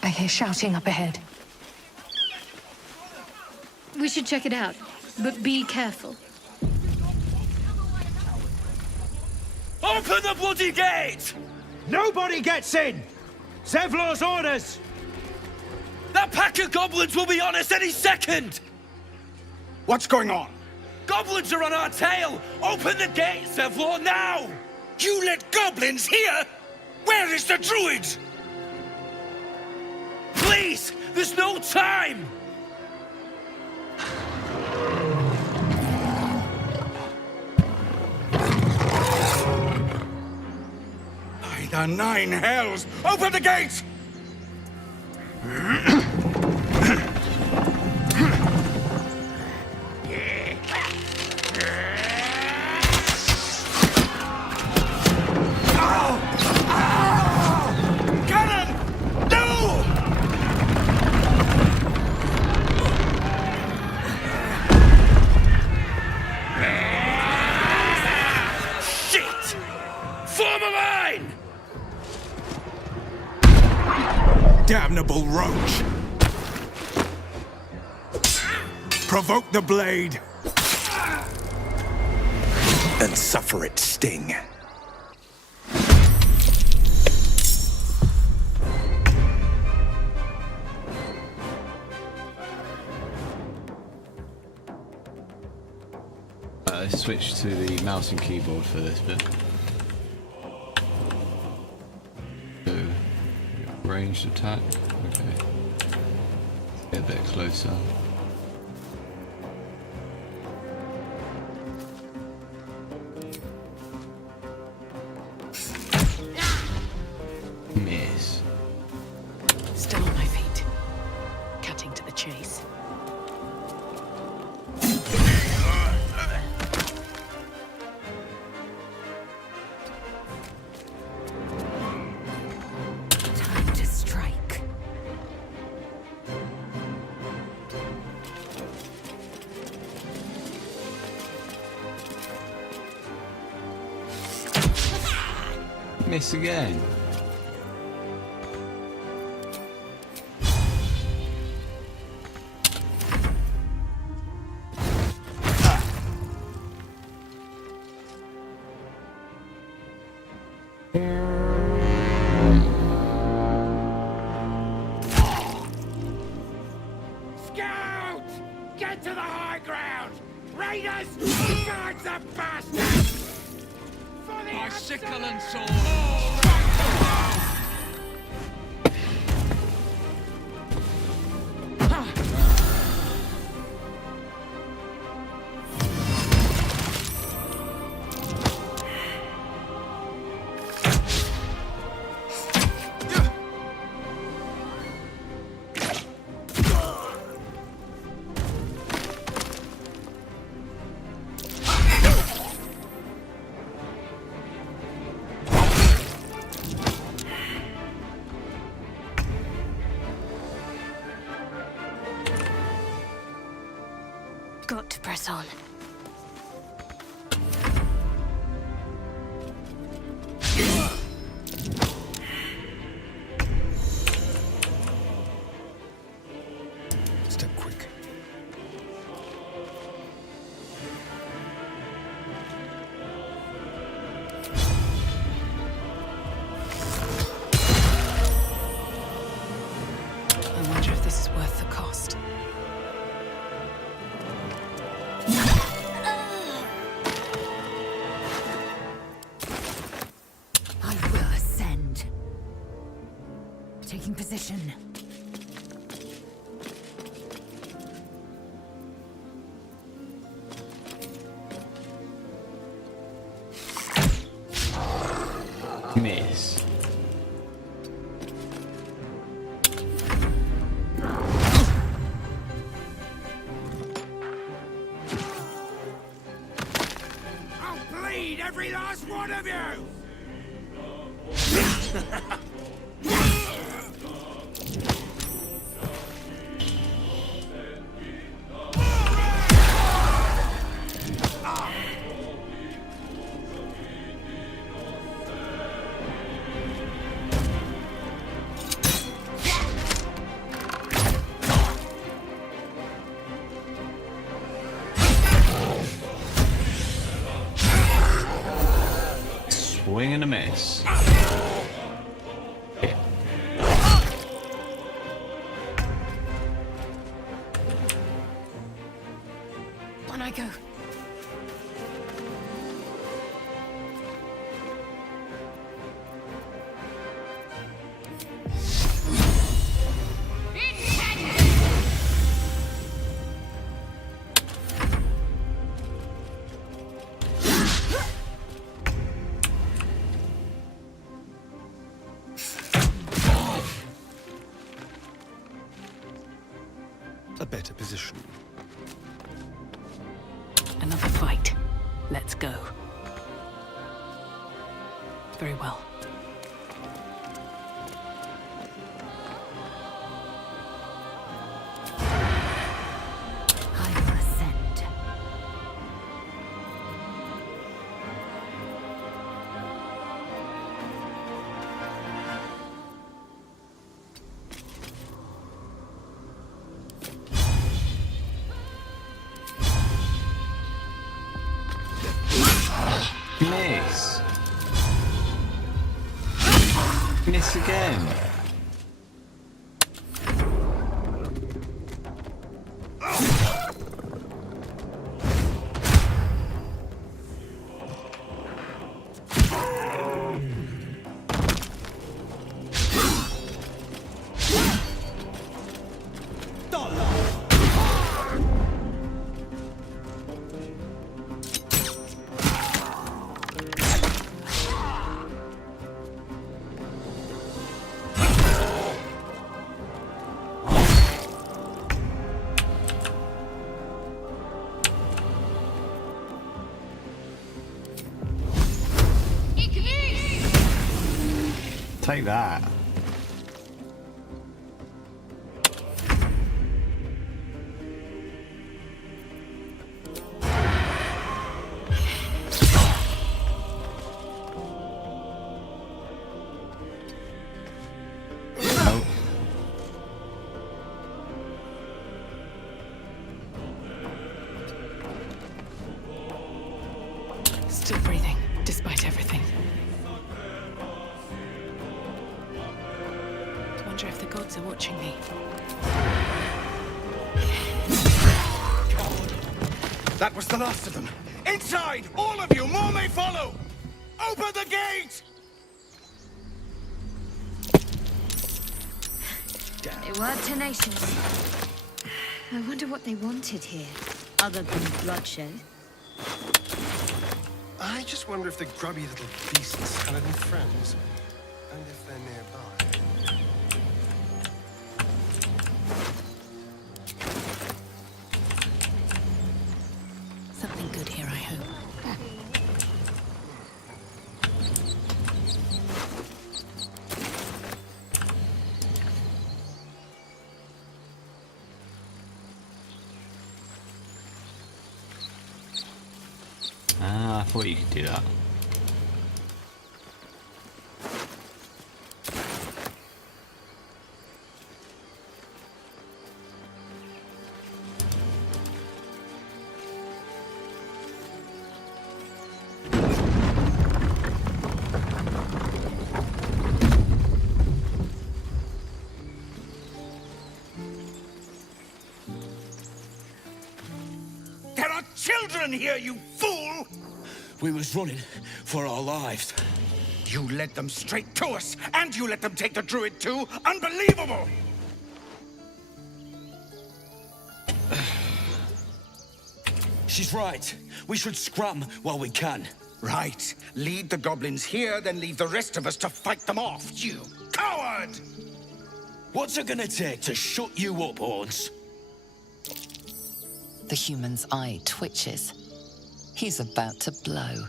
I hear shouting up ahead. We should check it out, but be careful. Open the bloody gate! Nobody gets in! Zevlor's orders! That pack of goblins will be on us any second! What's going on? Goblins are on our tail! Open the gate, Zevlor, now! You let goblins here? Where is the druid? Please! There's no time! By the nine hells! Open the gate! damnable roach! Provoke the blade! And suffer its sting. Switch to the mouse and keyboard for this bit. So, ranged attack. Okay. Get a bit closer. Miss. Still on my feet. Cutting to the chase. Time to strike. Miss again. Scout! Get to the high ground! Raiders! Guards are bastards! My sickle and sword! Got to press on. Step quick. I wonder if this is worth the cost. I will ascend. Taking position. Miss. I'll bleed every last one of you! Swing and a miss. Hit. On I go. A better position. Another fight. Let's go. Very well. I will ascend. Miss. Miss again. Take that. Oh. Still breathing, despite everything. I wonder if the gods are watching me. That was the last of them. Inside! All of you! More may follow! Open the gate! They were tenacious. I wonder what they wanted here, other than bloodshed. I just wonder if the grubby little beasts had any friends, and if they're nearby. Something good here, I hope. Ah, I thought you could do that. There are children here, you fool! We was running for our lives. You led them straight to us, and you let them take the druid too? Unbelievable! She's right. We should scrum while we can. Right. Lead the goblins here, then leave the rest of us to fight them off, you coward! What's it gonna take to shut you up, Horns? The human's eye twitches. He's about to blow.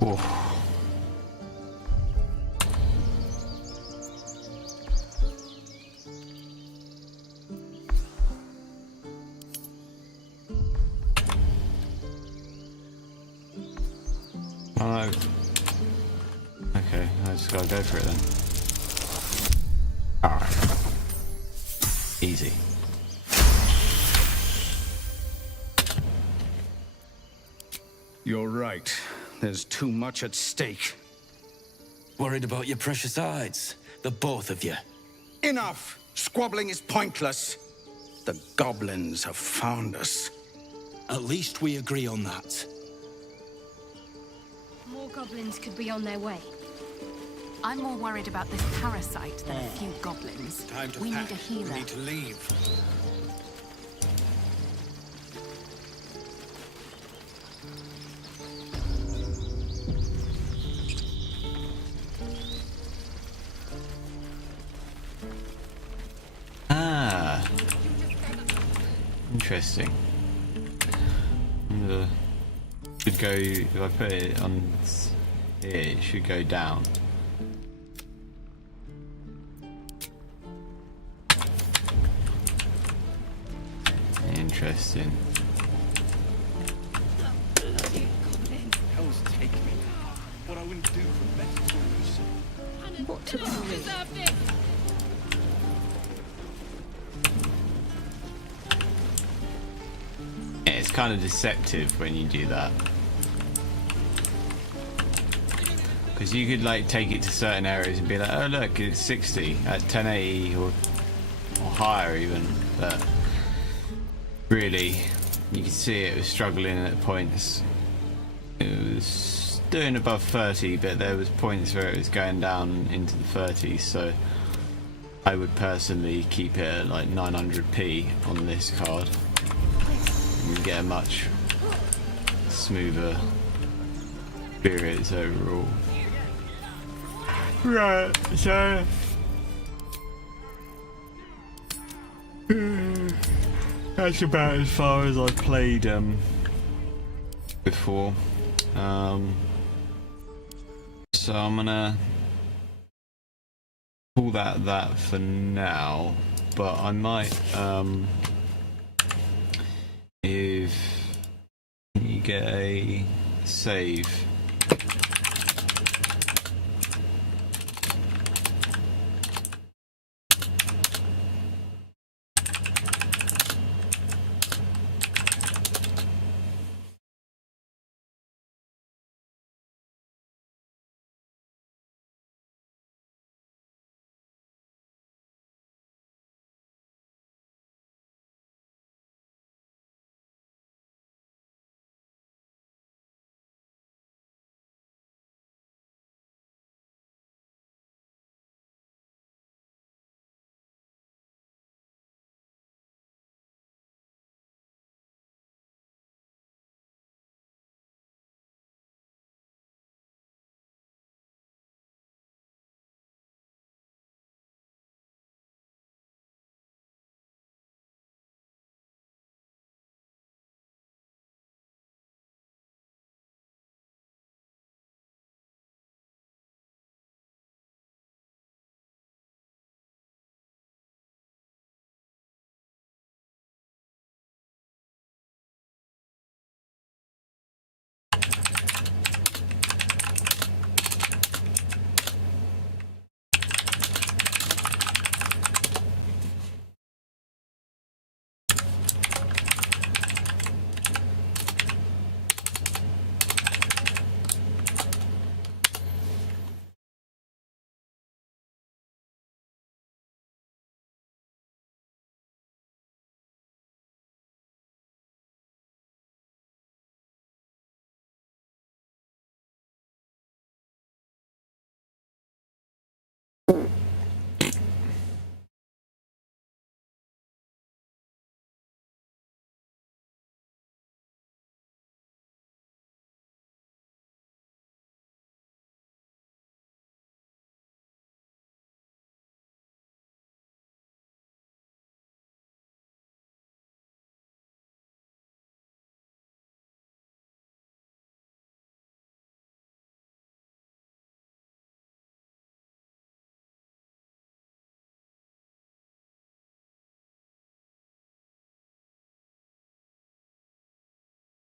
Whoa. Oh. Okay, I just gotta go for it then. Alright. Easy. You're right. There's too much at stake. Worried about your precious hides, the both of you. Enough! Squabbling is pointless. The goblins have found us. At least we agree on that. More goblins could be on their way. I'm more worried about this parasite than a few goblins. Time to we pack. need a healer. We need to leave. Ah. Interesting. Should go, if I put it on here, it should go down. Interesting. What to do? Yeah, it's kind of deceptive when you do that. Because you could like take it to certain areas and be like, oh look, it's 60 at 1080 or higher even, but really you can see it was struggling at points. It was doing above 30, but there was points where it was going down into the 30s, so I would personally keep it at like 900p on this card. You get a much smoother experience overall. Right, so that's about as far as I've played before. So I'm gonna call that for now, but I might if you get a save.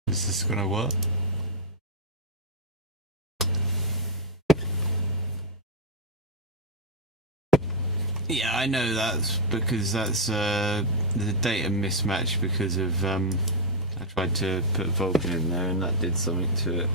Is this gonna work? Yeah, I know that's because that's the data mismatch because of I tried to put Vulkan in there and that did something to it.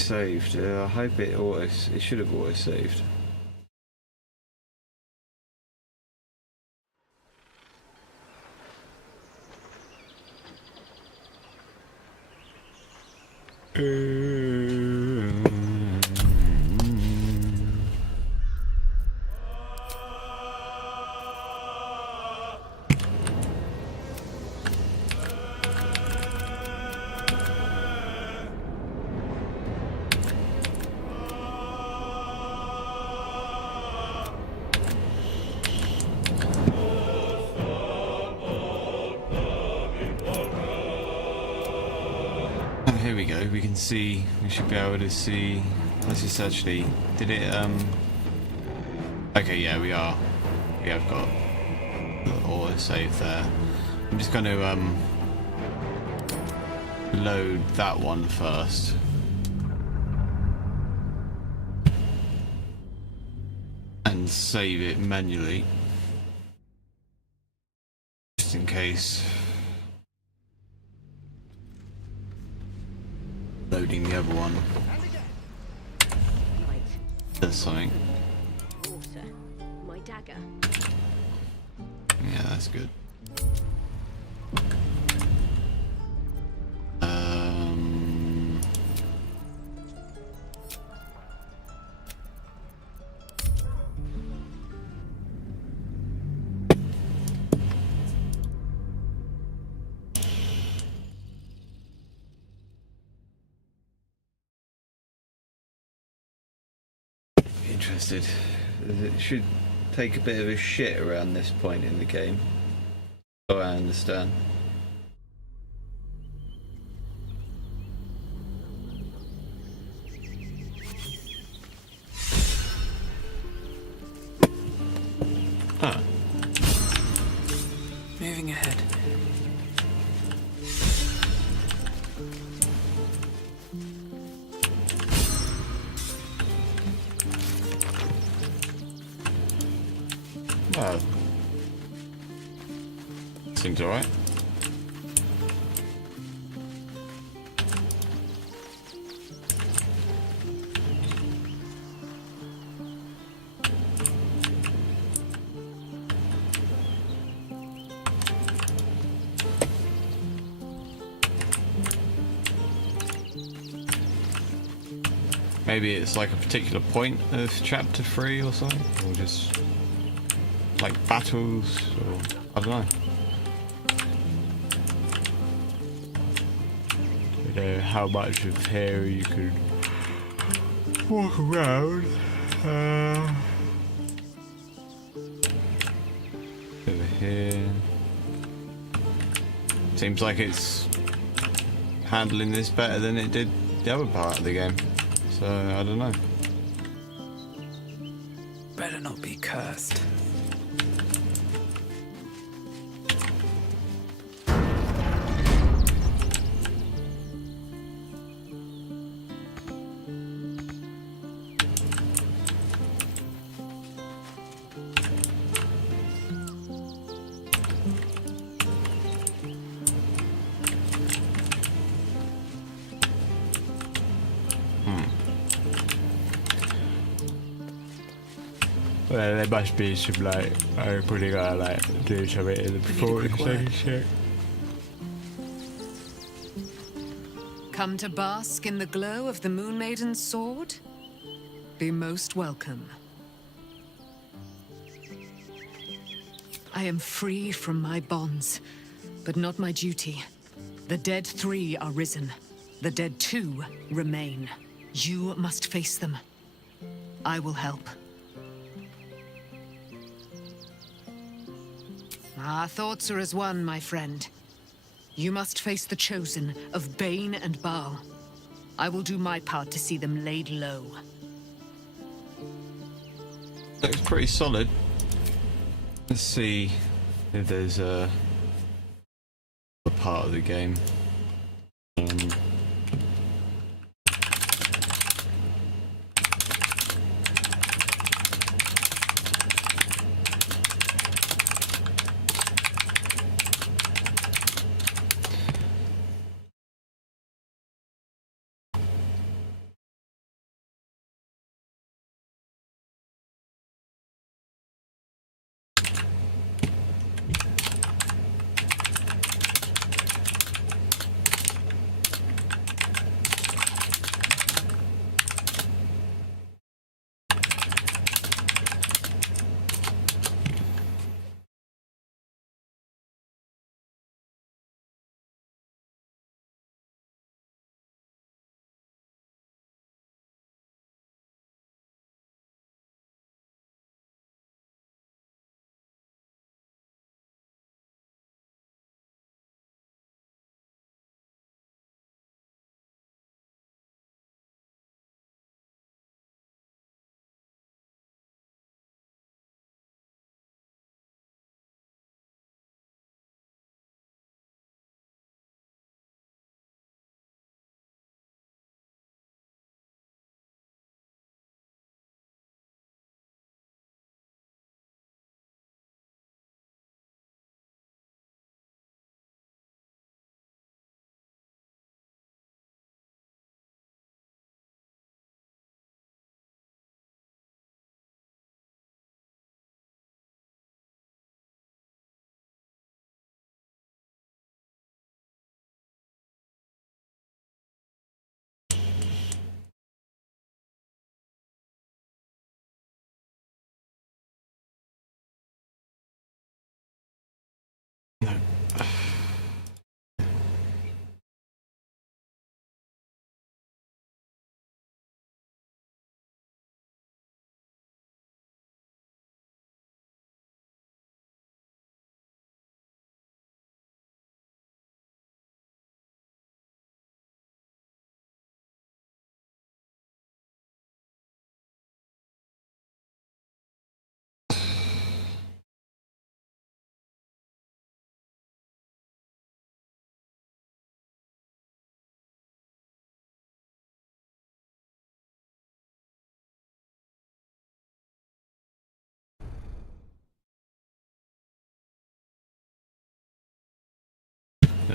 Saved. I hope it should have auto saved. Here we go, we can see, we should be able to see, let's just actually, did it, okay, yeah, we have got Or save there. I'm just going to load that one first. And save it manually. Just in case. Loading the other one. Does something. My dagger. Yeah, that's good. Interested. It should take a bit of a shit around this point in the game. So I understand. Huh. Moving ahead. Well, seems alright. Maybe it's like a particular point of chapter 3 or something, or just like battles, or I don't know. You know how much of here you could walk around. Over here. Seems like it's handling this better than it did the other part of the game. So I don't know. Better not be cursed. Well, there must be some like opening I like do something in the before check. Come to bask in the glow of the Moon Maiden's sword? Be most welcome. I am free from my bonds, but not my duty. The dead 3 are risen. The dead 2 remain. You must face them. I will help. Our thoughts are as one, my friend. You must face the chosen of Bane and Baal. I will do my part to see them laid low. Looks pretty solid. Let's see if there's a part of the game.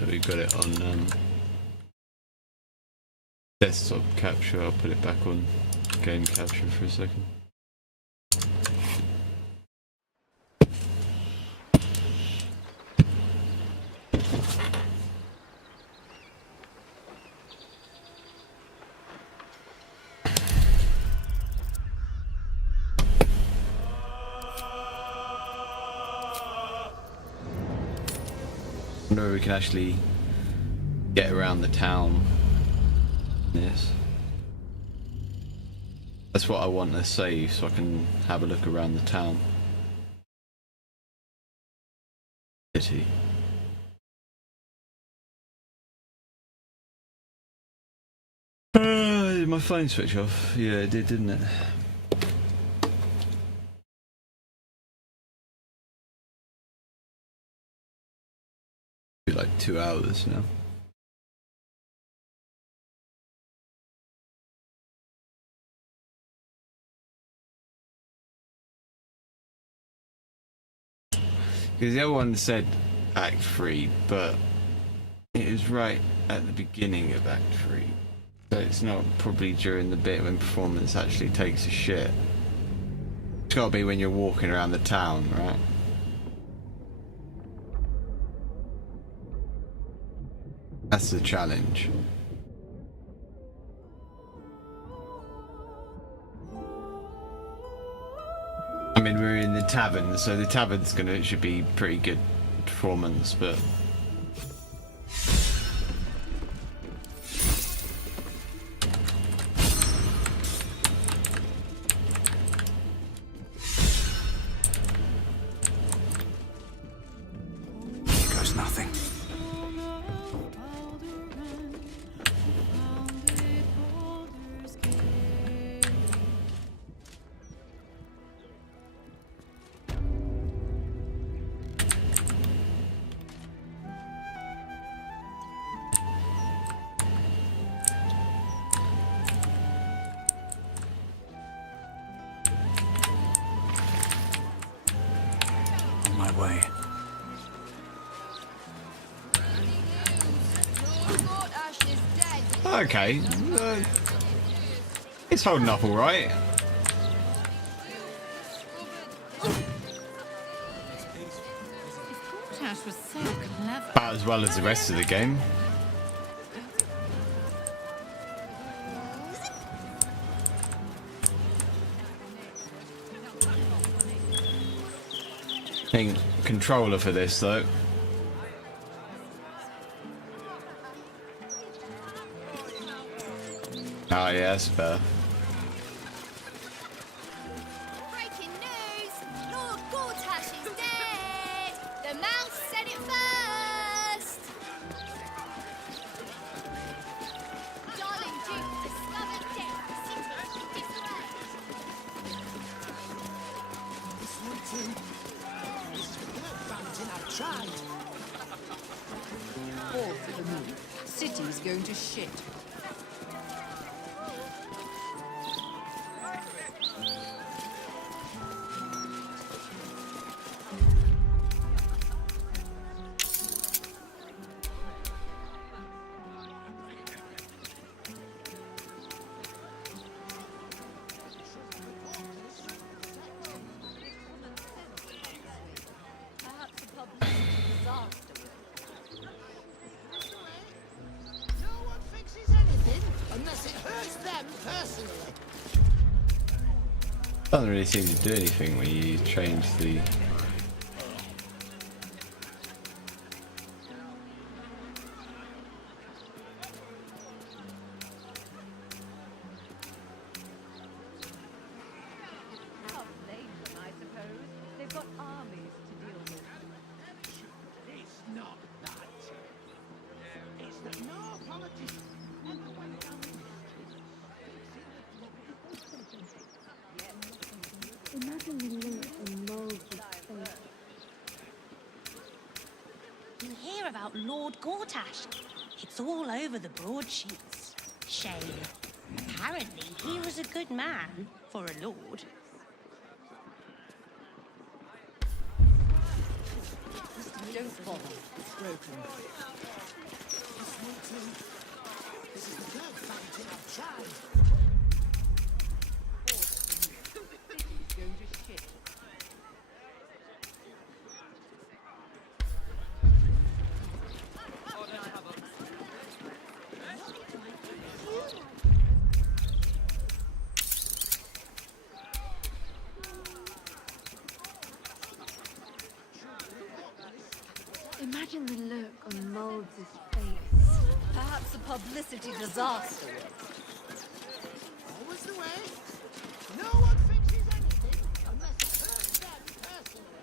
We got it on desktop capture. I'll put it back on game capture for a second. I wonder if we can actually get around the town. Yes. That's what I want to save, so I can have a look around the town. Pity. Did my phone switch off? Yeah, it did, didn't it? Like 2 hours now. Because the other one said Act 3, but it was right at the beginning of Act 3. So it's not probably during the bit when performance actually takes a shit. It's got to be when you're walking around the town, right? That's the challenge. I mean, we're in the tavern, so the tavern's should be pretty good performance, but Here goes nothing. My way. okay. It's holding up all right. Gosh, was so clever. About as well as the rest of the game. I think controller for this though. Oh yeah, that's better. Breaking news! Lord Gortash is dead! The mouse said it first! Darling Duke discovered dead. City disarray. This one too. This is the fountain I've tried. All for the moon. City's going to shit. Doesn't really seem to do anything when you change the You hear about Lord Gortash? It's all over the broadsheets. Shame. Apparently, he was a good man for a lord. Don't bother. It's broken. This is the third fountain I've tried. City's going to shit. Imagine the look on Molds' face. Perhaps a publicity disaster. Always the way. No one fixes anything unless it hurts them personally.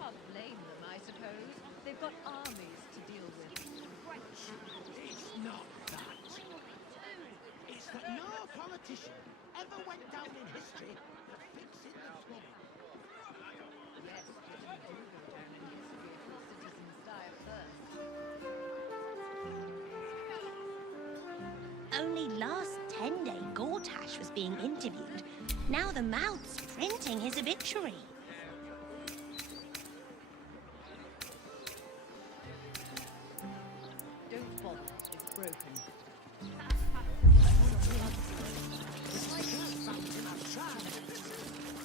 Can't blame them, I suppose. They've got armies to deal with. It's not that. It's that no politician ever went down in history for fixing the trouble. Yes, but you do go down in history if your citizens die first. Only last 10-day Gortash was being interviewed. Now the mouth's printing his obituary. Don't bother. It's broken.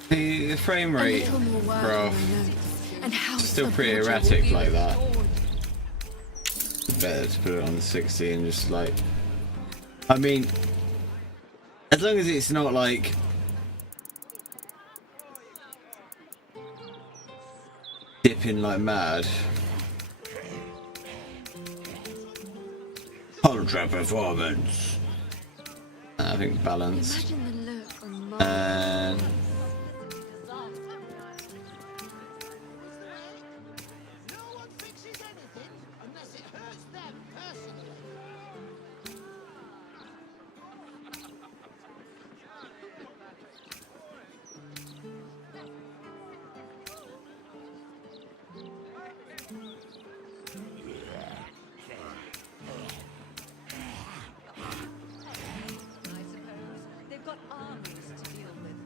The frame rate, A little more work bro, on my notes. And how still pretty erratic like that. Better to put it on the 60 and just like, I mean, as long as it's not like dipping like mad. Ultra performance. I think balance. Imagine the look on Molds' And No one fixes anything unless it hurts them personally. I suppose they've got armies to deal with.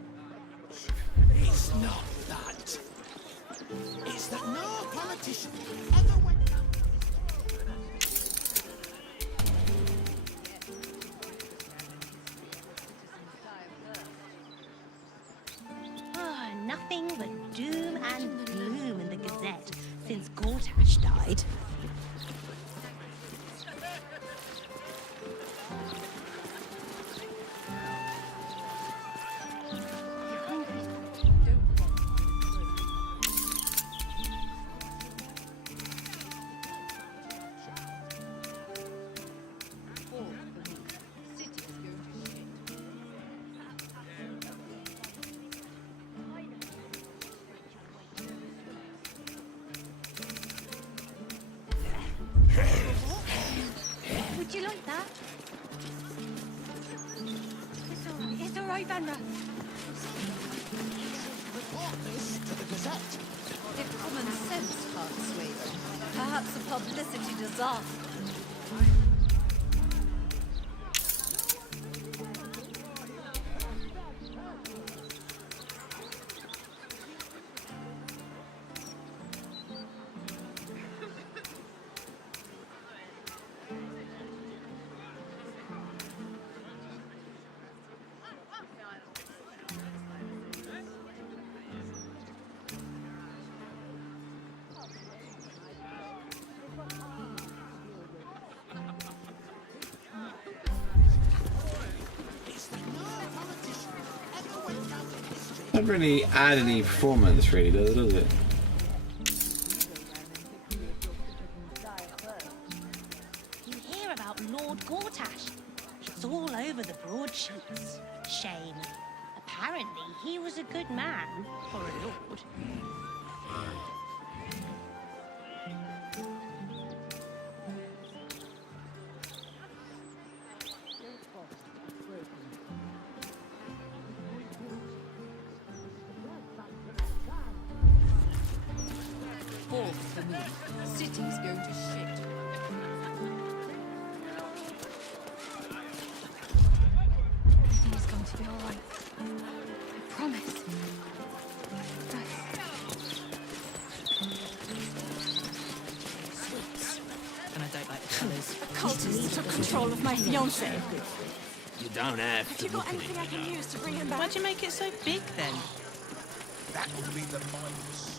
It's not that. It's that no politician ever went down. Ah, nothing but doom and gloom in the Gazette since Gortash died. City's going to shit. Would you like that? It's all right, Vanda. Report this to the Gazette. If common sense can't sway them, perhaps a publicity disaster. Doesn't really add any performance, really, does it? You hear about Lord Gortash? It's all over the broadsheets. Shame. Apparently, he was a good man for a lord. City's going to shit. Everything's going to be all right. I promise. And I don't like the colours. Cultists took control of my fiancé. You don't have to You got anything I can use to bring him back? Why'd you make it so big then? That would be the finest.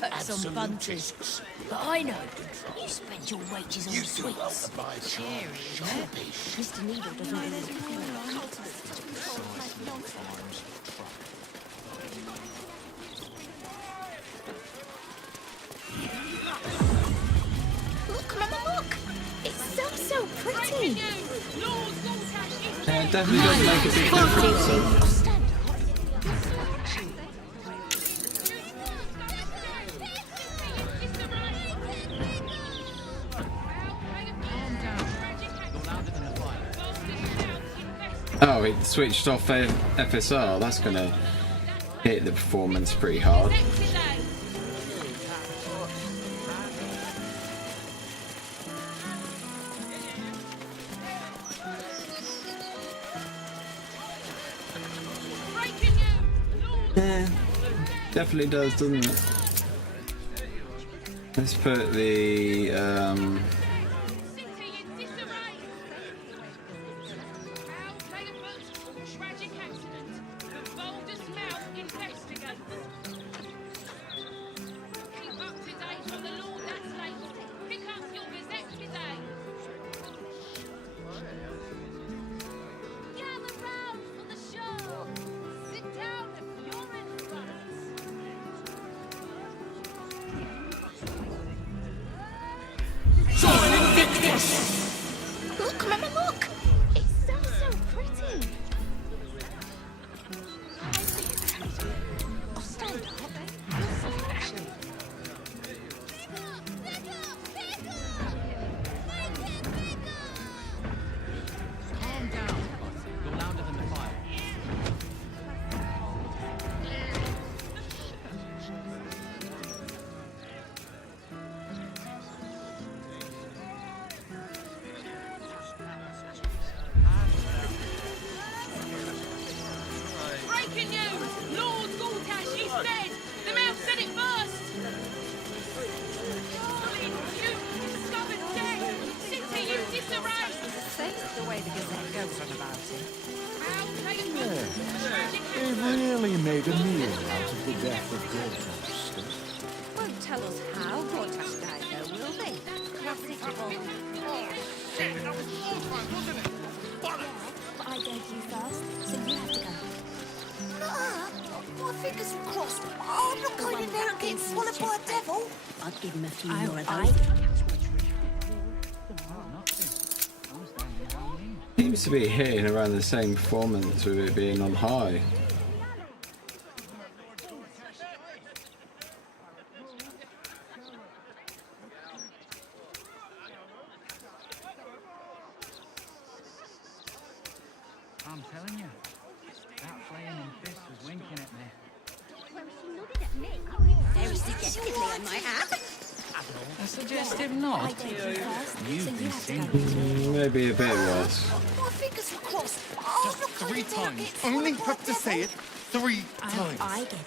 Works on bunters, but I know you spend your wages on sweets. Mr. Needle doesn't Look, Mama, look! It's so pretty! Yeah, it definitely does make a big difference. Oh, it switched off FSR. That's gonna hit the performance pretty hard. Yeah, definitely does, doesn't it? Let's put the Look, Mama, look! It's so pretty! Oh, stand up. Calm down. You're louder than the fire. Breaking news! Lord Gortash is dead! The mouse said it first! You discovered death! City in disarray! That's the way the Gazette goes on about it. They really made a meal out of the death of Gortash. Won't tell us how Gortash died, though, will they? Classic Bond. Oh, shit! That was wartime, wasn't it? But I gave you first, so you have to go. My fingers are crossed. I'm not going in there and getting swallowed by a devil. I'd give him a few more of those. seems to be hitting around the same performance with it being on high. in my hat. I suggest him not. You've been seen. Maybe a bit worse. My fingers were crossed. Just 3 times. Only have to say it 3 times. I get it.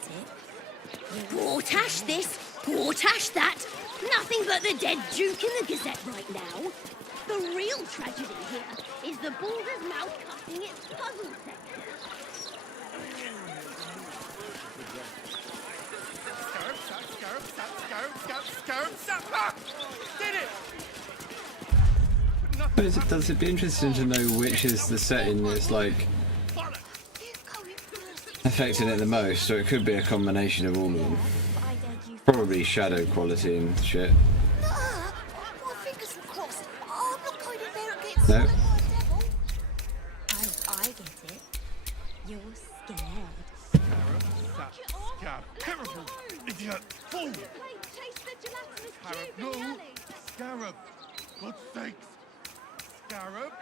Portash this, portash that. Nothing but the dead Duke in the Gazette right now. The real tragedy here is the Baldur's mouth cutting its puzzle set. Did it! But does it be interesting to know which is the setting that's like affecting it the most, or it could be a combination of all of them. Probably shadow quality and shit. My fingers were crossed. I'm not going in there against No. I get it. You're scared. Scarab, terrible, idiot, fool! Scarab, no! Scarab! God's sakes! Scarab,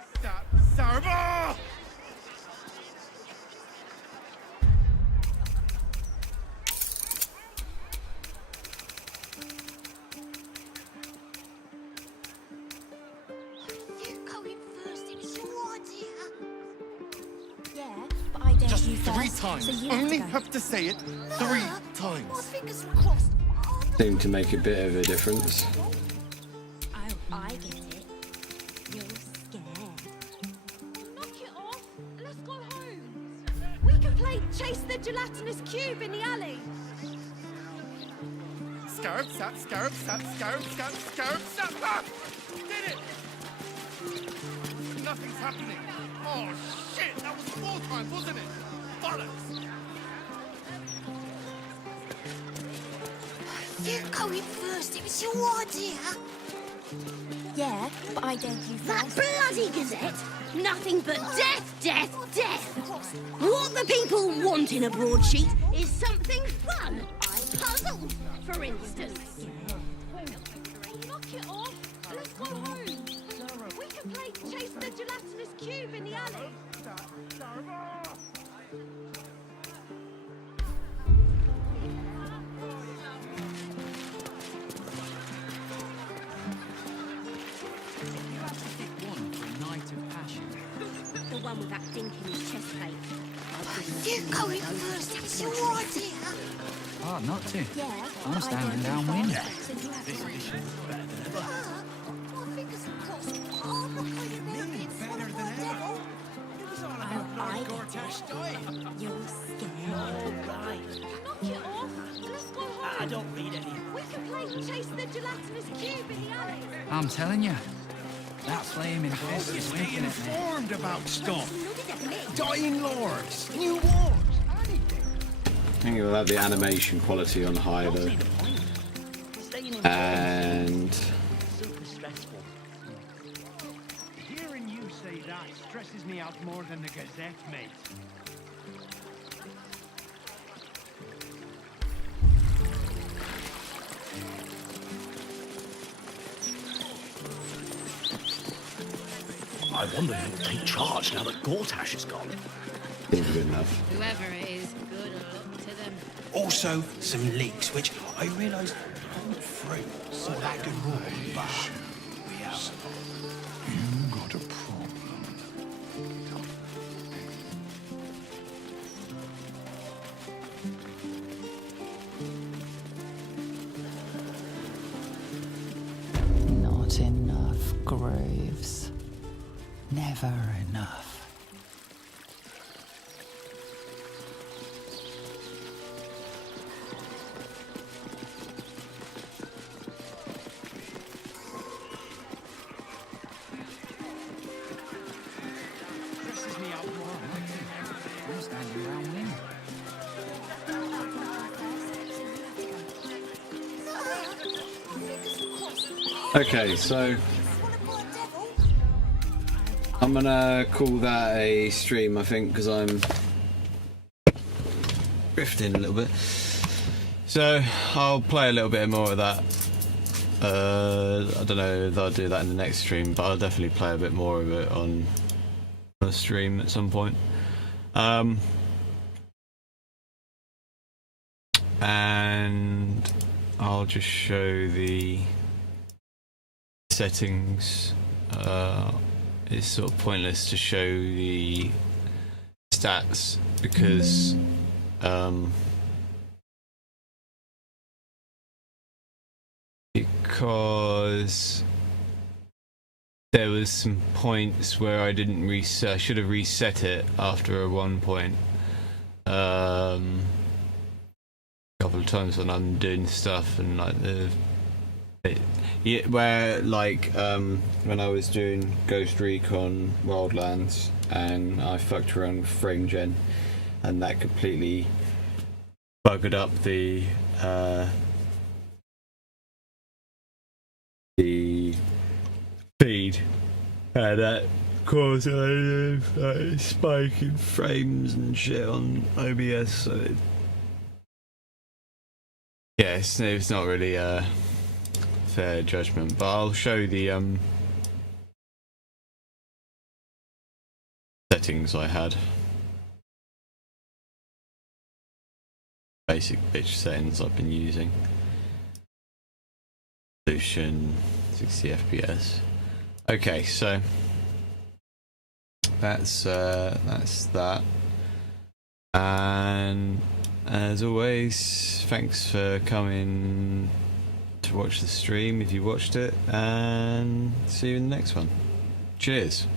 Scarab! Ah! Just 3 times. Only have to say it 3 times. Seem to make a bit of a difference. I get it. You're scared. Knock it off. Let's go home. We can play Chase the Gelatinous Cube in the alley. Scarab, sap, scarab, sap, scarab, sap, scarab, sap. Ah! Did it! Nothing's happening. Oh shit! That was 4 times, wasn't it? Bollocks! You go in first. It was your idea. Yeah, but I gave you that bloody Gazette. Nothing but death, death, death. What the people want in a broadsheet is something fun. Puzzles, for instance. Knock it off. Let's go home. We can play Chase the Gelatinous Cube in the alley. The one with that dink in his chest plate. You go in first, it's your idea. Hard not to. Yeah. I'm standing downwind. My fingers are crossed. I'm not going to there against one of my devil. I get it. You're scared. Alright. Knock it off. Let's go home. I don't read any. We can play Chase the Gelatinous Cube in the alley. I'm telling you. That flaming fist is Stay winking at me. informed about stuff. Dying lords, new wars, anything. I think it will have the animation quality on high though. And Super stressful. Hearing you say that stresses me out more than the Gazette, mate. I wonder who'll take charge now that Gortash is gone. seems good enough. Whoever it is, good luck to them. Also, some leaks, which I realised went through, so that could rule, but we have. You got a problem. Not enough graves. Never enough. Stresses me out more. I'm standing downwind. Okay, so I'm gonna call that a stream, I think, because I'm drifting a little bit. So I'll play a little bit more of that. I don't know if I'll do that in the next stream, but I'll definitely play a bit more of it on a stream at some point. And I'll just show the settings. It's sort of pointless to show the stats because there was some points where I didn't reset. I should have reset it after a 1 point. Couple of times when I'm doing stuff and like when I was doing Ghost Recon Wildlands and I fucked around with frame gen, and that completely buggered up the feed, and that caused a spike in frames and shit on OBS. So yeah, it's not really a fair judgment, but I'll show the settings I had. Basic bitch settings I've been using. Resolution 60 FPS. Okay, so that's that. And as always, thanks for coming to watch the stream if you watched it, and see you in the next one. Cheers.